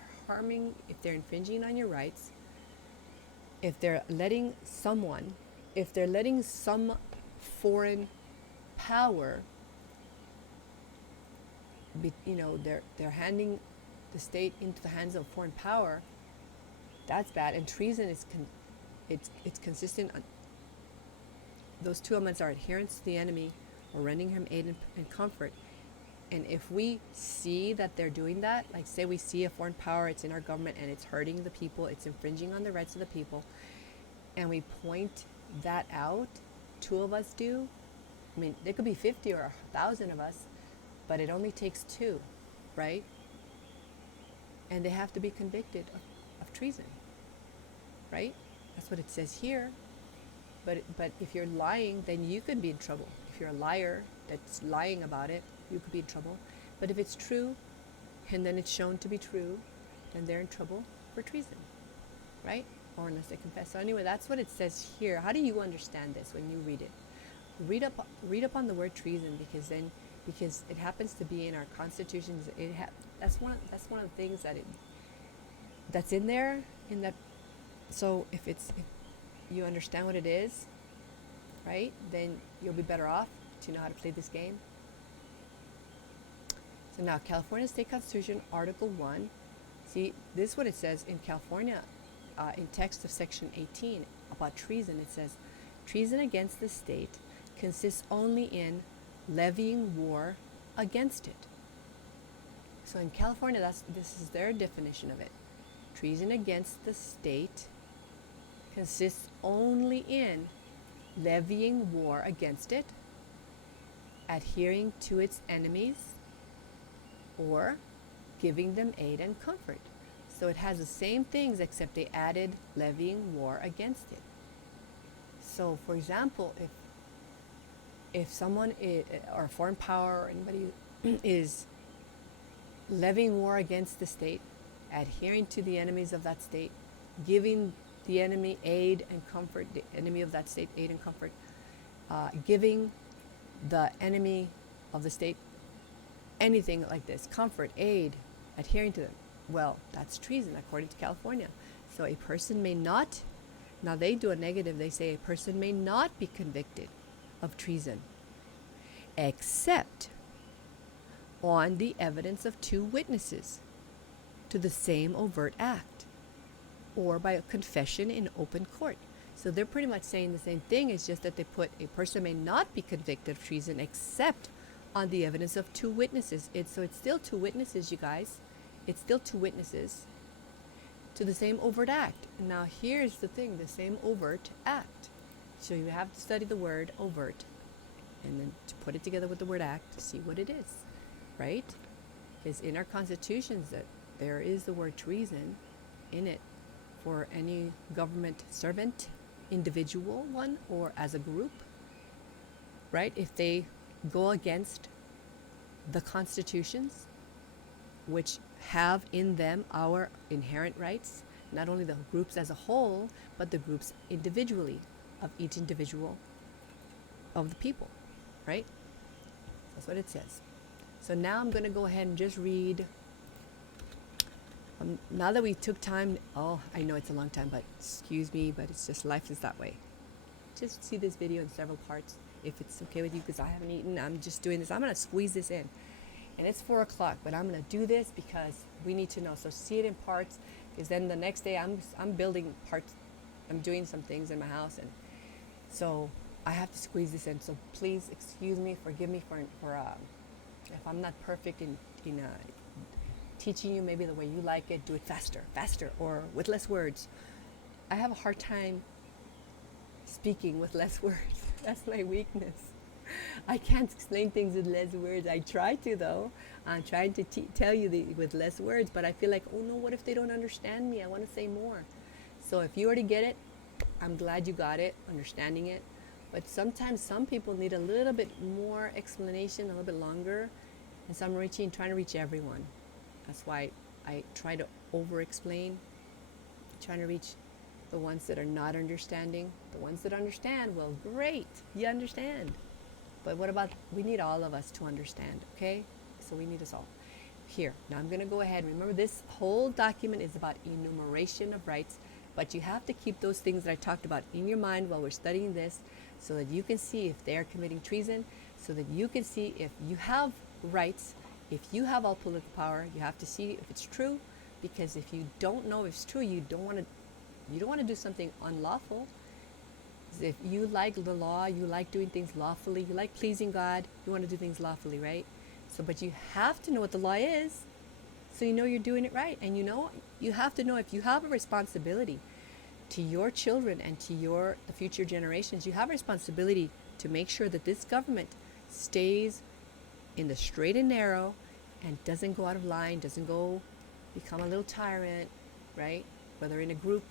infringing on your rights, if they're letting some foreign power, they're handing the state into the hands of foreign power. That's bad. And treason is it's consistent on those 2 elements are adherence to the enemy or rendering him aid and comfort. And if we see that they're doing that, like say we see a foreign power, it's in our government and it's hurting the people, it's infringing on the rights of the people, and we point that out, 2 of us do. There could be 50 or 1,000 of us, but it only takes 2, right? And they have to be convicted of treason, right? That's what it says here. But if you're lying, then you could be in trouble. If you're a liar that's lying about it, you could be in trouble. But if it's true, and then it's shown to be true, then they're in trouble for treason, right? Or unless they confess. So anyway, that's what it says here. How do you understand this when you read it? Read up on the word treason, because it happens to be in our constitutions. That's one of the things that's in there. So if you understand what it is, right, then you'll be better off to know how to play this game. So now, California State Constitution, Article 1. See, this is what it says in California, in text of Section 18 about treason. It says, treason against the state consists only in levying war against it. So in California, this is their definition of it. Treason against the state consists only in levying war against it, adhering to its enemies, or giving them aid and comfort. So it has the same things, except they added levying war against it. So for example, if someone or foreign power or anybody is levying war against the state, adhering to the enemies of that state, giving the enemy aid and comfort, the enemy of that state aid and comfort, giving the enemy of the state anything like this, comfort, aid, adhering to them, well, that's treason according to California. So a person may not, now they do a negative, they say a person may not be convicted of treason except on the evidence of 2 witnesses to the same overt act, or by a confession in open court. So they're pretty much saying the same thing. It's just that they put a person may not be convicted of treason except on the evidence of 2 witnesses. So it's still 2 witnesses, you guys. It's still 2 witnesses to the same overt act. Now here's the thing, the same overt act. So you have to study the word overt and then to put it together with the word act to see what it is, right? Because in our constitutions, that there is the word treason in it for any government servant, individual one, or as a group, right? If they go against the constitutions, which have in them our inherent rights, not only the groups as a whole, but the groups individually of each individual of the people, right? That's what it says. So now I'm going to go ahead and just read. Now that we took time, oh, I know it's a long time, but excuse me, but it's just life is that way. Just see this video in several parts, if it's okay with you, because I haven't eaten. I'm just doing this. I'm going to squeeze this in. And it's 4 o'clock, but I'm going to do this because we need to know. So see it in parts, because then the next day I'm building parts. I'm doing some things in my house, and so I have to squeeze this in. So please excuse me, forgive me for if I'm not perfect in teaching you maybe the way you like it. Do it faster, or with less words. I have a hard time speaking with less words. That's my weakness. I can't explain things with less words. I try to, though. I'm trying to tell you with less words, but I feel like, oh no, what if they don't understand me? I want to say more. So if you already get it, I'm glad you got it, understanding it. But sometimes some people need a little bit more explanation, a little bit longer. And so I'm trying to reach everyone. That's why I try to over-explain, trying to reach the ones that are not understanding. The ones that understand, well, great, you understand. But what about, we need all of us to understand, okay? So we need us all. Here, now I'm going to go ahead. Remember, this whole document is about enumeration of rights, but you have to keep those things that I talked about in your mind while we're studying this, so that you can see if they are committing treason, so that you can see if you have rights. If you have all political power, you have to see if it's true, because if you don't know if it's true, you don't want to do something unlawful. If you like the law, you like doing things lawfully, you like pleasing God, you want to do things lawfully, right? So, but you have to know what the law is, so you know you're doing it right. And you have to know if you have a responsibility to your children and to the future generations. You have a responsibility to make sure that this government stays in the straight and narrow and doesn't go out of line, doesn't go become a little tyrant, right? Whether in a group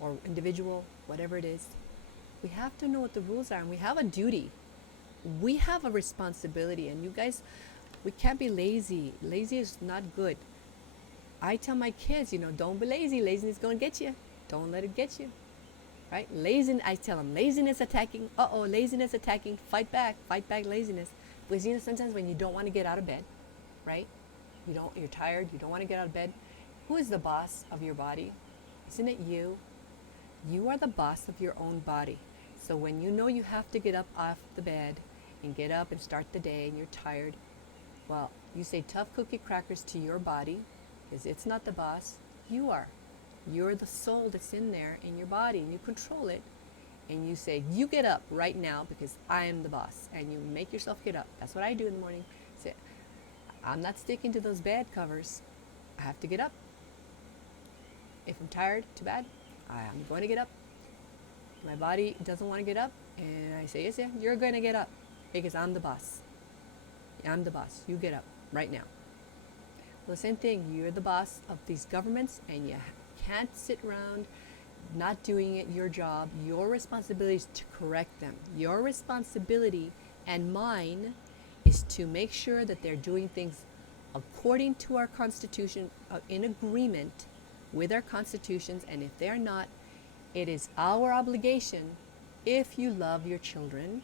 or individual, whatever it is. We have to know what the rules are, and we have a duty. We have a responsibility, and you guys, we can't be lazy. Lazy is not good. I tell my kids, don't be lazy. Laziness is going to get you. Don't let it get you, right? I tell them, laziness attacking. Laziness attacking. Fight back laziness. Because sometimes when you don't want to get out of bed, right? You're tired, you don't want to get out of bed. Who is the boss of your body? Isn't it you? You are the boss of your own body. So when you know you have to get up off the bed and get up and start the day and you're tired, well, you say tough cookie crackers to your body, because it's not the boss. You are. You're the soul that's in there in your body, and you control it. And you say, you get up right now because I am the boss. And you make yourself get up. That's what I do in the morning. Say, I'm not sticking to those bed covers. I have to get up. If I'm tired, too bad. I'm going to get up. My body doesn't want to get up. And I say, yes, you're going to get up because I'm the boss. I'm the boss. You get up right now. Well, the same thing. You're the boss of these governments, and you can't sit around not doing it, your job. Your responsibility is to correct them. Your responsibility and mine is to make sure that they're doing things according to our Constitution, in agreement with our constitutions. And if they're not, it is our obligation, if you love your children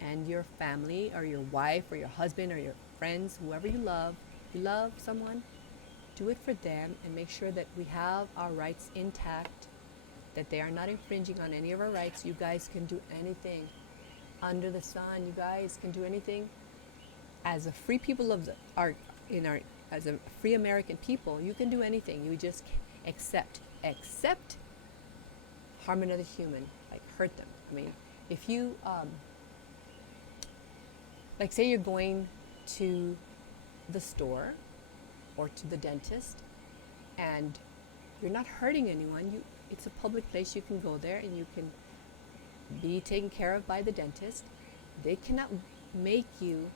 and your family or your wife or your husband or your friends, whoever you love someone, do it for them and make sure that we have our rights intact, that they are not infringing on any of our rights. You guys can do anything under the sun. You guys can do anything. As a free people as a free American people, you can do anything. You just accept harm another human, like hurt them. I mean, if you, like say you're going to the store or to the dentist and you're not hurting anyone, it's a public place, you can go there and you can be taken care of by the dentist. They cannot make you,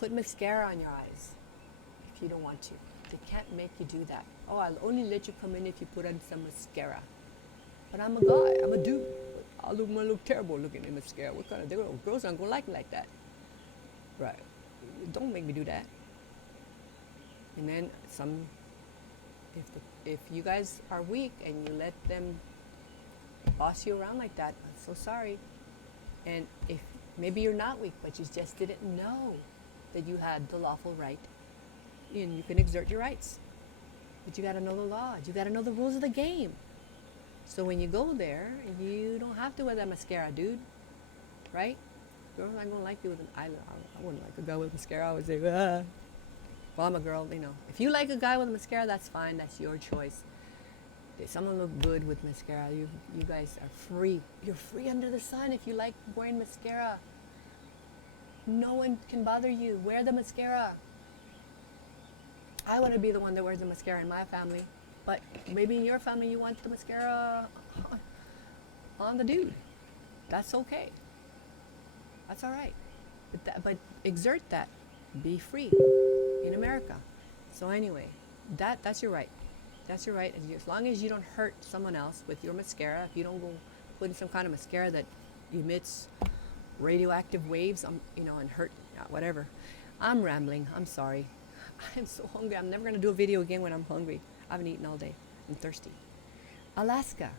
put mascara on your eyes if you don't want to. They can't make you do that. Oh, I'll only let you come in if you put on some mascara. But I'm a guy, I'm a dude. I look terrible looking in mascara. What kind of girls aren't gonna like me like that? Right. Don't make me do that. And then if you guys are weak and you let them boss you around like that, I'm so sorry. And if maybe you're not weak, but you just didn't know that you had the lawful right, and you can exert your rights. But you got to know the law. You got to know the rules of the game. So when you go there, you don't have to wear that mascara, dude. Right? Girls aren't going to like you with I wouldn't like a guy with mascara. I would say, ah. Well, I'm a girl, you know. If you like a guy with mascara, that's fine. That's your choice. Someone look good with mascara. You guys are free. You're free under the sun if you like wearing mascara. No one can bother you. Wear the mascara. I want to be the one that wears the mascara in my family. But maybe in your family you want the mascara on the dude. That's okay. That's all right. But exert that. Be free in America. So anyway, that's your right. That's your right. As long as you don't hurt someone else with your mascara, if you don't go put in some kind of mascara that emits radioactive waves, and hurt, whatever. I'm rambling. I'm sorry. I'm so hungry. I'm never going to do a video again when I'm hungry. I haven't eaten all day. I'm thirsty. Alaska.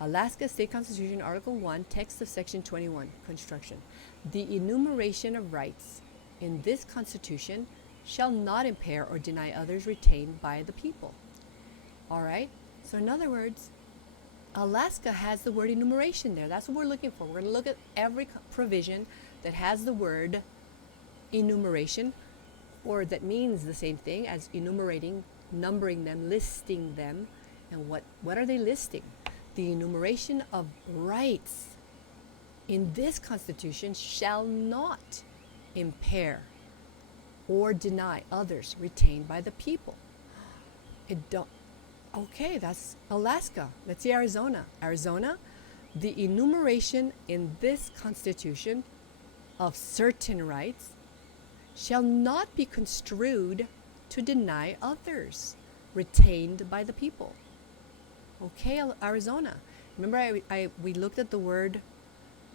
Alaska State Constitution, Article 1, text of Section 21, construction. The enumeration of rights in this Constitution shall not impair or deny others retained by the people. All right? So in other words, Alaska has the word enumeration there. That's what we're looking for. We're going to look at every provision that has the word enumeration, or that means the same thing as enumerating, numbering them, listing them. And what are they listing? The enumeration of rights in this Constitution shall not impair or deny others retained by the people. Okay, that's Alaska. Let's see Arizona. Arizona, the enumeration in this Constitution of certain rights shall not be construed to deny others retained by the people. Okay, Arizona. Remember we looked at the word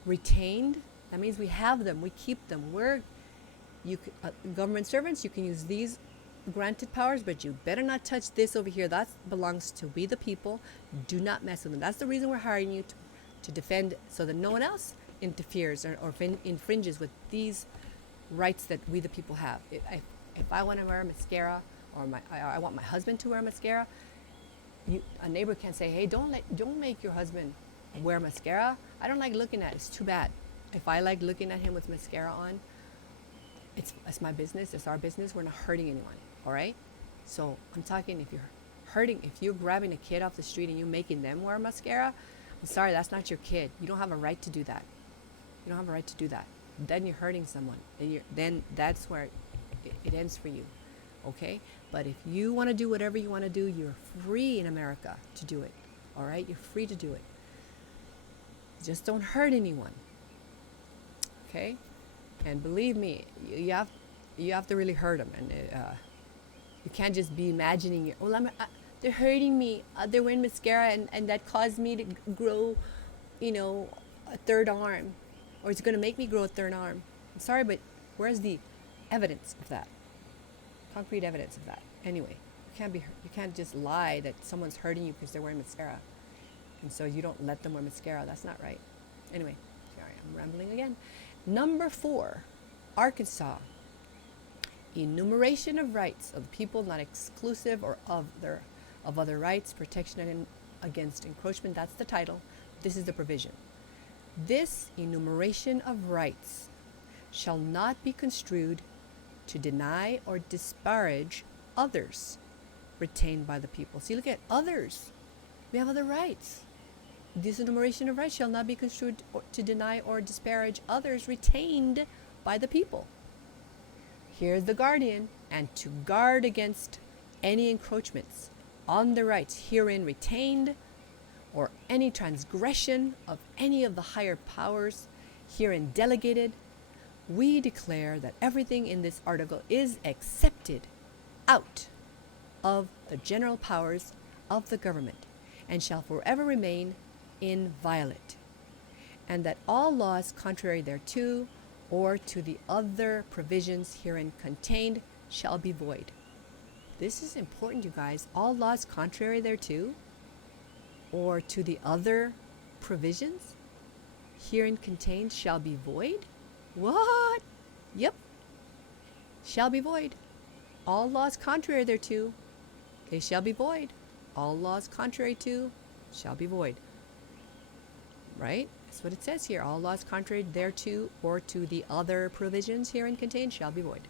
retained? That means we have them, we keep them. Government servants, you can use these granted powers, but you better not touch this over here. That belongs to we the people. Do not mess with them. That's the reason we're hiring you to defend, so that no one else interferes or infringes with these rights that we the people have. If I want to wear mascara, or I want my husband to wear mascara, a neighbor can say, hey, don't make your husband wear mascara. I don't like looking at it. It's too bad. If I like looking at him with mascara on, it's my business. It's our business. We're not hurting anyone. All right? So I'm talking, if you're grabbing a kid off the street and you're making them wear mascara, I'm sorry, that's not your kid. You don't have a right to do that. You don't have a right to do that. Then you're hurting someone. Then that's where it ends for you. Okay? But if you want to do whatever you want to do, you're free in America to do it. All right? You're free to do it. Just don't hurt anyone. Okay? And believe me, you have to really hurt them. And you can't just be imagining it. Well, they're hurting me. They're wearing mascara, and that caused me to grow, a third arm. Or it's going to make me grow a third arm. I'm sorry, but where's the evidence of that? Concrete evidence of that. Anyway, you can't just lie that someone's hurting you because they're wearing mascara. And so you don't let them wear mascara. That's not right. Anyway, sorry, I'm rambling again. Number 4, Arkansas. Enumeration of rights of the people, not exclusive or of other rights, protection against encroachment. That's the title. This is the provision. This enumeration of rights shall not be construed to deny or disparage others retained by the people. See, look at others. We have other rights. This enumeration of rights shall not be construed to deny or disparage others retained by the people. Here's the guardian, and to guard against any encroachments on the rights herein retained, or any transgression of any of the higher powers herein delegated, we declare that everything in this article is accepted out of the general powers of the government, and shall forever remain inviolate, and that all laws contrary thereto, or to the other provisions herein contained, shall be void. This is important, you guys. All laws contrary thereto, or to the other provisions herein contained, shall be void? What? Yep. Shall be void. All laws contrary thereto, they shall be void. All laws contrary to shall be void. Right? That's what it says here. All laws contrary thereto or to the other provisions herein contained shall be void.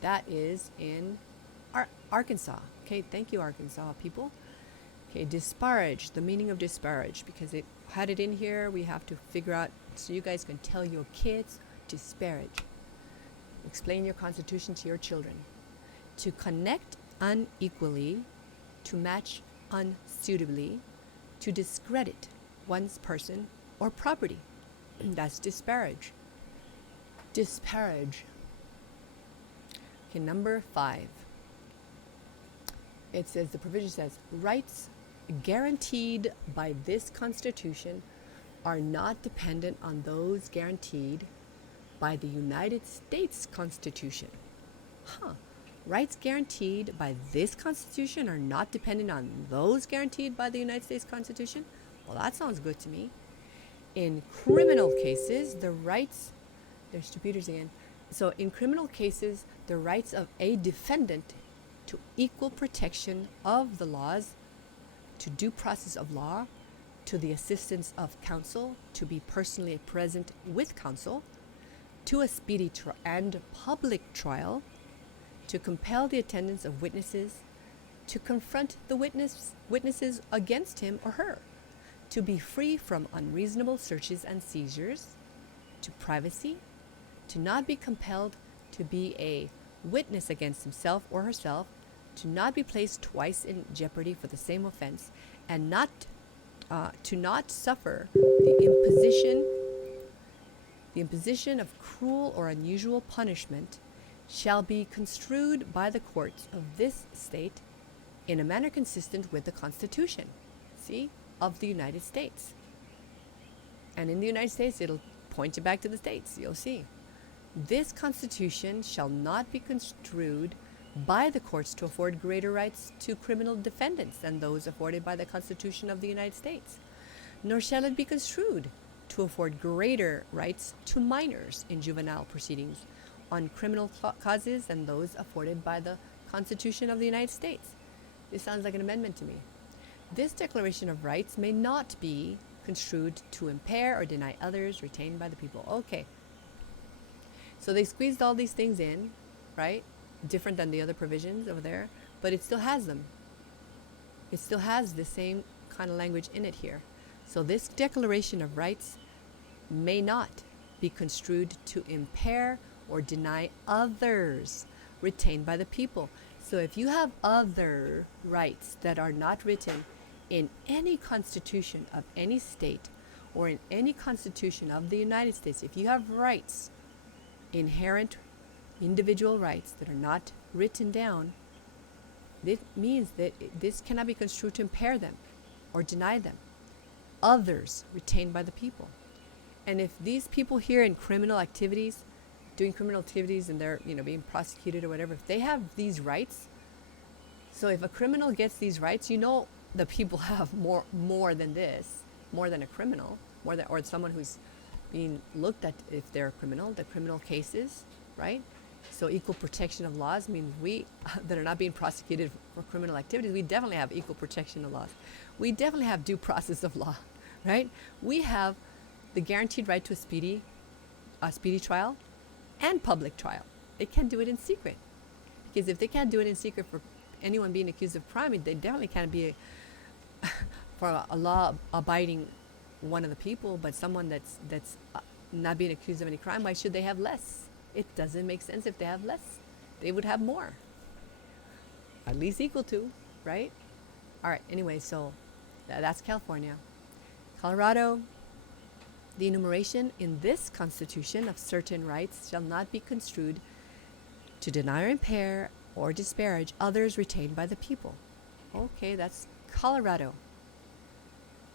That is in Arkansas. Okay, thank you, Arkansas people. Okay, disparage, the meaning of disparage, because it had it in here, we have to figure out so you guys can tell your kids. Disparage. Explain your constitution to your children. To connect unequally, to match unsuitably, to discredit one's person or property. That's disparage. Disparage. Okay, number 5. It says, the provision says, rights guaranteed by this Constitution are not dependent on those guaranteed by the United States Constitution. Rights guaranteed by this Constitution are not dependent on those guaranteed by the United States Constitution? Well, that sounds good to me. In criminal cases, the rights, there's two Peters again. So in criminal cases, the rights of a defendant to equal protection of the laws, to due process of law, to the assistance of counsel, to be personally present with counsel, to a speedy and public trial, to compel the attendance of witnesses, to confront the witnesses against him or her, to be free from unreasonable searches and seizures, to privacy, to not be compelled to be a witness against himself or herself, to not be placed twice in jeopardy for the same offense, and to not suffer the imposition of cruel or unusual punishment, shall be construed by the courts of this state in a manner consistent with the Constitution, of the United States. And in the United States, it'll point you back to the states. You'll see. This Constitution shall not be construed by the courts to afford greater rights to criminal defendants than those afforded by the Constitution of the United States, nor shall it be construed to afford greater rights to minors in juvenile proceedings on criminal causes than those afforded by the Constitution of the United States. This sounds like an amendment to me. This Declaration of Rights may not be construed to impair or deny others retained by the people. Okay. So they squeezed all these things in, right? Different than the other provisions over there, but it still has them. It still has the same kind of language in it here. So this Declaration of Rights may not be construed to impair or deny others retained by the people. So if you have other rights that are not written in any constitution of any state or in any constitution of the United States, if you have rights, inherent individual rights that are not written down, this means that this cannot be construed to impair them or deny them. Others retained by the people. And if these people here in criminal activities, doing criminal activities and they're being prosecuted or whatever, if they have these rights, so if a criminal gets these rights, the people have more than this, more than a criminal, or someone who's being looked at if they're a criminal, the criminal cases, right? So equal protection of laws means we that are not being prosecuted for criminal activities, we definitely have equal protection of laws. We definitely have due process of law, right? We have the guaranteed right to a speedy trial and public trial. They can't do it in secret. Because if they can't do it in secret for anyone being accused of crime, they definitely can't be for a law-abiding one of the people, but someone that's not being accused of any crime, why should they have less? It doesn't make sense. If they have less, they would have more. At least equal to, right? All right, anyway, so that's California. Colorado, the enumeration in this Constitution of certain rights shall not be construed to deny or impair or disparage others retained by the people. Okay, that's Colorado.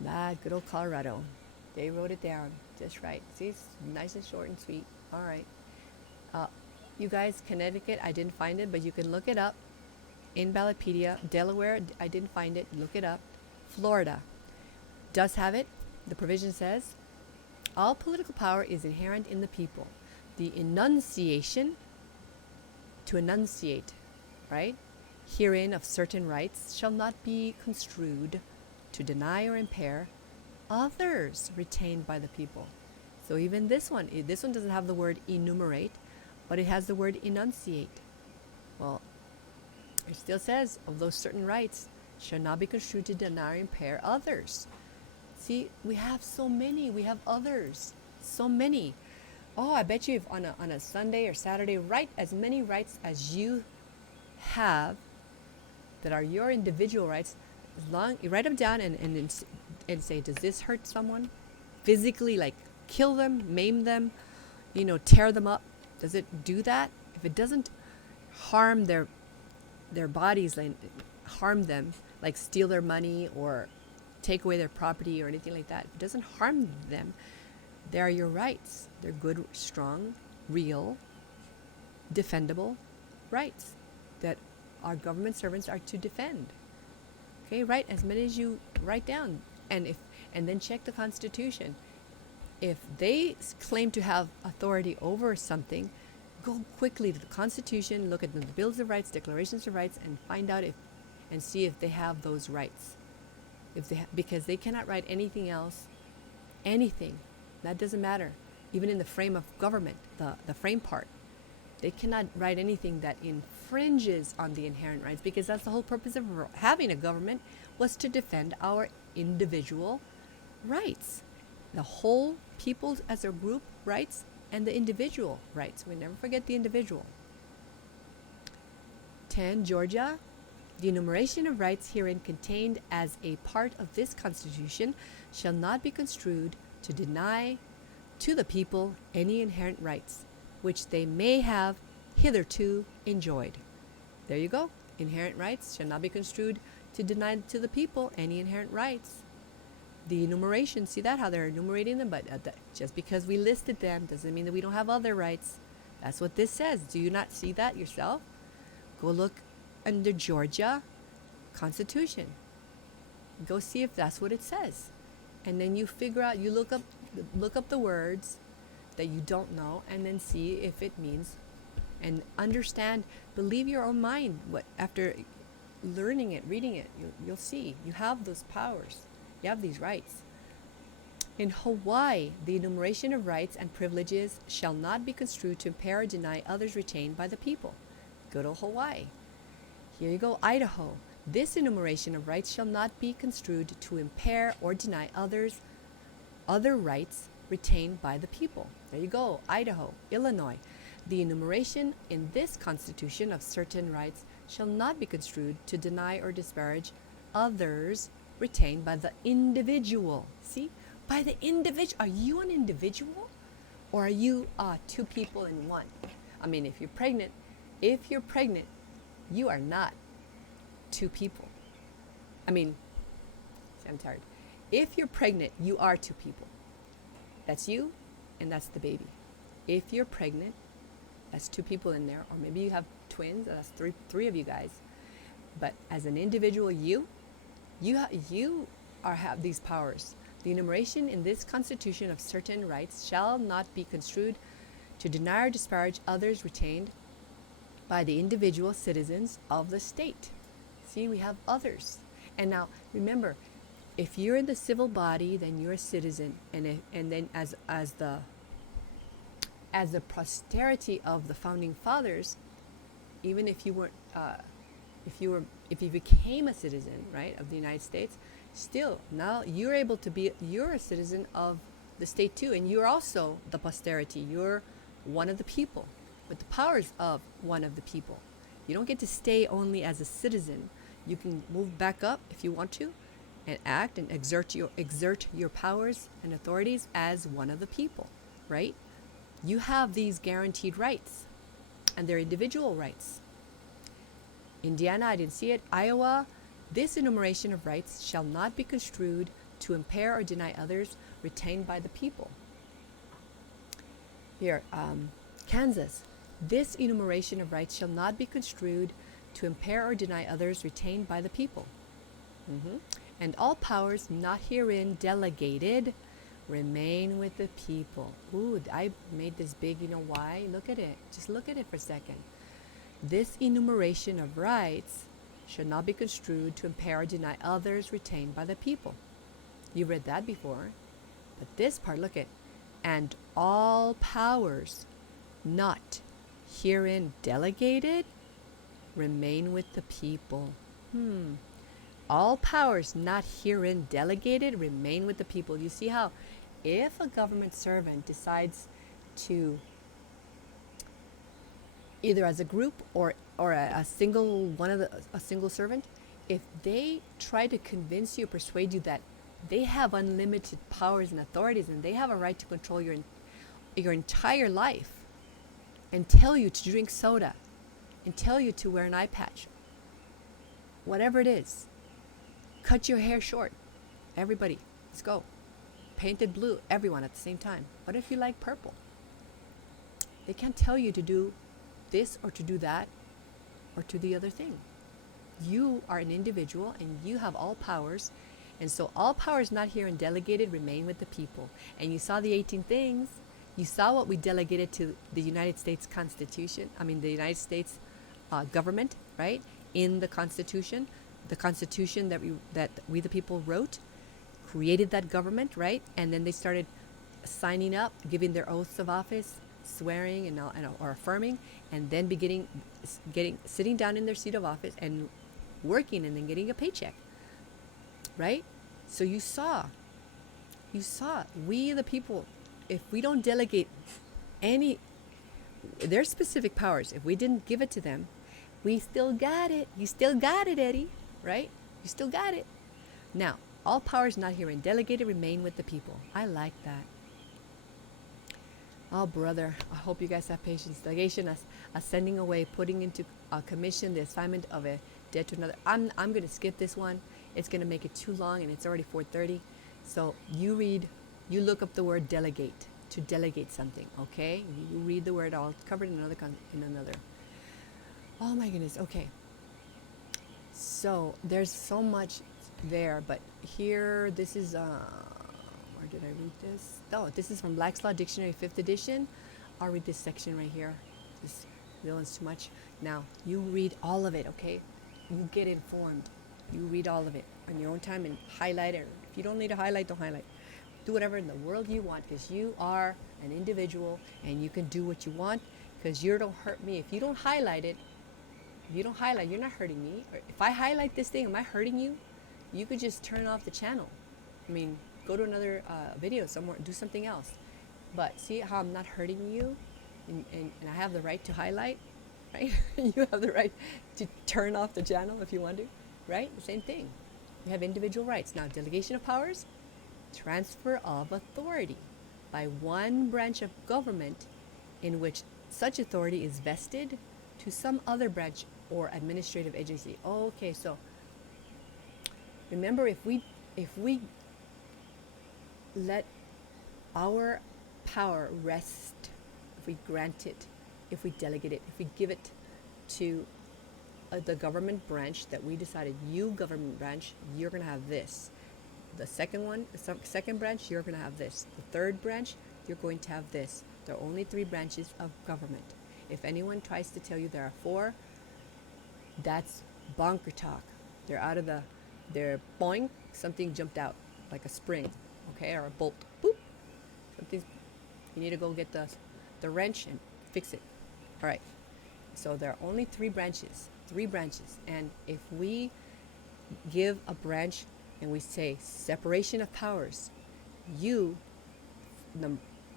That good old Colorado. They wrote it down just right. See, it's nice and short and sweet. All right. You guys, Connecticut, I didn't find it, but you can look it up in Ballotpedia. Delaware, I didn't find it. Look it up. Florida does have it. The provision says, all political power is inherent in the people. The enunciation, to enunciate, right? Herein of certain rights shall not be construed to deny or impair others retained by the people. So even this one doesn't have the word enumerate, but it has the word enunciate. Well, it still says, of those certain rights shall not be construed to deny or impair others. See, we have so many. We have others. So many. Oh, I bet you if on a Sunday or Saturday, write as many rights as you have that are your individual rights. As long you write them down and say, does this hurt someone? Physically, like kill them, maim them, tear them up. Does it do that? If it doesn't harm their bodies, like harm them, like steal their money or take away their property or anything like that, if it doesn't harm them, they are your rights. They're good, strong, real, defendable rights that our government servants are to defend. Okay, write as many as you write down, and then check the Constitution. If they claim to have authority over something, go quickly to the Constitution, look at the Bills of Rights, Declarations of Rights, and find out and see if they have those rights. Because they cannot write anything else, anything. That doesn't matter. Even in the frame of government, the frame part, they cannot write anything that infringes on the inherent rights, because that's the whole purpose of having a government, was to defend our individual rights. The whole people as a group rights and the individual rights. We never forget the individual. 10, Georgia. The enumeration of rights herein contained as a part of this Constitution shall not be construed to deny to the people any inherent rights which they may have hitherto enjoyed. There you go. Inherent rights shall not be construed to deny to the people any inherent rights. The enumeration, see that, how they're enumerating them, but just because we listed them doesn't mean that we don't have other rights. That's what this says. Do you not see that yourself? Go look under Georgia Constitution. Go see if that's what it says. And then you figure out, you look up the words that you don't know, and then see if it means, and understand, believe your own mind. After learning it, reading it, you'll see you have those powers. You have these rights. In Hawaii, the enumeration of rights and privileges shall not be construed to impair or deny others retained by the people. Good old Hawaii. Here you go, Idaho. This enumeration of rights shall not be construed to impair or deny other rights retained by the people. There you go, Idaho. Illinois. The enumeration in this Constitution of certain rights shall not be construed to deny or disparage others retained by the individual. See? By the individual. Are you an individual? Or are you two people in one? I mean, if you're pregnant, you are not two people. I'm tired. If you're pregnant, you are two people. That's you, and that's the baby. If you're pregnant, that's two people in there. Or maybe you have twins, that's three of you guys. But as an individual, you have these powers. The enumeration in this Constitution of certain rights shall not be construed to deny or disparage others retained by the individual citizens of the state. See, we have others. And now, remember, if you're in the civil body, then you're a citizen. And then as the posterity of the founding fathers, even if you weren't, if you became a citizen, right, of the United States, still now you're a citizen of the state too, and you're also the posterity. You're one of the people with the powers of one of the people. You don't get to stay only as a citizen. You can move back up if you want to, and act and exert your powers and authorities as one of the people, right? You have these guaranteed rights, and they're individual rights. Indiana, I didn't see it. Iowa, this enumeration of rights shall not be construed to impair or deny others retained by the people. Here, Kansas, this enumeration of rights shall not be construed to impair or deny others retained by the people. And all powers not herein delegated remain with the people. Ooh, I made this big, you know why? Look at it. Just look at it for a second. This enumeration of rights should not be construed to impair or deny others retained by the people. You read that before. But this part, look at, and all powers not herein delegated remain with the people. All powers not herein delegated remain with the people. You see how if a government servant decides to, either as a group or a single servant, if they try to convince you, persuade you that they have unlimited powers and authorities and they have a right to control your entire life, and tell you to drink soda, and tell you to wear an eye patch, whatever it is, cut your hair short, everybody, let's go, painted blue, everyone at the same time. What if you like purple? They can't tell you to do this or to do that or to the other thing. You are an individual and you have all powers, and so all powers not herein delegated remain with the people. And you saw the 18 things. You saw what we delegated to the United States Constitution, the United States government, right? In the Constitution that we the people wrote, created that government, right? And then they started signing up, giving their oaths of office, swearing or affirming, and then sitting down in their seat of office and working and then getting a paycheck, right? So you saw, we the people, if we don't delegate their specific powers, if we didn't give it to them, we still got it. You still got it, Eddie, right? You still got it. Now, all powers not herein delegated remain with the people. I like that. Oh, brother, I hope you guys have patience. Delegation as sending away, putting into commission the assignment of a debt to another. I'm going to skip this one. It's going to make it too long, and it's already 4:30. So you look up the word delegate, to delegate something, okay? You read the word. I'll cover it in another. Oh my goodness. Okay. So there's so much there, but here, this is where did I read this? Oh, this is from Black's Law Dictionary, 5th edition. I'll read this section right here. This one's too much. Now, you read all of it, okay? You get informed. You read all of it on your own time and highlight it. If you don't need to highlight, don't highlight. Do whatever in the world you want, because you are an individual and you can do what you want, because you don't hurt me. If you don't highlight it, you're not hurting me. Or if I highlight this thing, am I hurting you? You could just turn off the channel. Go to another video somewhere, do something else. But see how I'm not hurting you, and I have the right to highlight, right? You have the right to turn off the channel if you want to, right? The same thing. You have individual rights. Now, delegation of powers, transfer of authority by one branch of government in which such authority is vested to some other branch or administrative agency. Okay, so remember, if we let our power rest, if we grant it, if we delegate it, if we give it to the government branch that we decided, you government branch, you're going to have this. The second branch, you're going to have this. The third branch, you're going to have this. There are only 3 branches of government. If anyone tries to tell you there are 4, that's bonker talk. They're out of they're boing, something jumped out, like a spring, okay, or a bolt. Boop. You need to go get the wrench and fix it. All right. So there are only 3 branches. And if we give a branch and we say separation of powers,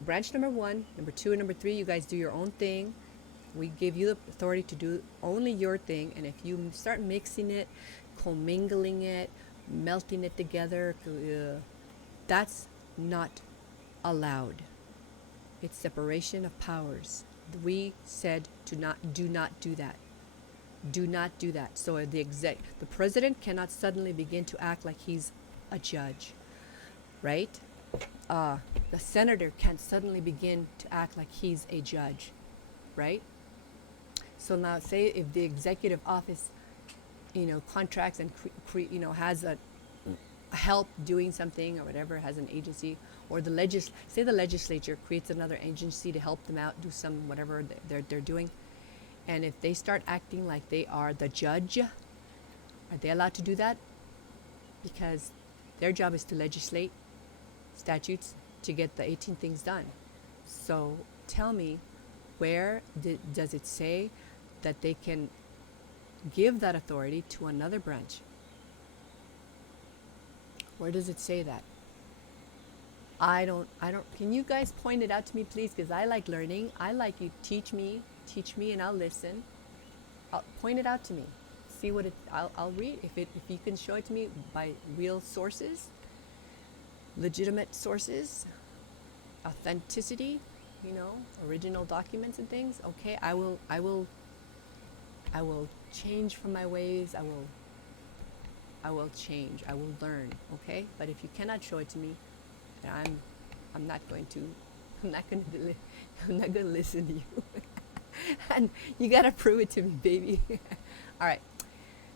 branch number 1, number 2, and number 3, you guys do your own thing. We give you the authority to do only your thing. And if you start mixing it, commingling it, melting it together, that's not allowed. It's separation of powers. We said do not do that. Do not do that. So the president cannot suddenly begin to act like he's a judge, right? The senator can't suddenly begin to act like he's a judge, right? So now, say if the executive office, contracts and has a help doing something or whatever, has an agency, or the legislature creates another agency to help them out, do some whatever they're doing, and if they start acting like they are the judge, are they allowed to do that? Because their job is to legislate statutes to get the 18 things done. So tell me, where does it say that they can give that authority to another branch? Where does it say that? I don't, can you guys point it out to me, please? Because I like learning. I like you teach me, and I'll listen. Point it out to me. See what I'll read. If you can show it to me by real sources, legitimate sources, authenticity, original documents and things. Okay, I will change from my ways. I will change. I will learn. Okay, but if you cannot show it to me, then I'm not going to listen to you. And you gotta prove it to me, baby. All right,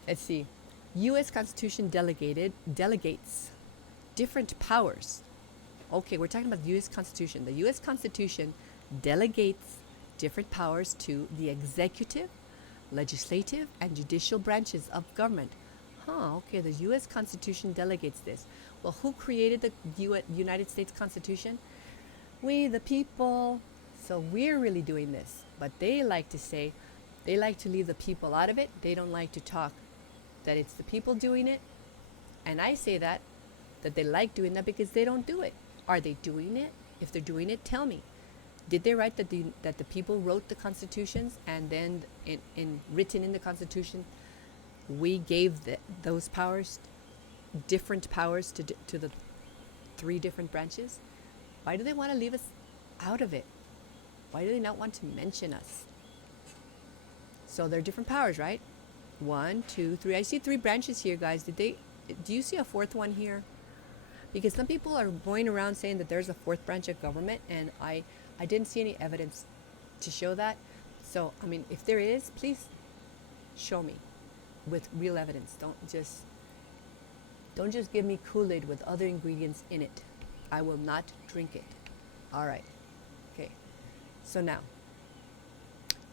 let's see. U.S. Constitution delegates different powers. Okay, we're talking about the U.S. Constitution. The U.S. Constitution delegates different powers to the executive, legislative, and judicial branches of government. Okay, the U.S. Constitution delegates this. Well, who created the United States Constitution? We, the people. So we're really doing this. But they like to leave the people out of it. They don't like to talk that it's the people doing it. And I say that they like doing that because they don't do it. Are they doing it? If they're doing it, tell me. Did they write that the people wrote the constitutions, and then written in the Constitution, we gave those powers, different powers to the three different branches? Why do they want to leave us out of it? Why do they not want to mention us? So they're different powers, right? 1, 2, 3. I see 3 branches here, guys. Do you see a 4th one here? Because some people are going around saying that there's a 4th branch of government, and I didn't see any evidence to show that. So, I mean, if there is, please show me with real evidence. Don't just give me Kool-Aid with other ingredients in it. I will not drink it. All right. Okay. So now,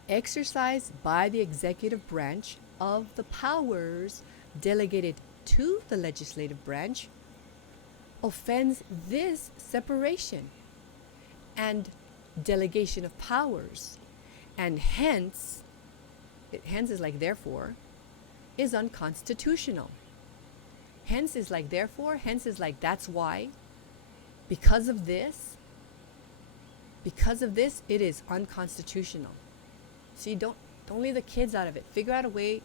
exercise by the executive branch of the powers delegated to the legislative branch offends this separation and delegation of powers, and hence is like therefore, is unconstitutional. Hence is like therefore, hence is like that's why. Because of this, it is unconstitutional. See, don't leave the kids out of it. Figure out a way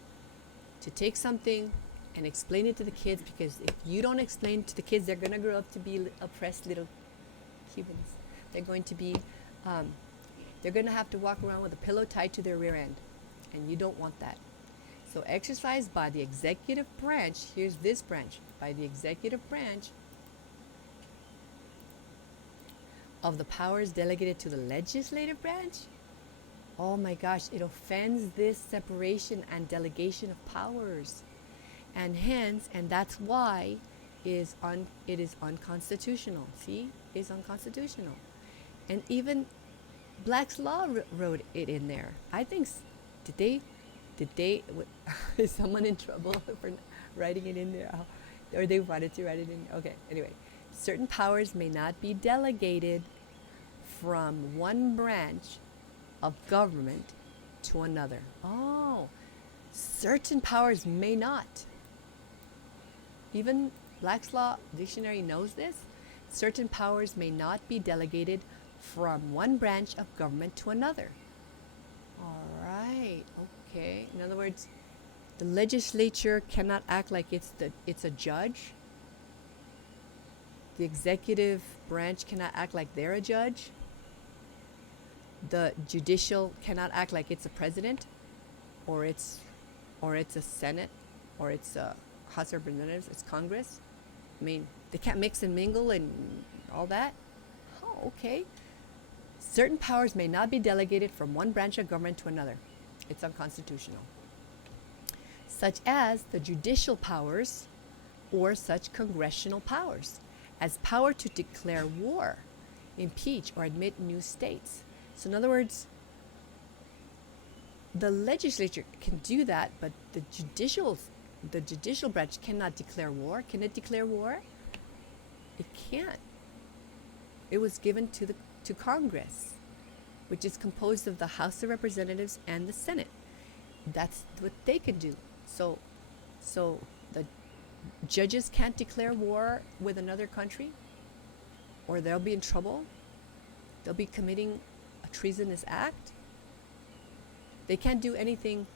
to take something and explain it to the kids, because if you don't explain it to the kids, they're going to grow up to be oppressed little Cubans. They're going to be, they're going to have to walk around with a pillow tied to their rear end, and you don't want that. So exercise by the executive branch, here's this branch, by the executive branch of the powers delegated to the legislative branch. Oh my gosh, it offends this separation and delegation of powers. And hence, and that's why it is unconstitutional. See, it's unconstitutional. And even Black's Law wrote it in there. I think, did they, is someone in trouble for writing it in there? Or they wanted to write it in? Okay, anyway. Certain powers may not be delegated from one branch of government to another. Oh, certain powers may not. Even Black's Law Dictionary knows this. Certain powers may not be delegated from one branch of government to another. All right, okay. In other words, the legislature cannot act like it's a judge. The executive branch cannot act like they're a judge. The judicial cannot act like it's a president, or it's or it's a Senate, or it's a House of Representatives, it's Congress. I mean, they can't mix and mingle and all that. Oh, okay. Certain powers may not be delegated from one branch of government to another. It's unconstitutional. Such as the judicial powers or such congressional powers as power to declare war, impeach, or admit new states. So in other words, the legislature can do that, but the judicial branch cannot declare war. Can it declare war? It can't. It was given to Congress, which is composed of the House of Representatives and the Senate. That's what they can do. So the judges can't declare war with another country, or they'll be in trouble. They'll be committing a treasonous act. They can't do anything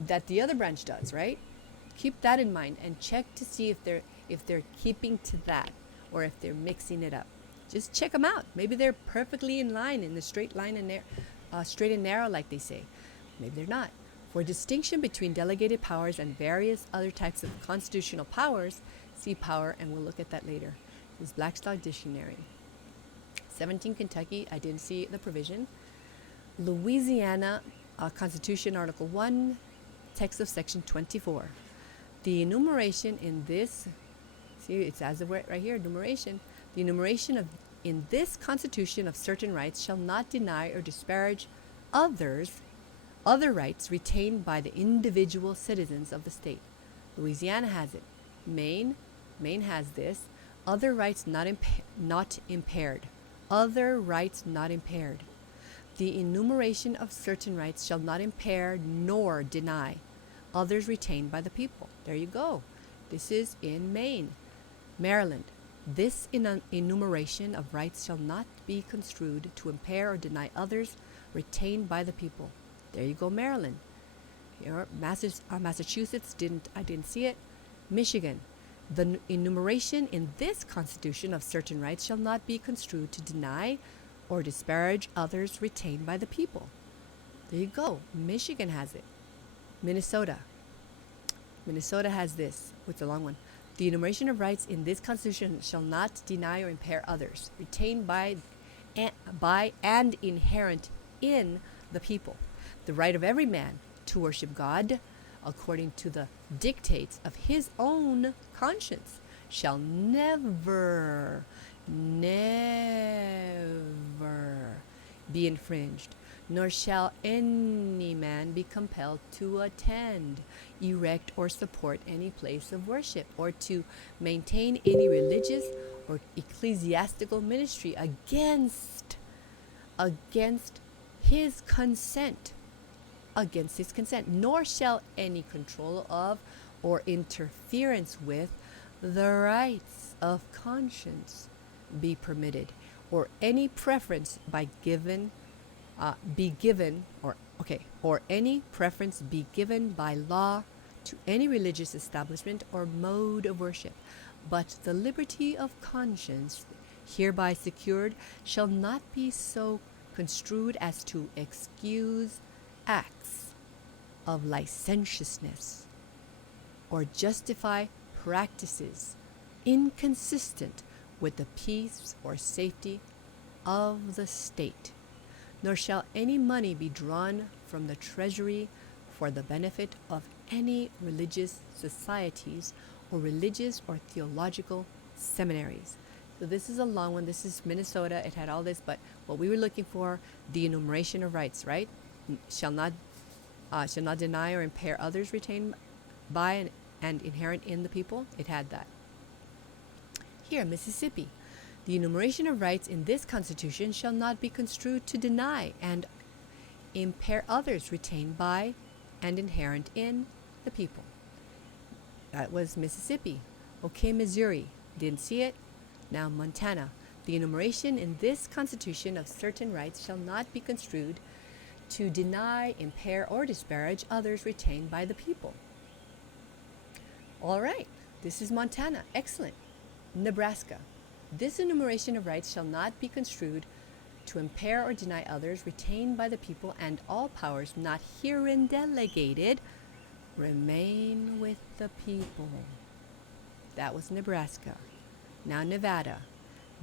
that the other branch does, right? Keep that in mind and check to see if they're keeping to that or if they're mixing it up. Just check them out. Maybe they're perfectly in line, in the straight line and straight and narrow, like they say. Maybe they're not. For distinction between delegated powers and various other types of constitutional powers, see power, and we'll look at that later. This is Blackstock Dictionary. 17 Kentucky, I didn't see the provision. Louisiana Constitution, Article 1, text of Section 24. The enumeration in this, see, it says it right here, enumeration. The enumeration in this Constitution of certain rights shall not deny or disparage other rights retained by the individual citizens of the state. Louisiana has it. Maine has this. Other rights not impaired. Other rights not impaired. The enumeration of certain rights shall not impair nor deny others retained by the people. There you go. This is in Maine. Maryland. This enumeration of rights shall not be construed to impair or deny others retained by the people. There you go, Maryland. Here, Massachusetts, I didn't see it. Michigan. The enumeration in this Constitution of certain rights shall not be construed to deny or disparage others retained by the people. There you go. Michigan has it. Minnesota has this. What's a long one? The enumeration of rights in this Constitution shall not deny or impair others retained by and inherent in the people. The right of every man to worship God according to the dictates of his own conscience shall never be infringed, nor shall any man be compelled to attend, erect, or support any place of worship, or to maintain any religious or ecclesiastical ministry against his consent, nor shall any control of or interference with the rights of conscience be permitted, or any preference or any preference be given by law to any religious establishment or mode of worship, but the liberty of conscience hereby secured shall not be so construed as to excuse acts of licentiousness or justify practices inconsistent with the peace or safety of the state, nor shall any money be drawn from the treasury for the benefit of any religious societies or religious or theological seminaries. So this is a long one. This is Minnesota. It had all this, but what we were looking for, the enumeration of rights, right? Shall not deny or impair others retained by and inherent in the people. It had that. Here, Mississippi. The enumeration of rights in this Constitution shall not be construed to deny and impair others retained by and inherent in the people. That was Mississippi. Okay, Missouri. Didn't see it. Now, Montana. The enumeration in this Constitution of certain rights shall not be construed to deny, impair, or disparage others retained by the people. All right. This is Montana. Excellent. Nebraska. This enumeration of rights shall not be construed to impair or deny others retained by the people, and all powers not herein delegated remain with the people. That was Nebraska. Now Nevada.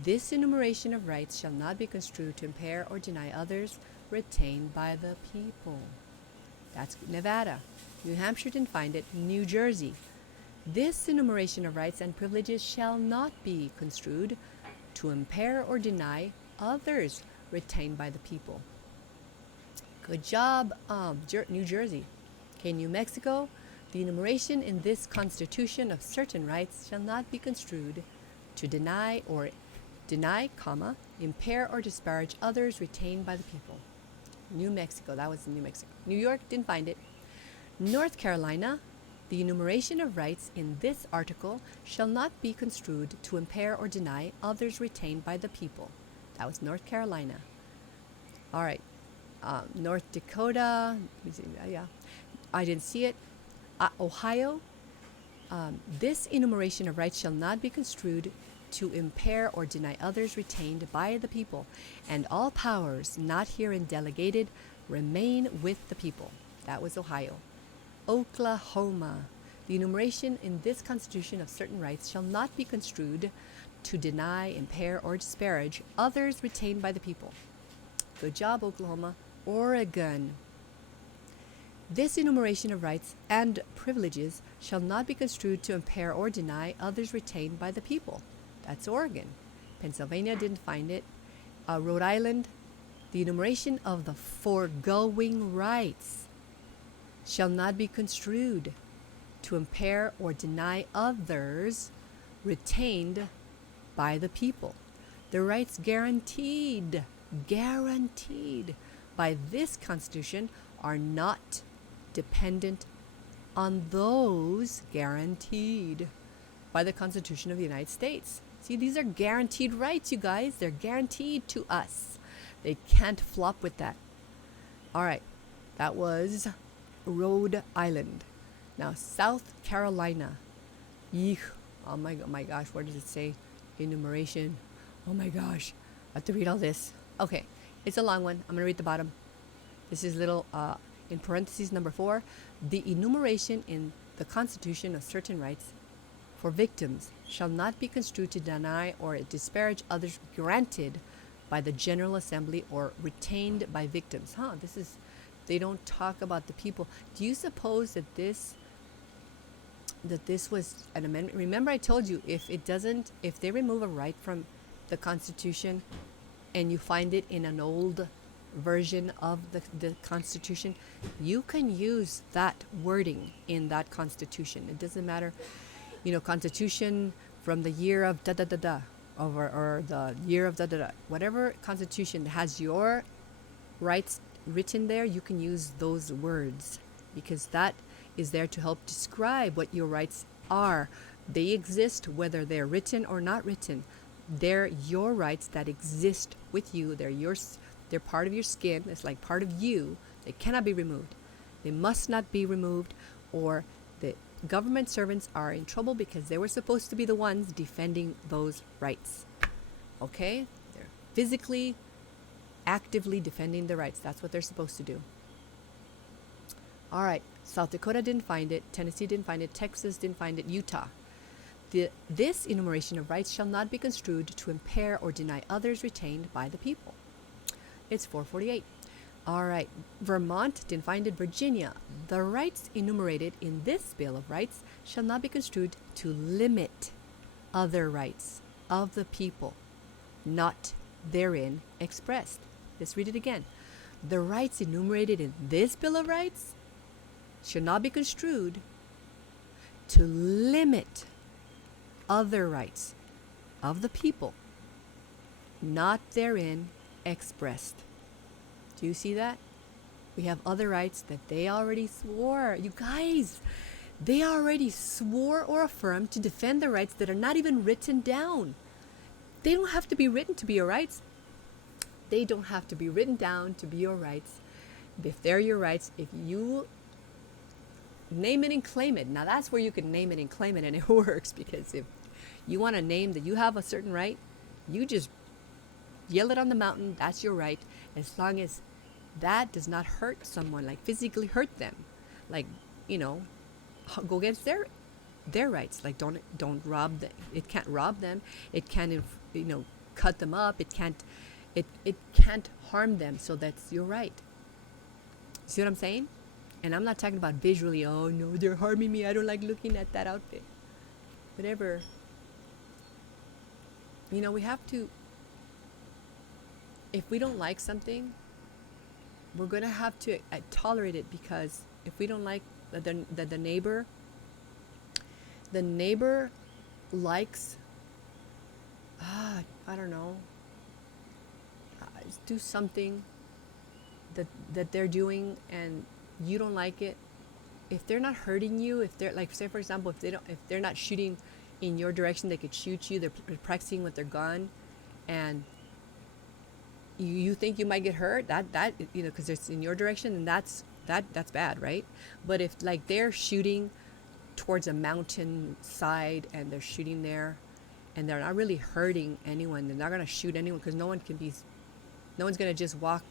This enumeration of rights shall not be construed to impair or deny others retained by the people. That's Nevada. New Hampshire didn't find it. New Jersey. This enumeration of rights and privileges shall not be construed to impair or deny others retained by the people. Good job, New Jersey. Okay, New Mexico. The enumeration in this Constitution of certain rights shall not be construed to deny, impair or disparage others retained by the people. New Mexico, that was New Mexico. New York, didn't find it. North Carolina, the enumeration of rights in this article shall not be construed to impair or deny others retained by the people. That was North Carolina. All right, North Dakota, yeah, I didn't see it. Ohio, this enumeration of rights shall not be construed to impair or deny others retained by the people, and all powers not herein delegated remain with the people. That was Ohio. Oklahoma, the enumeration in this Constitution of certain rights shall not be construed to deny, impair, or disparage others retained by the people. Good job, Oklahoma. Oregon. This enumeration of rights and privileges shall not be construed to impair or deny others retained by the people. That's Oregon. Pennsylvania didn't find it. Rhode Island, the enumeration of the foregoing rights shall not be construed to impair or deny others retained by the people. The rights guaranteed by this Constitution are not dependent on those guaranteed by the Constitution of the United States. See, these are guaranteed rights, you guys. They're guaranteed to us. They can't flop with that. All right, that was Rhode Island. Now, South Carolina. Eek. Oh my gosh, what does it say? Enumeration. Oh my gosh, I have to read all this. Okay, it's a long one. I'm going to read the bottom. This is little, in parentheses number 4, the enumeration in the Constitution of certain rights for victims shall not be construed to deny or disparage others granted by the General Assembly or retained by victims. They don't talk about the people. Do you suppose that this was an amendment? Remember I told you, if they remove a right from the Constitution and you find it in an old version of the Constitution, you can use that wording in that Constitution. It doesn't matter, Constitution from the year of da da da da, or the year of da da da. Whatever Constitution has your rights written there, you can use those words, because that is there to help describe what your rights are. They exist whether they're written or not written. They're your rights that exist with you. They're yours. They're part of your skin. It's like part of you. They cannot be removed. They must not be removed, or the government servants are in trouble because they were supposed to be the ones defending those rights. Okay? They're physically, actively defending the rights. That's what they're supposed to do. All right. South Dakota didn't find it. Tennessee didn't find it. Texas didn't find it. Utah. This enumeration of rights shall not be construed to impair or deny others retained by the people. It's 448. All right. Vermont didn't find it. Virginia. The rights enumerated in this Bill of Rights shall not be construed to limit other rights of the people not therein expressed. Let's read it again. The rights enumerated in this Bill of Rights shall not be construed to limit other rights of the people not therein expressed. Do you see that? We have other rights that they already swore. You guys, they already swore or affirmed to defend the rights that are not even written down. They don't have to be written to be your rights. They don't have to be written down to be your rights. If they're your rights, if you name it and claim it. Now that's where you can name it and claim it, and it works, because if you want to name that you have a certain right, you just yell it on the mountain. That's your right, as long as that does not hurt someone, like physically hurt them, like go against their rights. Like don't rob them. It can't rob them. It can't cut them up. It can't harm them. So that's your right. See what I'm saying? And I'm not talking about visually. Oh no, they're harming me. I don't like looking at that outfit. Whatever. We have to. If we don't like something, we're gonna have to tolerate it, because if we don't like that the neighbor likes, I don't know, do something that they're doing and you don't like it. If they're not hurting you, if they're like, say for example, if they're not shooting in your direction, they could shoot you. They're practicing with their gun, and you think you might get hurt, that because it's in your direction, and that's bad, right? But if like they're shooting towards a mountain side and they're shooting there and they're not really hurting anyone, they're not going to shoot anyone, because no one's going to just walk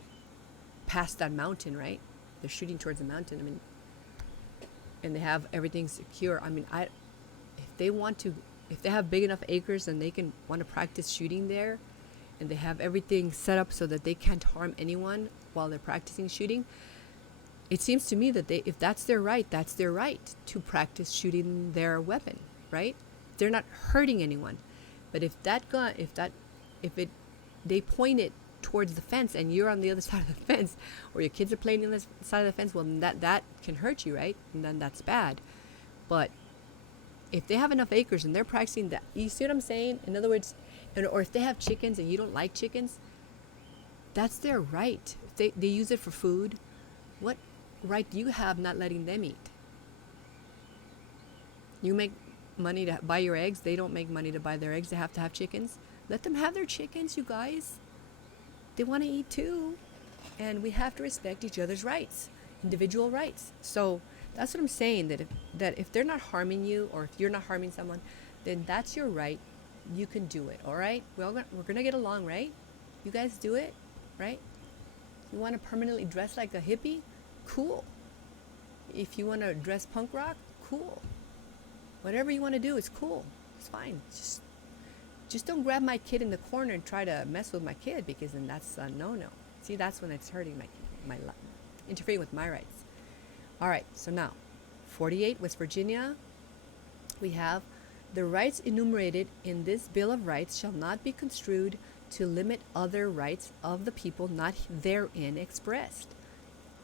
past that mountain, right? They're shooting towards the mountain. I mean, and they have everything secure. I mean, if they have big enough acres and they can want to practice shooting there, and they have everything set up so that they can't harm anyone while they're practicing shooting, it seems to me that if that's their right, that's their right to practice shooting their weapon, right? They're not hurting anyone. But if they point it towards the fence and you're on the other side of the fence, or your kids are playing on the side of the fence, well, that can hurt you, right? And then that's bad. But if they have enough acres and they're practicing that, you see what I'm saying? In other words, or if they have chickens and you don't like chickens, that's their right. If they use it for food, what right do you have not letting them eat? You make money to buy your eggs. They don't make money to buy their eggs. They have to have chickens. Let them have their chickens, you guys. They want to eat too. And we have to respect each other's rights, individual rights. So that's what I'm saying, that if they're not harming you, or if you're not harming someone, then that's your right. You can do it, all right? We're gonna get along, right? You guys do it, right? You want to permanently dress like a hippie? Cool. If you want to dress punk rock, cool. Whatever you want to do is cool. It's fine. Just don't grab my kid in the corner and try to mess with my kid, because then that's a no-no. See, that's when it's hurting my interfering with my rights. All right, so now, 48, West Virginia, we have: the rights enumerated in this Bill of Rights shall not be construed to limit other rights of the people not therein expressed.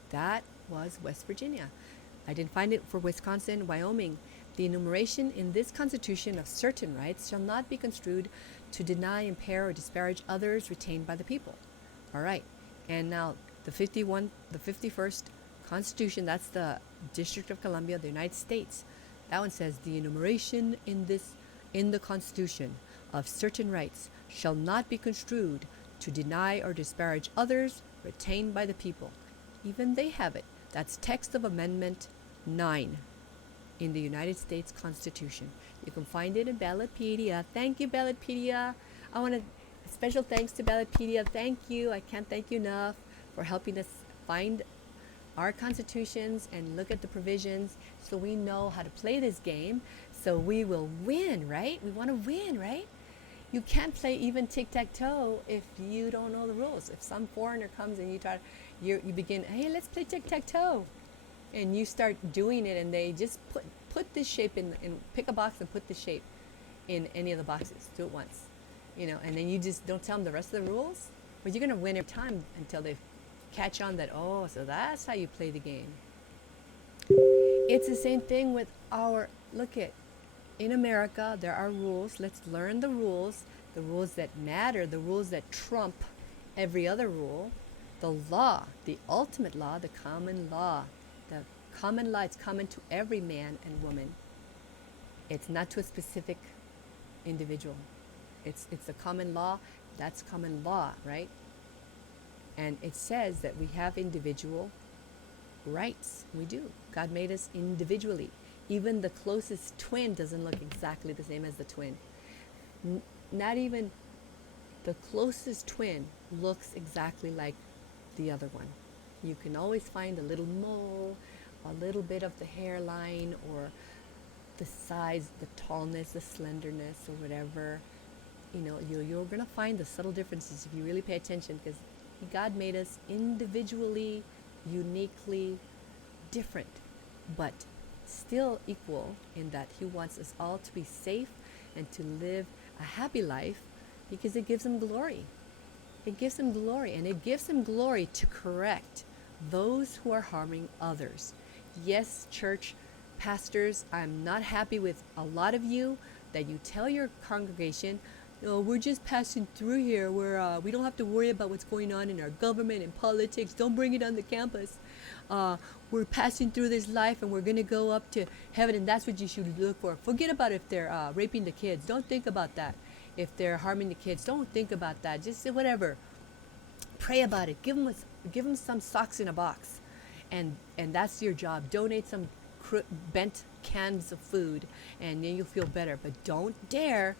That was West Virginia. I didn't find it for Wisconsin, Wyoming. The enumeration in this Constitution of certain rights shall not be construed to deny, impair, or disparage others retained by the people. All right, and now the 51st Constitution, that's the District of Columbia, the United States. That one says: the enumeration in the Constitution of certain rights shall not be construed to deny or disparage others retained by the people. Even they have it. That's text of Amendment 9 in the United States Constitution. You can find it in Ballotpedia. Thank you, Ballotpedia. I want to special thanks to Ballotpedia. Thank you. I can't thank you enough for helping us find our constitutions and look at the provisions so we know how to play this game, so we will win, right? We want to win, right? You can't play even tic-tac-toe if you don't know the rules. If some foreigner comes and you begin, hey, let's play tic-tac-toe, and you start doing it, and they just put this shape in pick a box and put the shape in any of the boxes. Do it once, and then you just don't tell them the rest of the rules, but you're gonna win every time until they catch on that, oh, so that's how you play the game. It's the same thing with in America, there are rules. Let's learn the rules that matter, the rules that trump every other rule. The law, the ultimate law, the common law. The common law, it's common to every man and woman. It's not to a specific individual. It's the common law. That's common law, right? And it says that we have individual rights. We do. God made us individually. Even the closest twin doesn't look exactly the same as the twin. Not even the closest twin looks exactly like the other one. You can always find a little mole a little bit of the hairline or the size, the tallness, the slenderness, or whatever. You're going to find the subtle differences if you really pay attention, because God made us individually, uniquely different, but still equal in that He wants us all to be safe and to live a happy life, because it gives Him glory. It gives Him glory, and it gives Him glory to correct those who are harming others. Yes, church pastors, I'm not happy with a lot of you that you tell your congregation, "No, we're just passing through here. We don't have to worry about what's going on in our government and politics. Don't bring it on the campus. We're passing through this life and we're going to go up to heaven, and that's what you should look for. Forget about if they're raping the kids. Don't think about that. If they're harming the kids, don't think about that. Just say whatever. Pray about it. Give them some socks in a box, and that's your job. Donate some bent cans of food, and then you'll feel better. But don't dare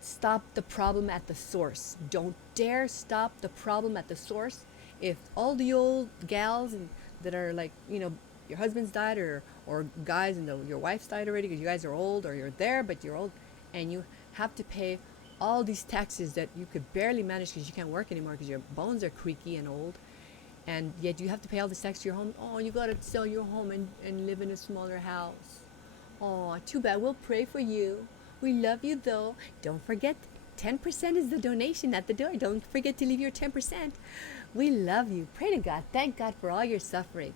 stop the problem at the source. Don't dare stop the problem at the source. If all the old gals that are like, your husband's died, or guys and your wife's died already because you guys are old, or you're there but you're old, and you have to pay all these taxes that you could barely manage because you can't work anymore because your bones are creaky and old, and yet you have to pay all this tax to your home. Oh, you got to sell your home and live in a smaller house. Oh, too bad. We'll pray for you. We love you though. Don't forget, 10% is the donation at the door. Don't forget to leave your 10%. We love you. Pray to God. Thank God for all your suffering.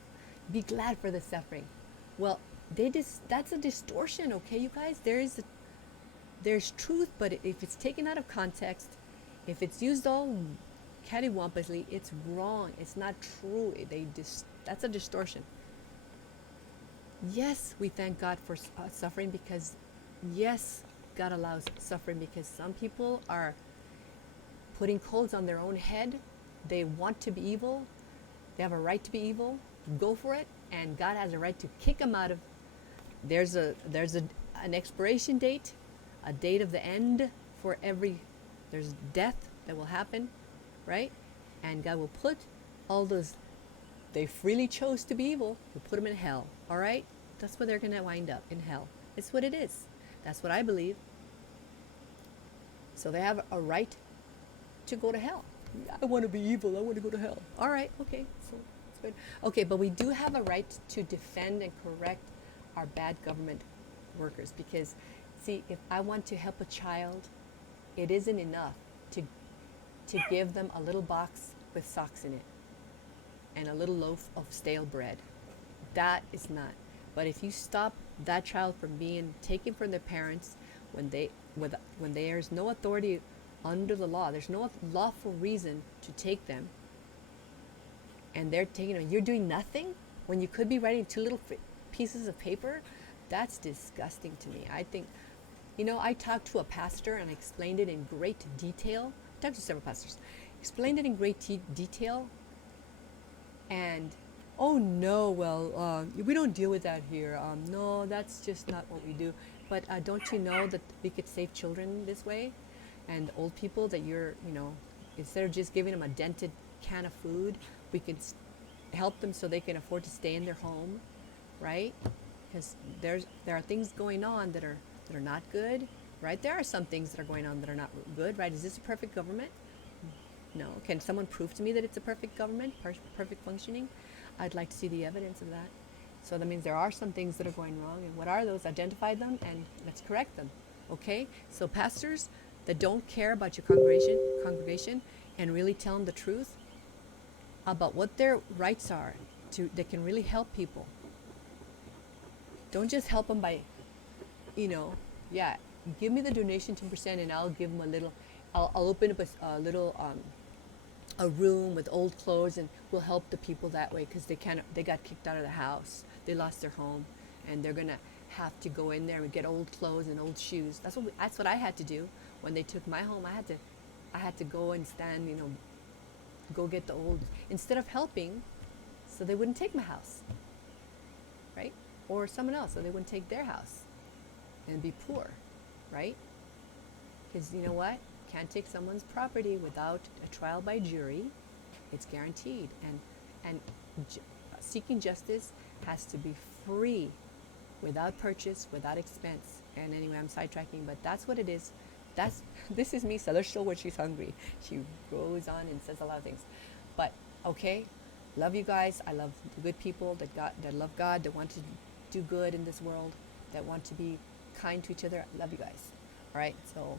Be glad for the suffering. Well, that's a distortion, okay, you guys? There's truth, but if it's taken out of context, if it's used all cattywampusly, it's wrong. It's not true. That's a distortion. Yes, we thank God for suffering, because yes, God allows suffering because some people are putting coals on their own head. They want to be evil. They have a right to be evil. Go for it, and God has a right to kick them out of. There's an expiration date, a date of the end for every. There's death that will happen, right? And God will put all those. They freely chose to be evil. He'll put them in hell. All right, that's where they're gonna wind up, in hell. It's what it is. That's what I believe. So they have a right to go to hell. I want to be evil. I want to go to hell. All right, okay, so that's good. Okay, but we do have a right to defend and correct our bad government workers, because, see, if I want to help a child, it isn't enough to give them a little box with socks in it and a little loaf of stale bread. That is not. But if you stop that child from being taken from their parents when there's no authority under the law, there's no lawful reason to take them, and they're taking them, you're doing nothing when you could be writing two little pieces of paper. That's disgusting to me. I think, I talked to a pastor and I explained it in great detail. I talked to several pastors, explained it in great detail, and oh no, well, we don't deal with that here. No, that's just not what we do. But don't you know that we could save children this way? And old people that instead of just giving them a dented can of food, we can help them so they can afford to stay in their home, right? Because there are things going on that are not good, right? There are some things that are going on that are not good, right? Is this a perfect government? No. Can someone prove to me that it's a perfect government, perfect functioning? I'd like to see the evidence of that. So that means there are some things that are going wrong, and what are those? Identify them and let's correct them. Okay? So pastors that don't care about your congregation and really tell them the truth about what their rights are, that can really help people. Don't just help them by, give me the donation 10% and I'll give them a little. I'll open up a little a room with old clothes, and we'll help the people that way, because they got kicked out of the house. They lost their home, and they're gonna have to go in there and get old clothes and old shoes. That's what I had to do when they took my home. I had to go and stand, go get the old, instead of helping, so they wouldn't take my house, right? Or someone else, so they wouldn't take their house and be poor, right? Because you know what? Can't take someone's property without a trial by jury. It's guaranteed. And seeking justice has to be free, without purchase, without expense. And anyway, I'm sidetracking, but that's what it is. That's this is me, Celestial, when she's hungry. She goes on and says a lot of things. But okay, love you guys. I love the good people that love God, that want to do good in this world, that want to be kind to each other. I love you guys. All right, so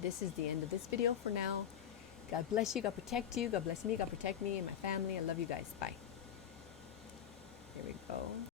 this is the end of this video for now. God bless you. God protect you. God bless me. God protect me and my family. I love you guys. Bye. Here we go.